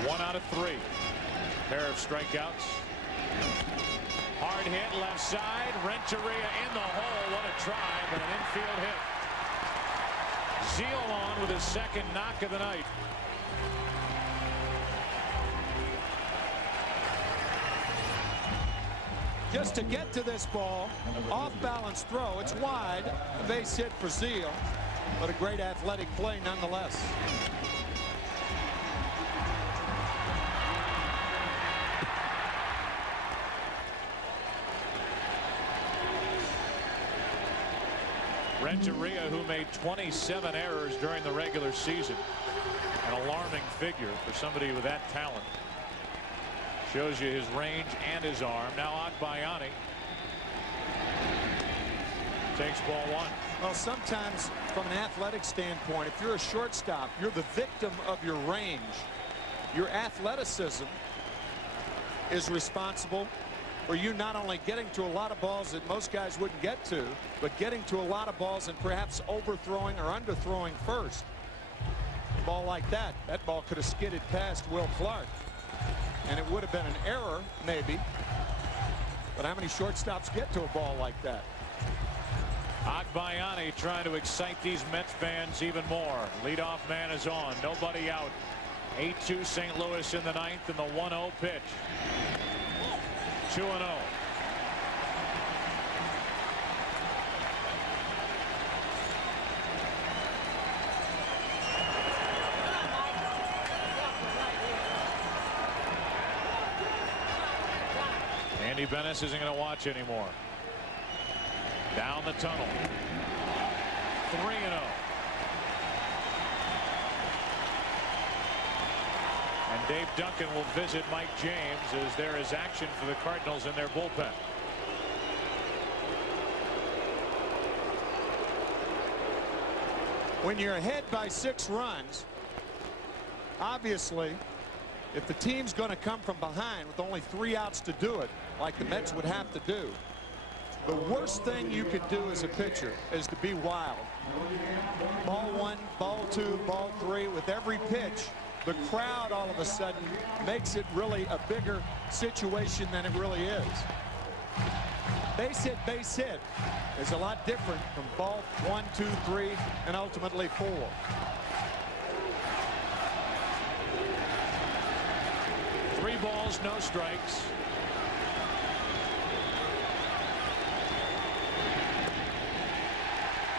1 out of 3. Pair of strikeouts. Hard hit left side. Renteria in the hole. What a try, but an infield hit. Zeal on with his second knock of the night. Just to get to this ball, off balance throw. It's wide. A base hit for Zeal, but a great athletic play nonetheless. Renteria, who made 27 errors during the regular season. An alarming figure for somebody with that talent. Shows you his range and his arm. Now Agbayani takes ball 1. Well, sometimes from an athletic standpoint, if you're a shortstop, you're the victim of your range. Your athleticism is responsible for you not only getting to a lot of balls that most guys wouldn't get to, but getting to a lot of balls and perhaps overthrowing or underthrowing first. A ball like that ball could have skidded past Will Clark, and it would have been an error, maybe. But how many shortstops get to a ball like that? Agbayani trying to excite these Mets fans even more. Leadoff man is on. Nobody out. 8-2 St. Louis in the 9th, and the 1-0 pitch. 2-0. Andy Bennis isn't going to watch anymore. Down the tunnel. 3-0. And Dave Duncan will visit Mike James as there is action for the Cardinals in their bullpen. When you're ahead by 6 runs, obviously, if the team's going to come from behind with only 3 outs to do it, like the Mets would have to do, the worst thing you could do as a pitcher is to be wild. Ball 1, ball 2, ball 3, with every pitch, the crowd all of a sudden makes it really a bigger situation than it really is. Base hit is a lot different from ball 1, 2, 3, and ultimately 4. Three balls, no strikes.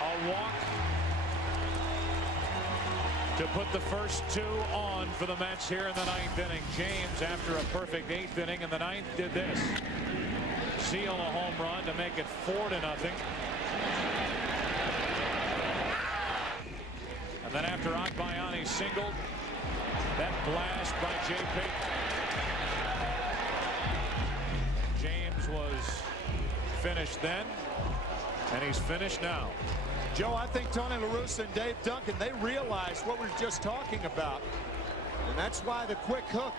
A walk to put the first 2 on for the Mets here in the 9th inning. James, after a perfect 8th inning in the 9th, did this. Seal a home run to make it 4-0. And then after Agbayani singled, that blast by Jay Payton. James was finished then, and he's finished now. Joe, I think Tony La Russa and Dave Duncan, they realized what we were just talking about, and that's why the quick hook.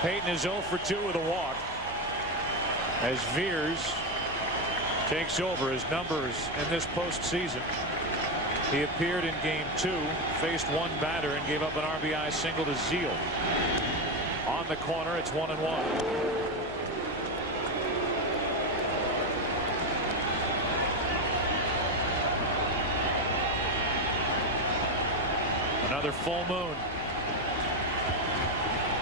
Payton is 0 for 2 with a walk as Veers takes over his numbers in this postseason. He appeared in game 2, faced 1 batter, and gave up an RBI single to Zeal. On the corner, it's 1-1. Another full moon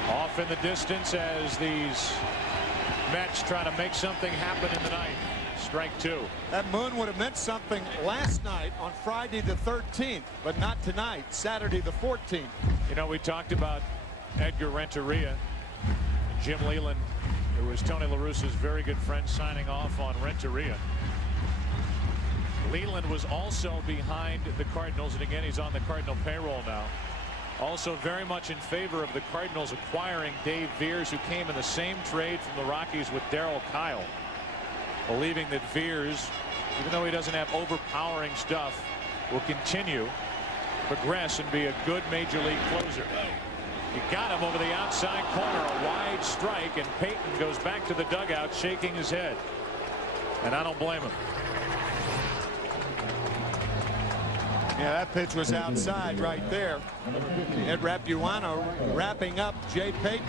off in the distance as these Mets try to make something happen in the 9th. Strike 2. That moon would have meant something last night on Friday the 13th, but not tonight, Saturday the 14th. You know, we talked about Edgar Renteria, Jim Leland, who was Tony La Russa's very good friend, signing off on Renteria. Leland was also behind the Cardinals, and again, he's on the Cardinal payroll now. Also very much in favor of the Cardinals acquiring Dave Veers, who came in the same trade from the Rockies with Darryl Kyle, believing that Veers, even though he doesn't have overpowering stuff, will continue progress and be a good major league closer. He got him over the outside corner, a wide strike, and Payton goes back to the dugout shaking his head. And I don't blame him. Yeah, that pitch was outside right there. Ed Rapuano wrapping up Jay Payton.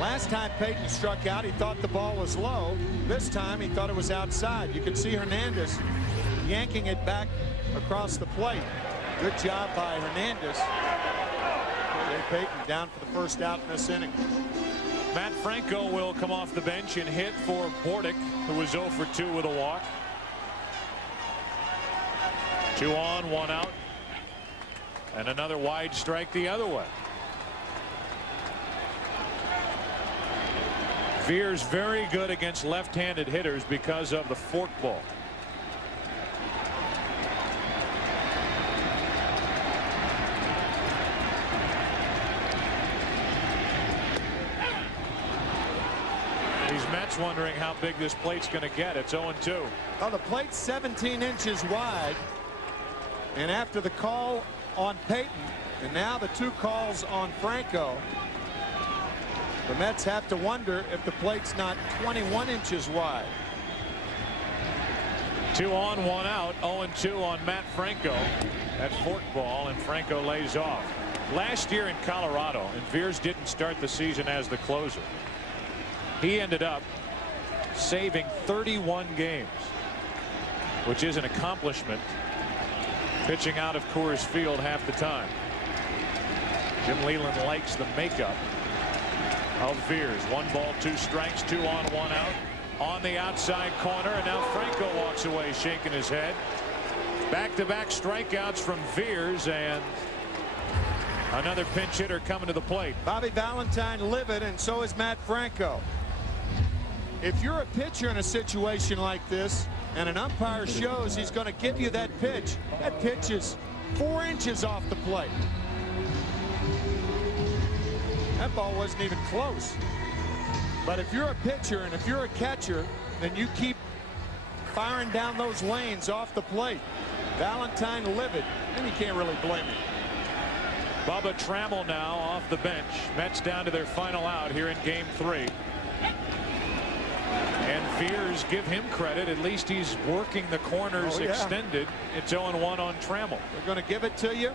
Last time Payton struck out, he thought the ball was low. This time he thought it was outside. You can see Hernandez yanking it back across the plate. Good job by Hernandez. Jay Payton down for the first out in this inning. Matt Franco will come off the bench and hit for Bordick, who was 0 for 2 with a walk. 2 on, 1 out. And another wide strike the other way. Veer's very good against left-handed hitters because of the forkball. These Mets wondering how big this plate's going to get. It's 0-2. Well, the plate's 17 inches wide. And after the call on Payton, and now the 2 calls on Franco, the Mets have to wonder if the plate's not 21 inches wide. 2 on, 1 out. 0-2 on Matt Franco. That forkball, and Franco lays off. Last year in Colorado, and Veers didn't start the season as the closer, he ended up saving 31 games, which is an accomplishment, pitching out of Coors Field half the time. Jim Leland likes the makeup of Veers. 1 ball, 2 strikes, 2 on, 1 out. On the outside corner, and now Franco walks away shaking his head. Back-to-back strikeouts from Veers, and another pinch hitter coming to the plate. Bobby Valentine livid, and so is Matt Franco. If you're a pitcher in a situation like this, and an umpire shows he's going to give you that pitch is 4 inches off the plate. That ball wasn't even close. But if you're a pitcher and if you're a catcher, then you keep firing down those lanes off the plate. Valentine livid, and you can't really blame him. Bubba Trammell now off the bench. Mets down to their final out here in game 3. And Veers, give him credit. At least he's working the corners extended. It's 0-1 on Trammell. They're going to give it to you,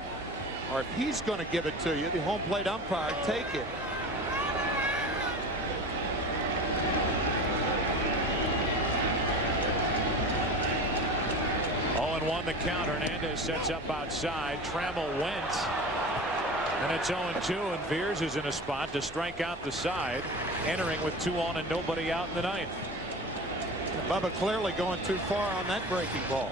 or if he's going to give it to you, the home plate umpire, take it. On the count, Hernandez sets up outside. Trammell went, and it's 0-2, and Veers is in a spot to strike out the side, entering with 2 on and nobody out in the 9th. Bubba clearly going too far on that breaking ball.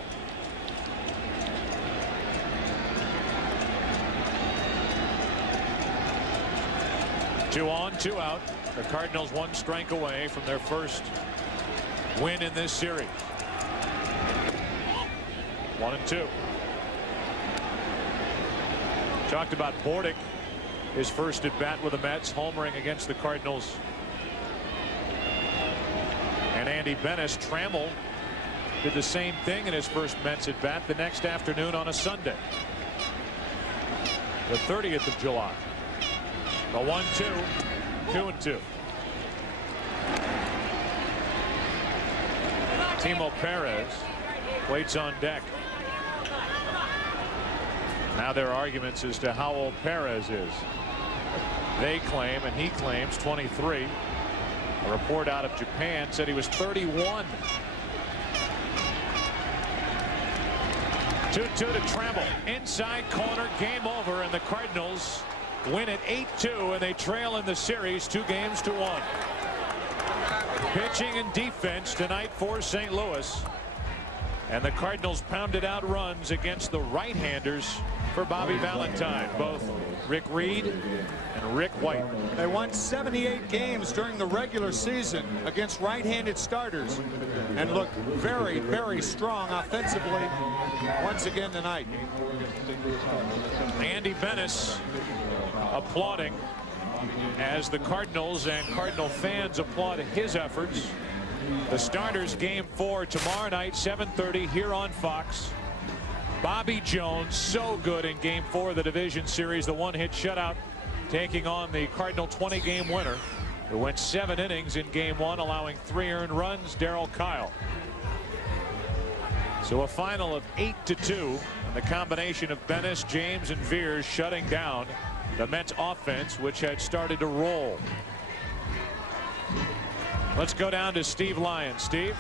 Two on, 2 out. The Cardinals 1 strike away from their first win in this series. 1-2. Talked about Bordick, his first at bat with the Mets, homering against the Cardinals. And Andy Bennis. Trammell did the same thing in his first Mets at bat the next afternoon on a Sunday, the 30th of July. The 1-2, 2-2. Timo Perez waits on deck. Now there are arguments as to how old Perez is. They claim, and he claims, 23. A report out of Japan said he was 31. 2-2 to Trammell. Inside corner, game over, and the Cardinals win it 8-2, and they trail in the series 2-1. Pitching and defense tonight for St. Louis. And the Cardinals pounded out runs against the right-handers for Bobby Valentine, both Rick Reed and Rick White. They won 78 games during the regular season against right-handed starters and looked very, very strong offensively once again tonight. Andy Bennis applauding as the Cardinals and Cardinal fans applaud his efforts. The starters game 4 tomorrow night, 7:30 here on Fox. Bobby Jones, so good in Game 4 of the division series. The one-hit shutout, taking on the Cardinal 20-game winner, who went 7 innings in Game 1, allowing 3 earned runs, Darryl Kyle. So a final of 8-2, and the combination of Bennis, James, and Veers shutting down the Mets offense, which had started to roll. Let's go down to Steve Lyons. Steve?